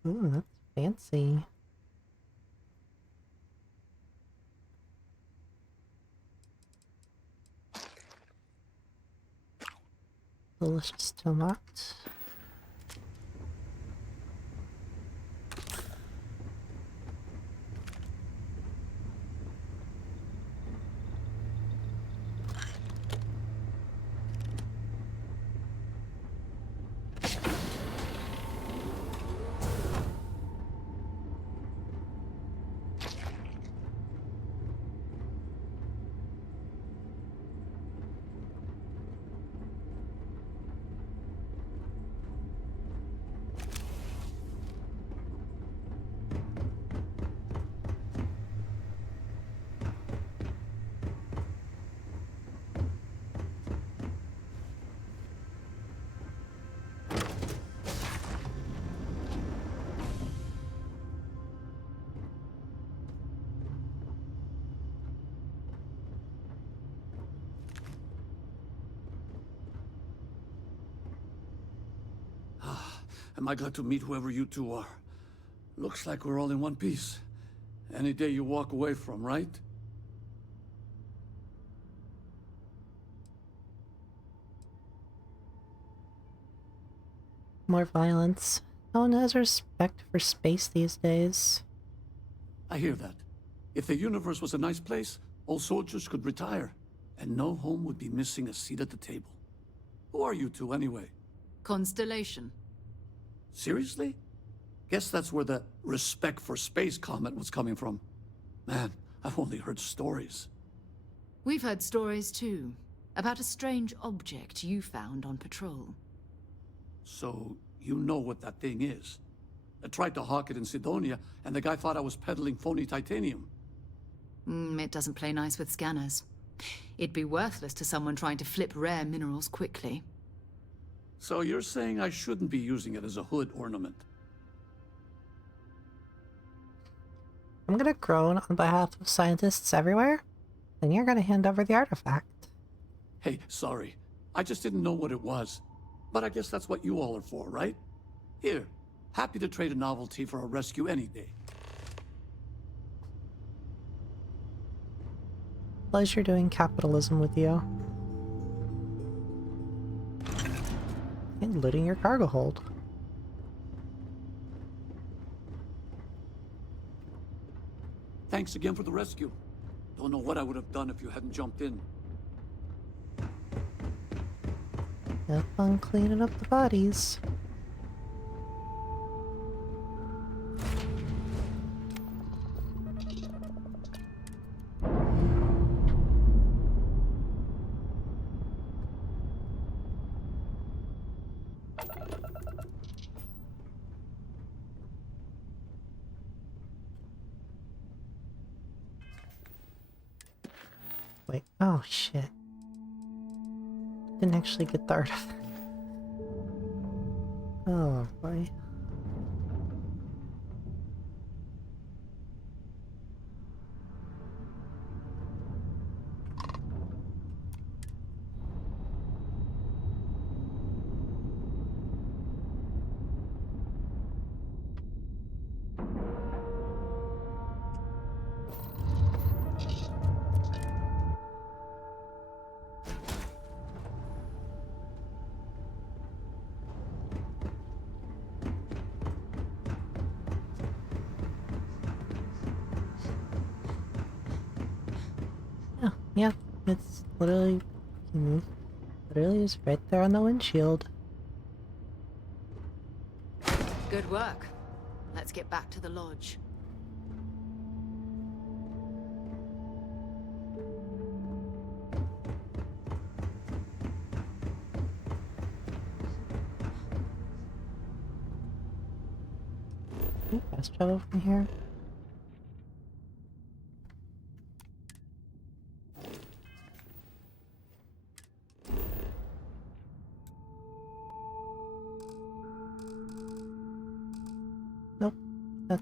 Ooh, that's fancy. Delicious tomat. Am I glad to meet whoever you two are. Looks like we're all in one piece. Any day you walk away from, right? More violence. No one has respect for space these days. I hear that. If the universe was a nice place, all soldiers could retire, and no home would be missing a seat at the table. Who are you two, anyway? Constellation. Seriously? Guess that's where the respect for space comment was coming from. Man, I've only heard stories. We've heard stories too, about a strange object you found on patrol. So, you know what that thing is? I tried to hawk it in Sidonia, and the guy thought I was peddling phony titanium. It doesn't play nice with scanners. It'd be worthless to someone trying to flip rare minerals quickly. So you're saying I shouldn't be using it as a hood ornament? I'm gonna groan on behalf of scientists everywhere, then you're gonna hand over the artifact. Hey, sorry. I just didn't know what it was. But I guess that's what you all are for, right? Here, happy to trade a novelty for a rescue any day. Pleasure doing capitalism with you. And looting your cargo hold. Thanks again for the rescue. Don't know what I would have done if you hadn't jumped in. Have fun cleaning up the bodies. Wait, oh shit. Didn't actually get the artifact. Oh boy. Yeah, it's literally is right there on the windshield. Good work. Let's get back to the lodge. Can you fast travel from here? Nope. Okay.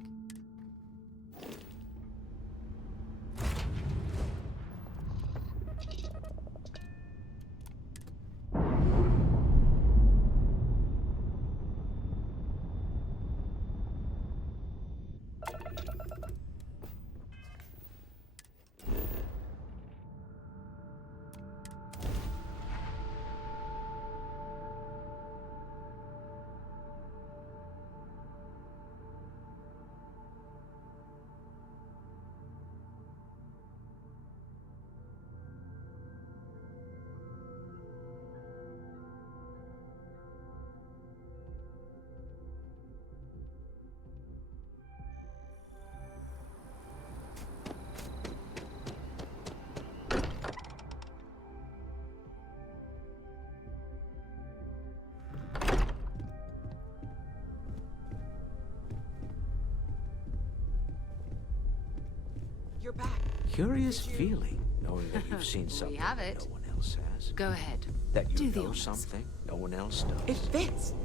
your back. Curious feeling, knowing that you've seen something have that it. no one else has. Go ahead. That you Do the know honors. something no one else does. It fits.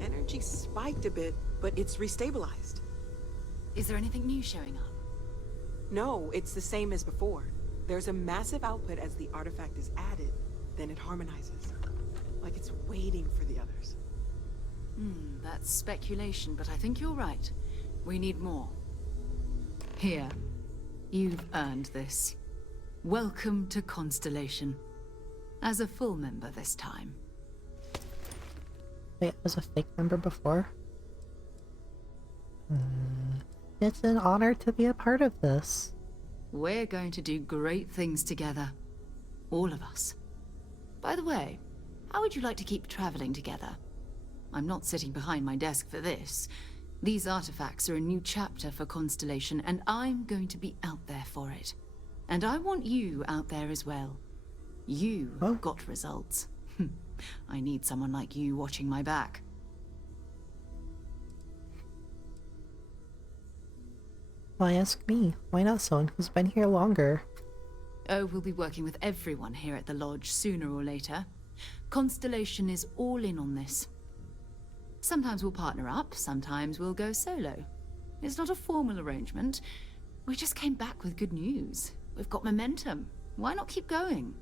Energy spiked a bit, but it's restabilized. Is there anything new showing up? No, it's the same as before. There's a massive output as the artifact is added, then it harmonizes. Like it's waiting for the others. That's speculation, but I think you're right. We need more. Here. You've earned this. Welcome to Constellation. As a full member this time. Wait, I was a fake member before? It's an honor to be a part of this. We're going to do great things together. All of us. By the way, how would you like to keep traveling together? I'm not sitting behind my desk for this. These artifacts are a new chapter for Constellation, and I'm going to be out there for it. And I want you out there as well. You got results. I need someone like you watching my back. Why ask me? Why not someone who's been here longer? Oh, we'll be working with everyone here at the Lodge sooner or later. Constellation is all in on this. Sometimes we'll partner up, sometimes we'll go solo. It's not a formal arrangement. We just came back with good news. We've got momentum. Why not keep going?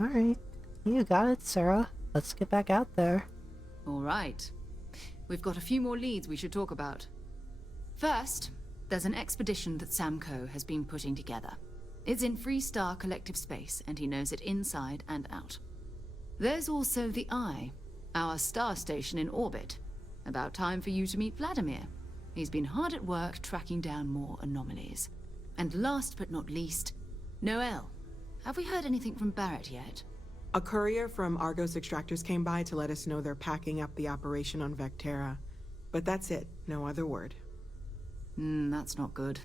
Alright, you got it, Sarah. Let's get back out there. All right. We've got a few more leads we should talk about. First, there's an expedition that Samco has been putting together. It's in Freestar Collective Space, and he knows it inside and out. There's also the Eye, our star station in orbit. About time for you to meet Vladimir. He's been hard at work tracking down more anomalies. And last but not least, Noel. Have we heard anything from Barrett yet? A courier from Argos Extractors came by to let us know they're packing up the operation on Vectera. But that's it, no other word. That's not good.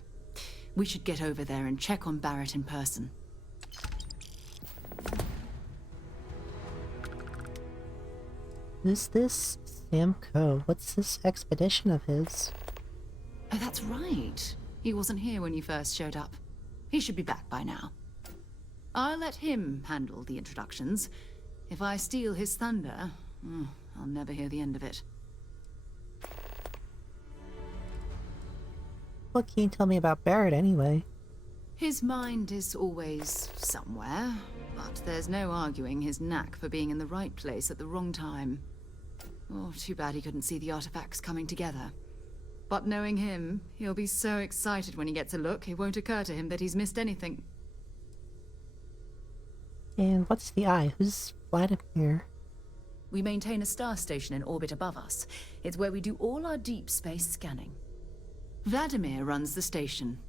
We should get over there and check on Barrett in person. Who's this Samco? What's this expedition of his? Oh, that's right. He wasn't here when you first showed up. He should be back by now. I'll let him handle the introductions. If I steal his thunder, I'll never hear the end of it. What can you tell me about Barrett anyway? His mind is always somewhere, but there's no arguing his knack for being in the right place at the wrong time. Oh, too bad he couldn't see the artifacts coming together. But knowing him, he'll be so excited when he gets a look, it won't occur to him that he's missed anything. And what's the Eye? Who's Vladimir? We maintain a star station in orbit above us. It's where we do all our deep space scanning. Vladimir runs the station.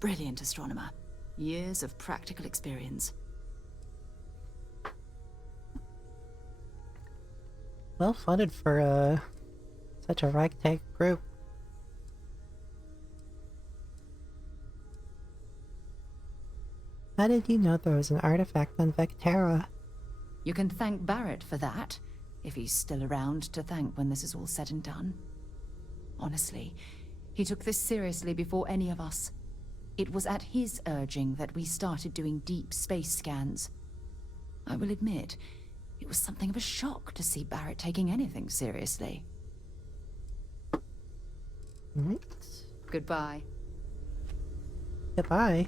Brilliant astronomer. Years of practical experience. Well funded for such a ragtag group. How did you know there was an artifact on Vectera? You can thank Barrett for that, if he's still around to thank when this is all said and done. Honestly, he took this seriously before any of us. It was at his urging that we started doing deep space scans. I will admit, it was something of a shock to see Barrett taking anything seriously. Right. Goodbye. Goodbye.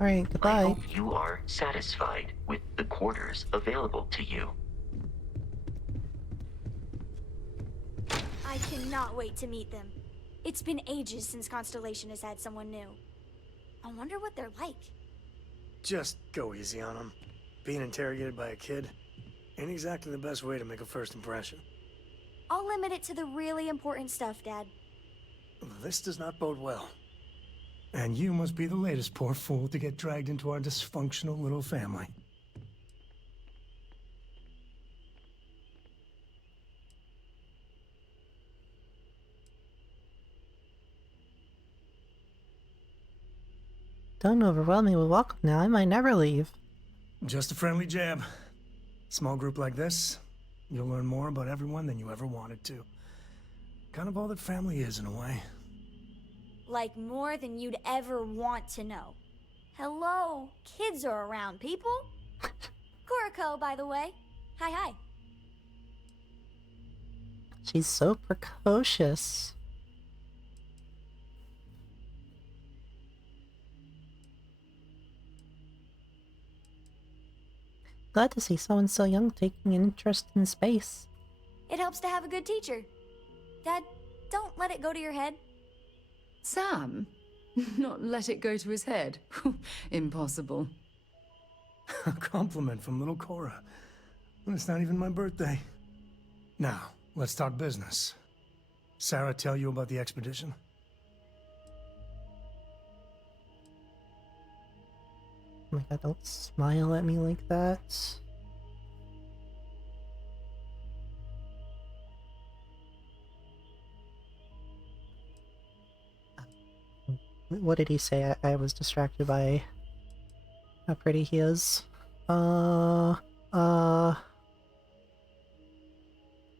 Alright, goodbye. I hope you are satisfied with the quarters available to you. I cannot wait to meet them. It's been ages since Constellation has had someone new. I wonder what they're like. Just go easy on them. Being interrogated by a kid ain't exactly the best way to make a first impression. I'll limit it to the really important stuff, Dad. This does not bode well. And you must be the latest poor fool to get dragged into our dysfunctional little family. Don't overwhelm me with welcome now. I might never leave. Just a friendly jab. Small group like this, you'll learn more about everyone than you ever wanted to. Kind of all that family is in a way. Like more than you'd ever want to know. Hello, kids are around, people. Kuriko, by the way. Hi, hi. She's so precocious. Glad to see someone so young taking an interest in space. It helps to have a good teacher. Dad, don't let it go to your head. Sam? Not let it go to his head? Impossible. A compliment from little Cora. And it's not even my birthday. Now, let's talk business. Sarah tell you about the expedition? Oh my god, don't smile at me like that. What did he say? I was distracted by how pretty he is. Not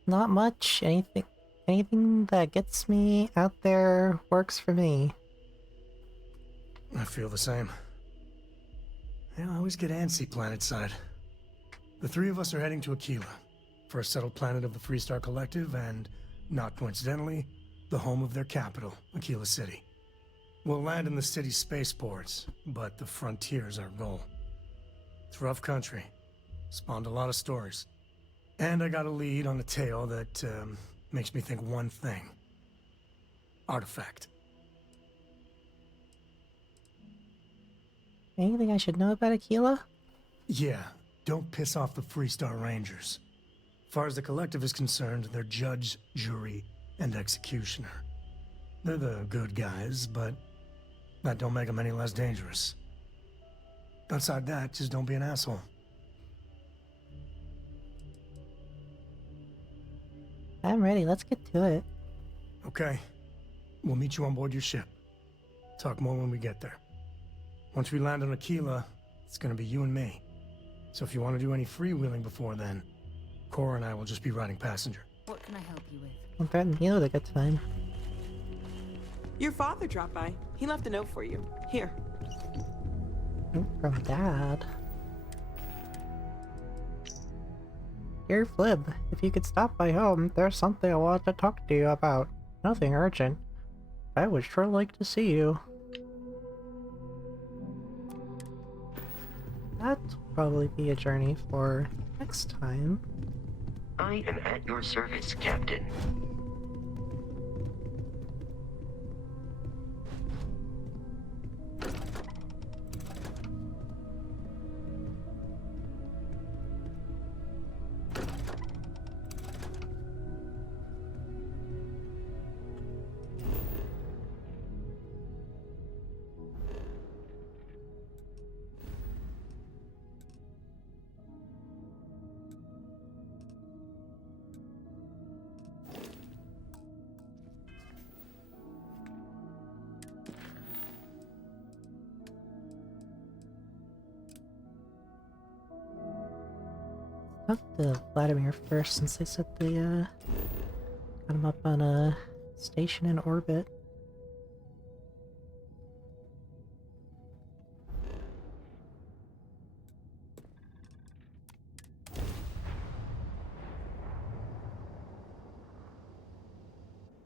much. Anything that gets me out there works for me. I feel the same. I always get antsy planetside. The three of us are heading to Aquila, first settled planet of the Freestar Collective, and, not coincidentally, the home of their capital, Aquila City. We'll land in the city's spaceports, but the frontier's our goal. It's rough country. Spawned a lot of stories. And I got a lead on a tale that, makes me think one thing. Artifact. Anything I should know about Aquila? Yeah, don't piss off the Freestar Rangers. As far as the Collective is concerned, they're judge, jury, and executioner. They're the good guys, but that don't make them any less dangerous. Outside that, just don't be an asshole. I'm ready, let's get to it. Okay. We'll meet you on board your ship. Talk more when we get there. Once we land on Aquila, it's gonna be you and me. So if you want to do any freewheeling before then, Cora and I will just be riding passenger. What can I help you with? I'm threatening you with a good time. Your father dropped by. He left a note for you. Here. From Dad. Dear Flib, if you could stop by home, there's something I want to talk to you about. Nothing urgent. I would sure like to see you. That'll probably be a journey for next time. I am at your service, Captain. Talk to Vladimir first, since they said they got him up on a station in orbit.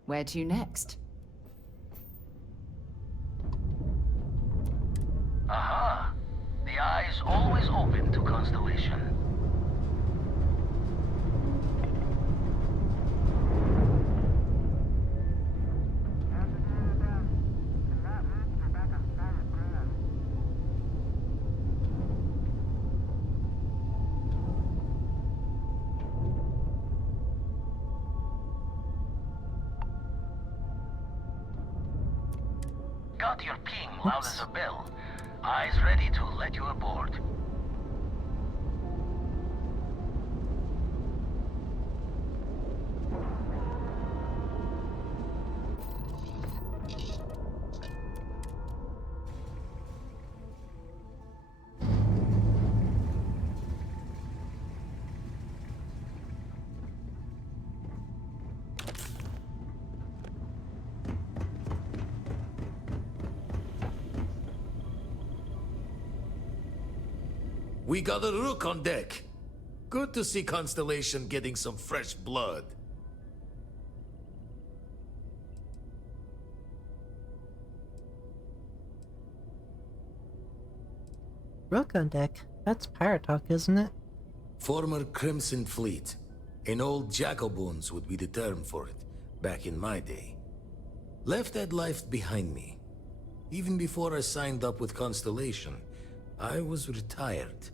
Where to next? Aha! The eye is always open to Constellation. Got your ping loud as a bell. Eyes ready to let you aboard. We got a rook on deck. Good to see Constellation getting some fresh blood. Rook on deck? That's pirate talk, isn't it? Former Crimson Fleet. An old Jacoboons would be the term for it, back in my day. Left that life behind me. Even before I signed up with Constellation, I was retired.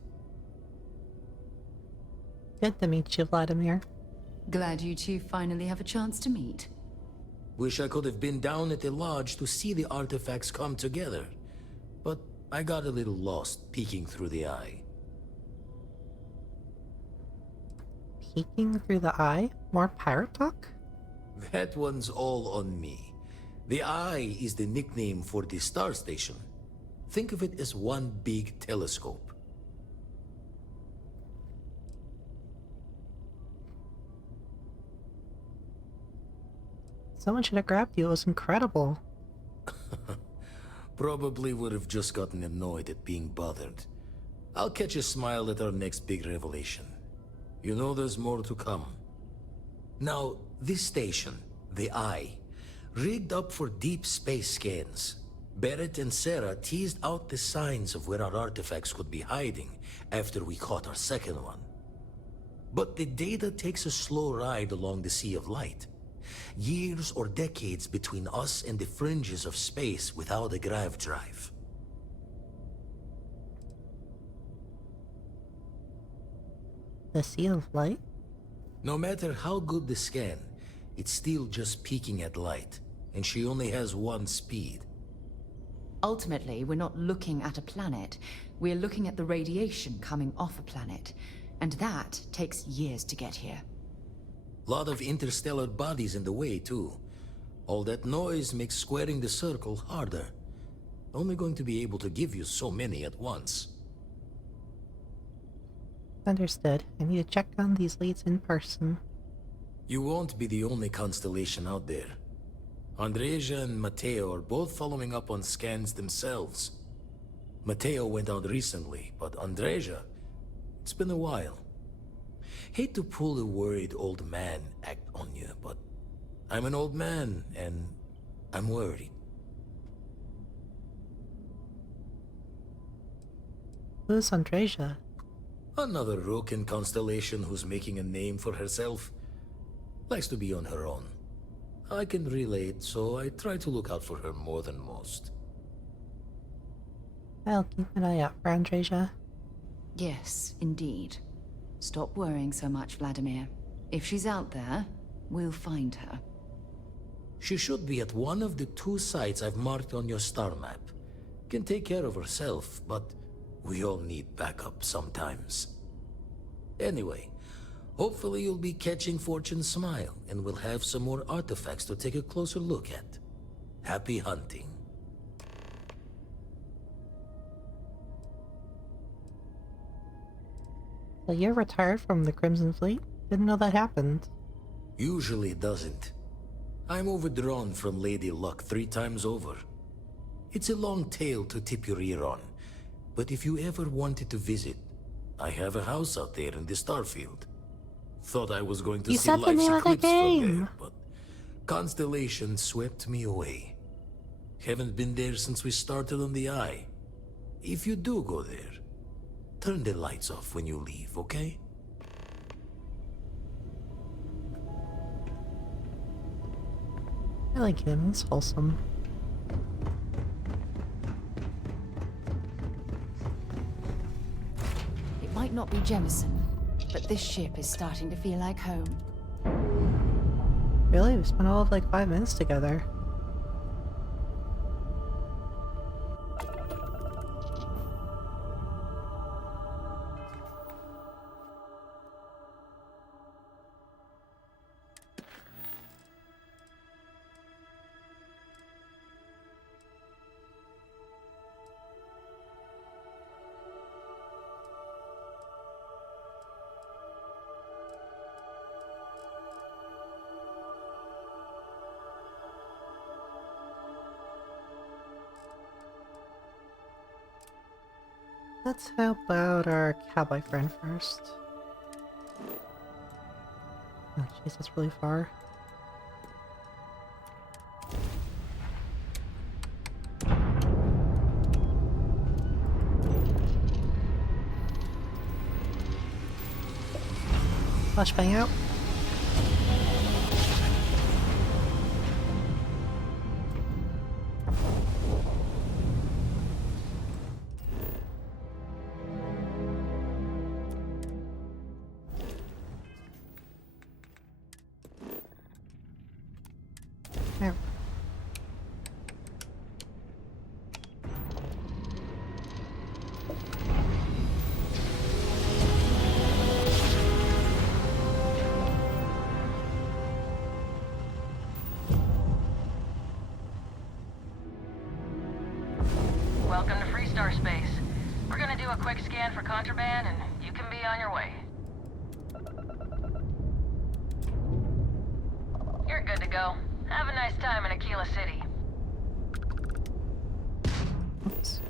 Good to meet you, Vladimir. Glad you two finally have a chance to meet. Wish I could have been down at the lodge to see the artifacts come together. But I got a little lost peeking through the eye. Peeking through the eye? More pirate talk? That one's all on me. The Eye is the nickname for the star station. Think of it as one big telescope. Someone should have grabbed you. It was incredible. Probably would have just gotten annoyed at being bothered. I'll catch a smile at our next big revelation. You know there's more to come. Now, this station, the Eye, rigged up for deep space scans. Barrett and Sarah teased out the signs of where our artifacts could be hiding after we caught our second one. But the data takes a slow ride along the Sea of Light. Years or decades between us and the fringes of space without a grav drive. The Sea of Light? No matter how good the scan, it's still just peeking at light, and she only has one speed. Ultimately, we're not looking at a planet. We're looking at the radiation coming off a planet. And that takes years to get here. Lot of interstellar bodies in the way, too. All that noise makes squaring the circle harder. Only going to be able to give you so many at once. Understood. I need to check on these leads in person. You won't be the only constellation out there. Andreja and Mateo are both following up on scans themselves. Mateo went out recently, but Andreja, it's been a while. Hate to pull a worried old man act on you, but I'm an old man, and I'm worried. Who's Andreja? Another rook in Constellation who's making a name for herself. Likes to be on her own. I can relate, so I try to look out for her more than most. I'll keep an eye out for Andreja. Yes, indeed. Stop worrying so much, Vladimir. If she's out there, we'll find her. She should be at one of the 2 sites I've marked on your star map. Can take care of herself, but we all need backup sometimes. Anyway, hopefully you'll be catching Fortune's smile, and we'll have some more artifacts to take a closer look at. Happy hunting. So you're retired from the Crimson Fleet? Didn't know that happened. Usually doesn't. I'm overdrawn from Lady Luck 3 times over. It's a long tale to tip your ear on, but if you ever wanted to visit, I have a house out there in the Starfield. Thought I was going to see said the life's name of the eclipse from game. there, but Constellation swept me away. Haven't been there since we started on the Eye. If you do go there, turn the lights off when you leave, okay? I like him, he's wholesome. It might not be Jemison, but this ship is starting to feel like home. Really? We spent all of like 5 minutes together. Let's help out our cowboy friend first. Oh jeez, that's really far. Flashbang out. There. Welcome to Freestar Space. We're gonna do a quick scan for contraband, and you can be on your way. You're good to go. Have a nice time in Aquila City. Oops.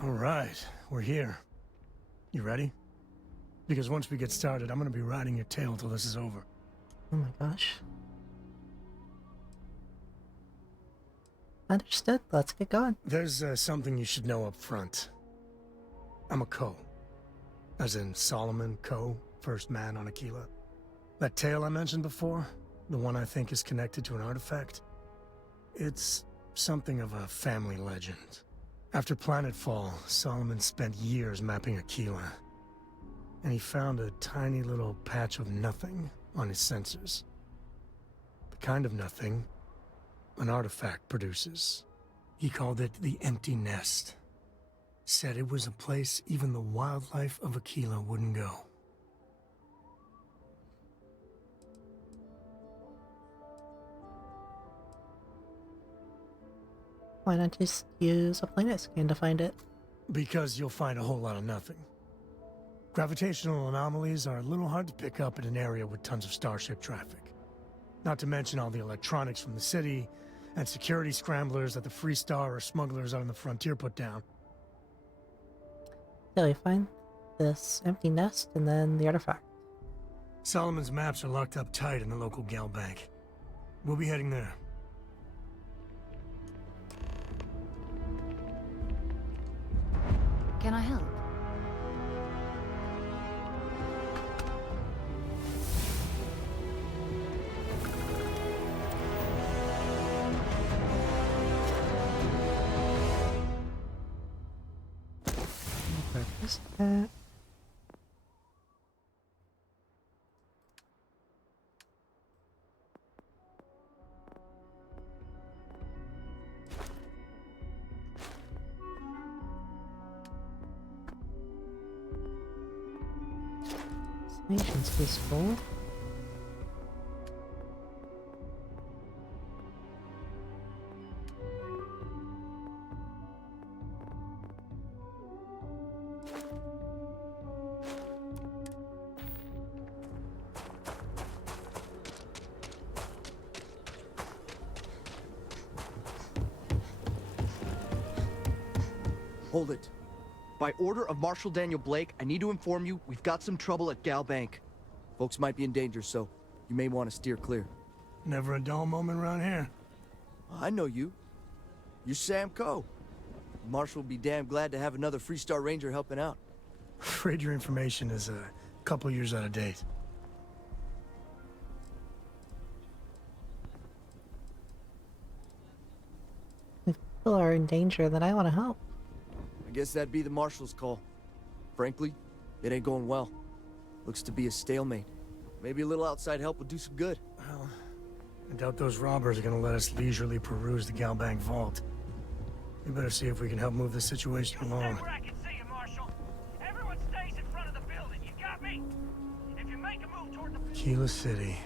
All right, we're here. You ready? Because once we get started, I'm gonna be riding your tail till this is over. Oh my gosh. Understood. Let's get going. There's something you should know up front. I'm a Co. As in Solomon Co., first man on Aquila. That tale I mentioned before, the one I think is connected to an artifact, it's something of a family legend. After Planetfall, Solomon spent years mapping Aquila, and he found a tiny little patch of nothing on his sensors. The kind of nothing an artifact produces. He called it the Empty Nest. Said it was a place even the wildlife of Aquila wouldn't go. Why not just use a planet scan to find it? Because you'll find a whole lot of nothing. Gravitational anomalies are a little hard to pick up in an area with tons of starship traffic. Not to mention all the electronics from the city, and security scramblers that the Freestar or smugglers out on the frontier put down. So we find this empty nest and then the artifact. Solomon's maps are locked up tight in the local gal bank. We'll be heading there. Can I help? Where is that? Station's peaceful. Hold it. By order of Marshal Daniel Blake, I need to inform you we've got some trouble at Gal Bank. Folks might be in danger, so you may want to steer clear. Never a dull moment around here. I know you. You're Sam Coe. Marshal will be damn glad to have another Freestar Ranger helping out. Afraid your information is a couple years out of date. If people are in danger, then I want to help. I guess that'd be the Marshal's call. Frankly, it ain't going well. Looks to be a stalemate. Maybe a little outside help would do some good. Well, I doubt those robbers are gonna let us leisurely peruse the Galbank vault. We better see if we can help move this situation along. Stay where I can see you, Marshal. Everyone stays in front of the building. You got me? If you make a move toward the... Keela City.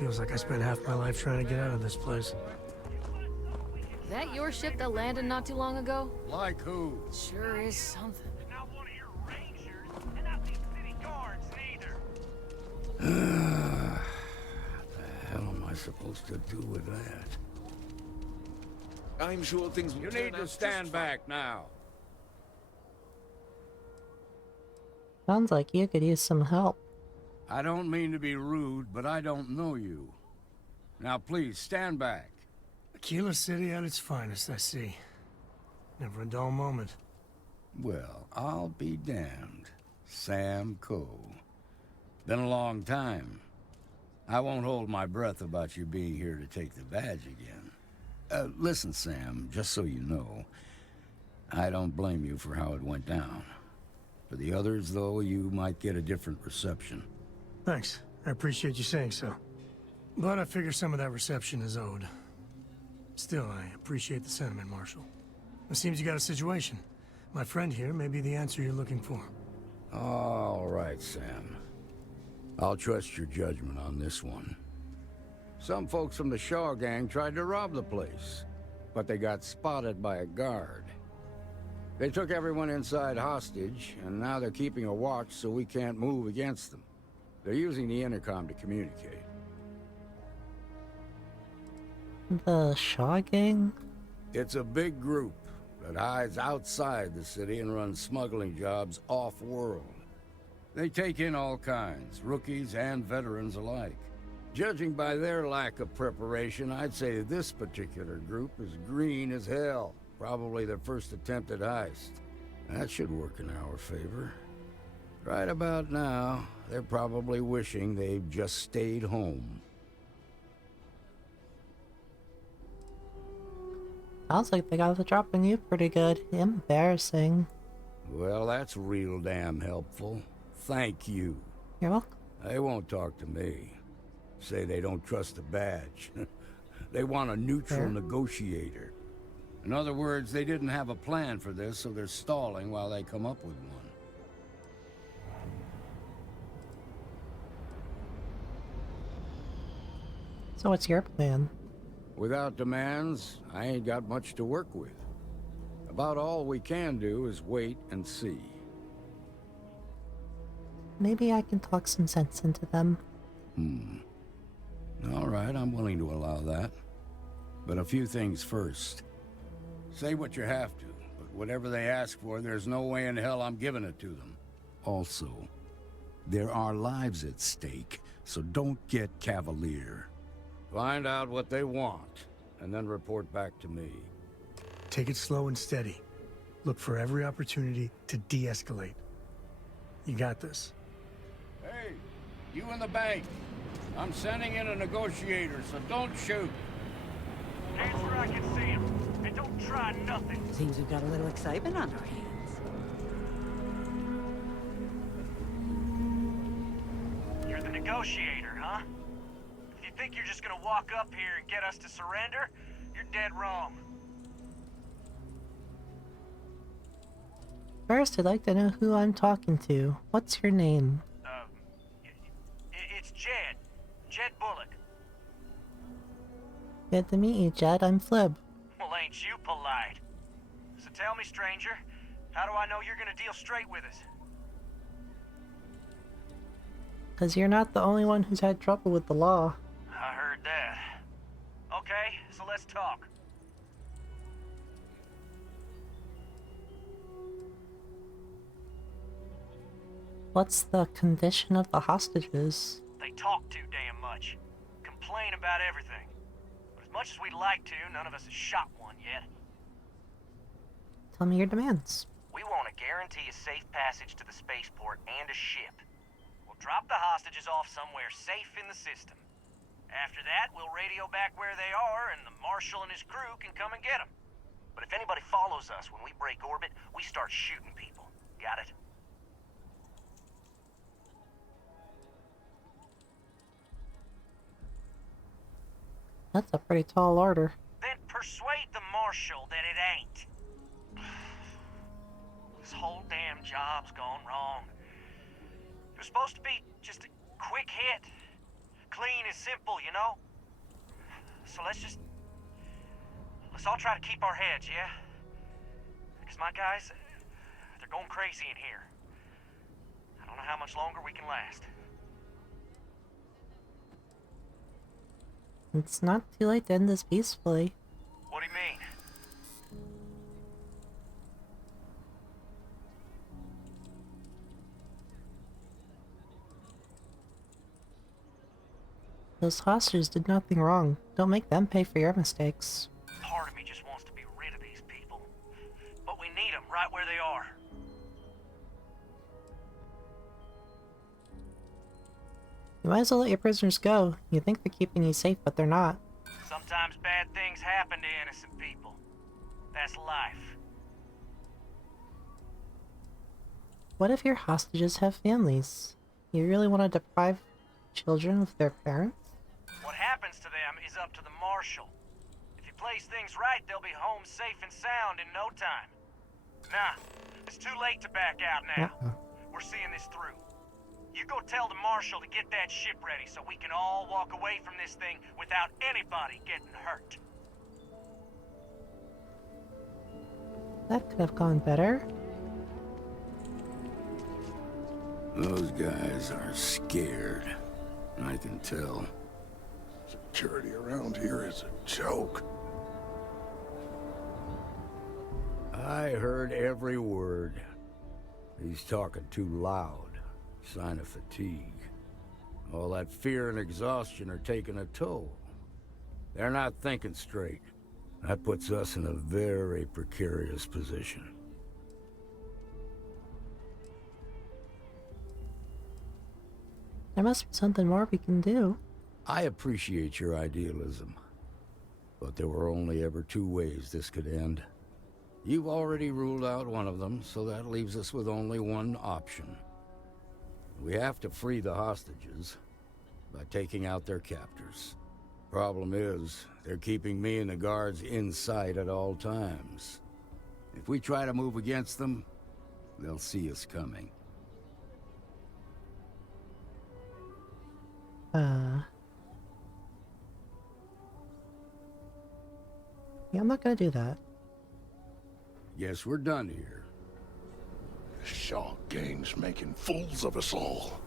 Feels like I spent half my life trying to get out of this place. Is that your ship that landed not too long ago? Like who? Sure is something. Not one of your rangers, and not these city guards, neither. The hell am I supposed to do with that? I'm sure things will You turn need to out stand just back now. Sounds like you could use some help. I don't mean to be rude, but I don't know you. Now please, stand back. Keela City at its finest, I see. Never a dull moment. Well, I'll be damned. Sam Coe. Been a long time. I won't hold my breath about you being here to take the badge again. Listen, Sam, just so you know, I don't blame you for how it went down. For the others, though, you might get a different reception. Thanks. I appreciate you saying so. But I figure some of that reception is owed. Still, I appreciate the sentiment, Marshal. It seems you got a situation. My friend here may be the answer you're looking for. All right, Sam. I'll trust your judgment on this one. Some folks from the Shaw gang tried to rob the place, but they got spotted by a guard. They took everyone inside hostage, and now they're keeping a watch so we can't move against them. They're using the intercom to communicate. The Shaw gang? It's a big group that hides outside the city and runs smuggling jobs off-world. They take in all kinds, rookies and veterans alike. Judging by their lack of preparation, I'd say this particular group is green as hell. Probably their first attempt at heist. That should work in our favor. Right about now, they're probably wishing they'd just stayed home. Sounds like they got the drop on you pretty good. Embarrassing. Well, that's real damn helpful. Thank you. You're welcome. They won't talk to me. Say they don't trust the badge. They want a neutral negotiator. In other words, they didn't have a plan for this, so they're stalling while they come up with one. So what's your plan? Without demands, I ain't got much to work with. About all we can do is wait and see. Maybe I can talk some sense into them. All right, I'm willing to allow that. But a few things first. Say what you have to, but whatever they ask for, there's no way in hell I'm giving it to them. Also, there are lives at stake, so don't get cavalier. Find out what they want, and then report back to me. Take it slow and steady. Look for every opportunity to de-escalate. You got this. Hey, you in the bank. I'm sending in a negotiator, so don't shoot. Hands where I can see him. And don't try nothing. Seems we've got a little excitement on our hands. You're the negotiator, huh? If you think you're just gonna walk up here and get us to surrender, you're dead wrong. First, I'd like to know who I'm talking to. What's your name? It's Jed. Jed Bullock. Good to meet you, Jed. I'm Flib. Well, ain't you polite? So tell me, stranger, how do I know you're gonna deal straight with us? Because you're not the only one who's had trouble with the law. I heard that. Okay, so let's talk. What's the condition of the hostages? They talk too damn much. Complain about everything. But as much as we'd like to, none of us has shot one yet. tell me your demands. We want to guarantee a safe passage to the spaceport and a ship. We'll drop the hostages off somewhere safe in the system. After that, we'll radio back where they are, and the Marshal and his crew can come and get them. But if anybody follows us when we break orbit, we start shooting people. Got it? That's a pretty tall order. Then persuade the Marshal that it ain't. This whole damn job's gone wrong. It was supposed to be just a quick hit. Clean and simple, you know? So let's all try to keep our heads, yeah? Because my guys, they're going crazy in here. I don't know how much longer we can last. It's not too late to end this peacefully. What do you mean? Those hostages did nothing wrong. Don't make them pay for your mistakes. Part of me just wants to be rid of these people. But we need them right where they are. You might as well let your prisoners go. You think they're keeping you safe, but they're not. Sometimes bad things happen to innocent people. That's life. What if your hostages have families? You really want to deprive children of their parents? What happens to them is up to the Marshal. If he plays things right, they'll be home safe and sound in no time. Nah, it's too late to back out now. We're seeing this through. You go tell the Marshal to get that ship ready so we can all walk away from this thing without anybody getting hurt. That could have gone better. Those guys are scared. I can tell. Security around here is a joke. I heard every word. He's talking too loud. Sign of fatigue. All that fear and exhaustion are taking a toll. They're not thinking straight. That puts us in a very precarious position. There must be something more we can do. I appreciate your idealism, but there were only ever two ways this could end. You've already ruled out one of them, so that leaves us with only one option. We have to free the hostages by taking out their captors. Problem is, they're keeping me and the guards in sight at all times. If we try to move against them, they'll see us coming. Yeah, I'm not gonna do that. Guess we're done here. The Shaw gang's making fools of us all.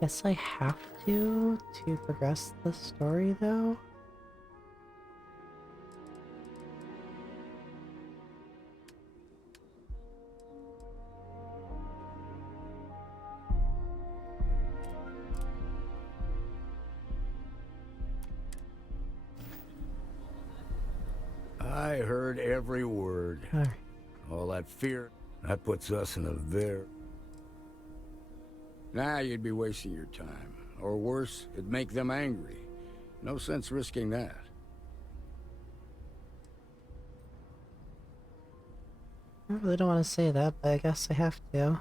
Guess I have to progress the story, though. I heard every word. All right. All that fear, that puts us in a very... Nah, you'd be wasting your time. Or worse, it'd make them angry. No sense risking that. I really don't want to say that, but I guess I have to.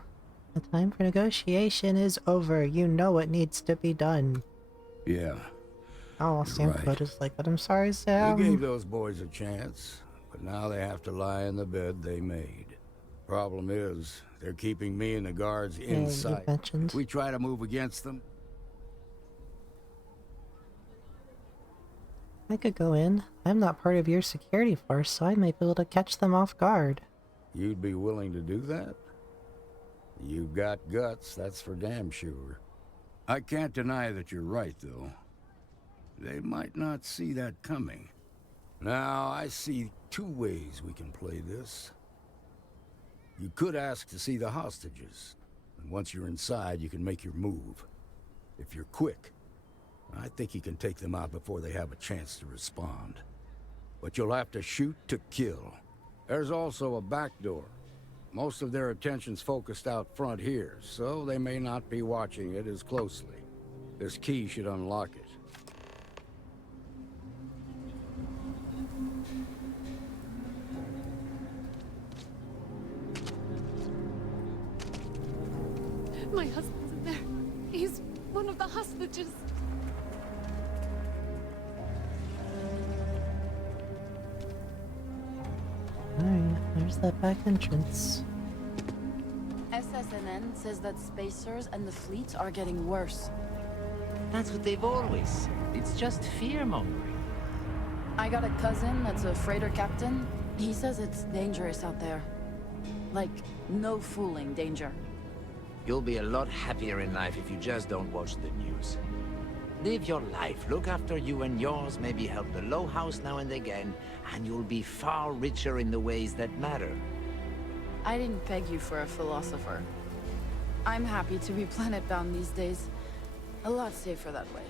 The time for negotiation is over. You know what needs to be done. Yeah. Oh, Sam right. Coat is like, but I'm sorry, Sam. You gave those boys a chance, but now they have to lie in the bed they made. Problem is, they're keeping me and the guards in sight. If we try to move against them... I could go in. I'm not part of your security force, so I might be able to catch them off guard. You'd be willing to do that? You've got guts, that's for damn sure. I can't deny that you're right, though. They might not see that coming. Now, I see two ways we can play this. You could ask to see the hostages. And once you're inside, you can make your move. If you're quick, I think you can take them out before they have a chance to respond. But you'll have to shoot to kill. There's also a back door. Most of their attention's focused out front here, so they may not be watching it as closely. This key should unlock it. My husband's in there. He's one of the hostages. Alright, there's that back entrance. SSNN says that spacers and the fleet are getting worse. That's what they've always said. It's just fear-mongering. I got a cousin that's a freighter captain. He says it's dangerous out there. Like, no fooling danger. You'll be a lot happier in life if you just don't watch the news. Live your life, look after you and yours, maybe help the low house now and again, and you'll be far richer in the ways that matter. I didn't peg you for a philosopher. I'm happy to be planet-bound these days. A lot safer that way.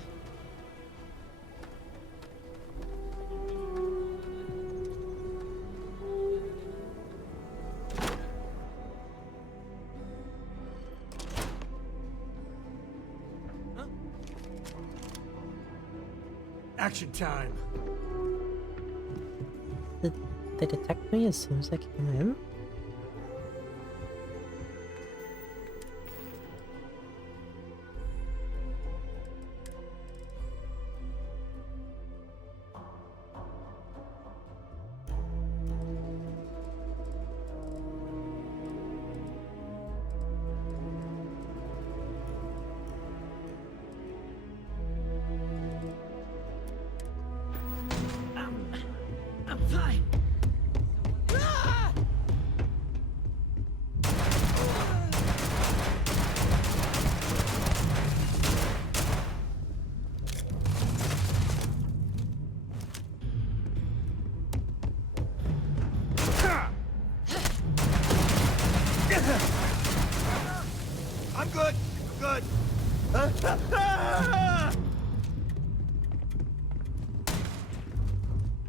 Action time. Did they detect me as soon as I came in? I'm fine. I'm good. Good.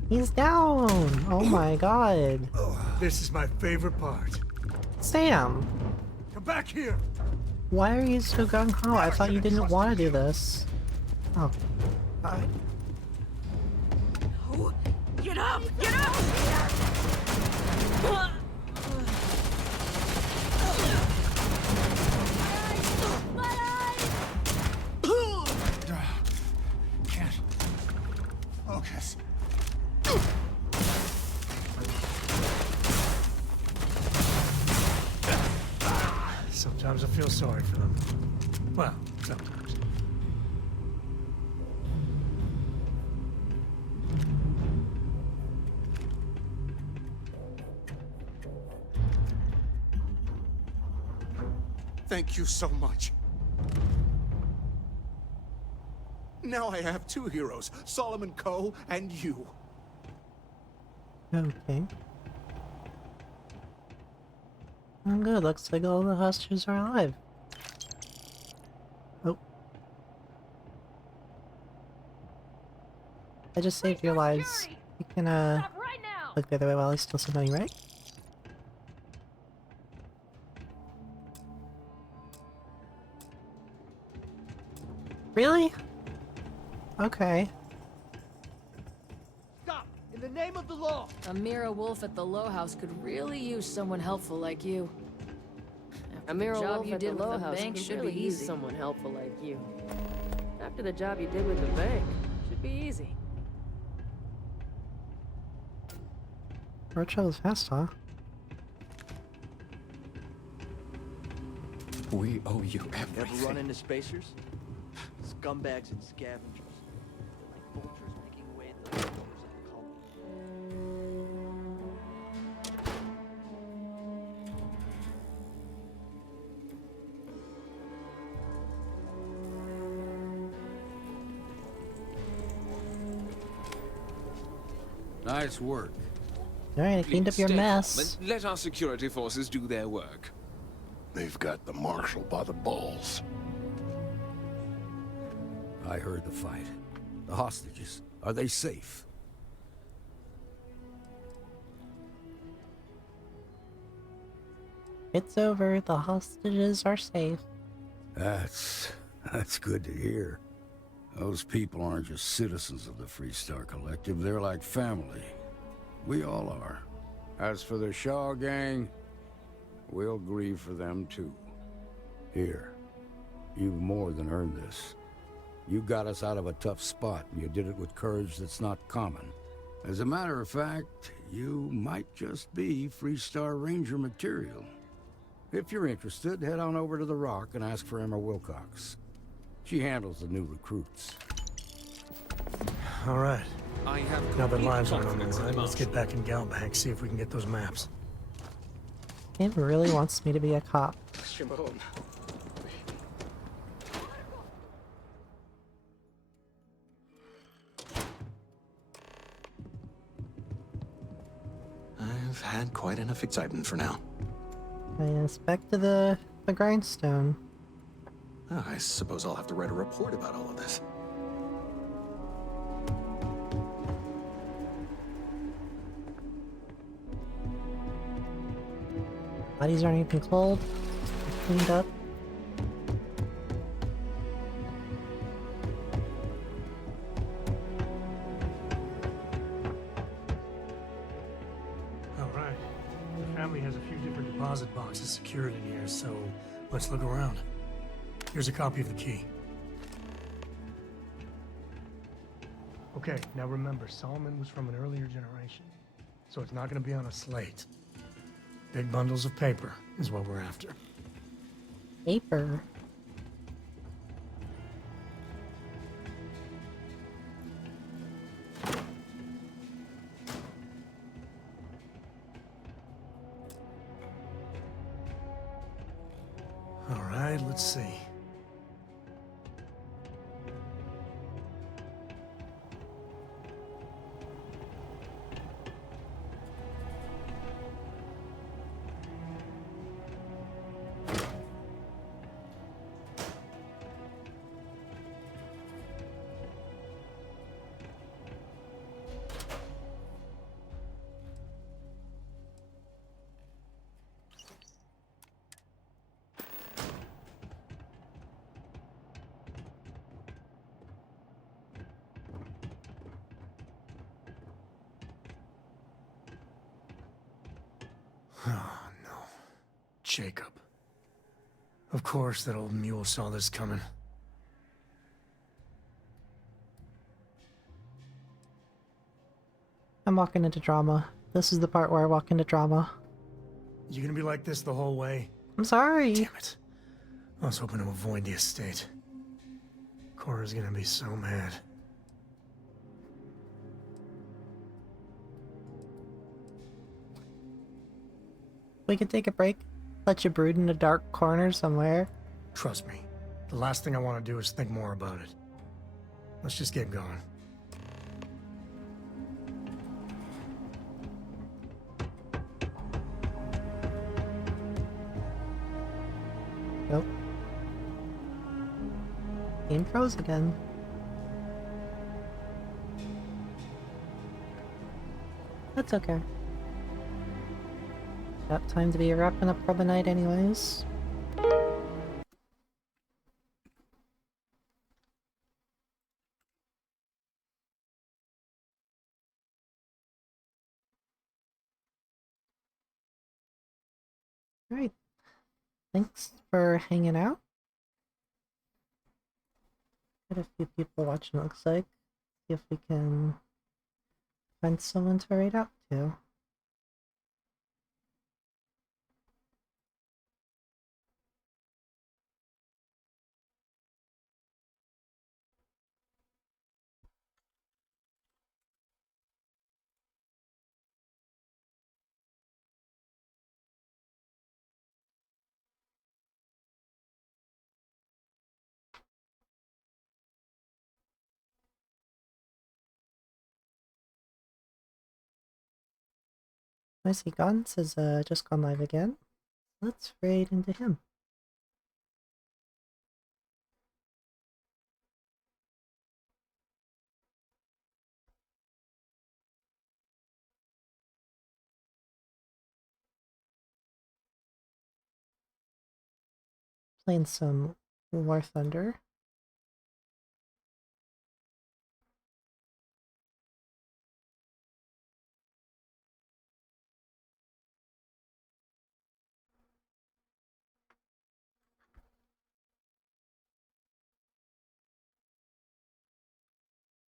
He's down! Oh my god. This is my favorite part. Sam! Come back here. Why are you so gung-ho? I thought you didn't want to do this. Oh. Alright. Oh, get up! Get up! Can't focus. Sometimes I feel sorry for them. Well, sometimes. Thank you so much. Now I have two heroes, Solomon Coe and you. Okay. Oh good, looks like all the hostages are alive. Oh. I just saved your lives. You can, look the other way while I steal some money, right? Really? Okay. Stop! In the name of the law! Amira Wolf at the Low House could really use someone helpful like you. Amira the job Wolf you at did the with Low the House bank could should really be use easy. someone helpful like you. After the job you did with the bank, should be easy. Road travels fast, huh? We owe you Ever everything. run into spacers? Scumbags and scavengers. They're like vultures picking away at the leftovers of the colony. Nice work. Alright, I cleaned up your Stay calm mess. and let our security forces do their work. They've got the marshal by the balls. I heard the fight. The hostages, are they safe? It's over. The hostages are safe. That's good to hear. Those people aren't just citizens of the Freestar Collective, they're like family. We all are. As for the Shaw gang, we'll grieve for them too. Here, you've more than earned this. You got us out of a tough spot, and you did it with courage that's not common. As a matter of fact, you might just be Freestar Ranger material. If you're interested, head on over to the Rock and ask for Emma Wilcox. She handles the new recruits. All right. I have Now that lives aren't on the confidence in line, let's Marshall. get back in Galbank, see if we can get those maps. It really wants me to be a cop. Shimon. I've had quite enough excitement for now. Yes, back to the grindstone. Oh, I suppose I'll have to write a report about all of this. Bodies aren't even cold. They're cleaned up. All right. The family has a few different deposit boxes secured in here, so let's look around. Here's a copy of the key. Okay, now remember, Solomon was from an earlier generation, so it's not going to be on a slate. Big bundles of paper is what we're after. Paper. All right, let's see. Oh, no. Jacob. Of course that old mule saw this coming. I'm walking into drama. This is the part where I walk into drama. You gonna be like this the whole way? I'm sorry. Damn it. I was hoping to avoid the estate. Cora's gonna be so mad. We could take a break. Let you brood in a dark corner somewhere. Trust me, the last thing I want to do is think more about it. Let's just get going. Nope. Game froze again. That's okay. Got time to be wrapping up for the night anyways. Alright. Thanks for hanging out. Got a few people watching, it looks like. See if we can find someone to raid out to. I see gone, says just gone live again. Let's raid into him. Playing some War Thunder.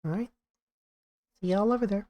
Alright. See y'all over there.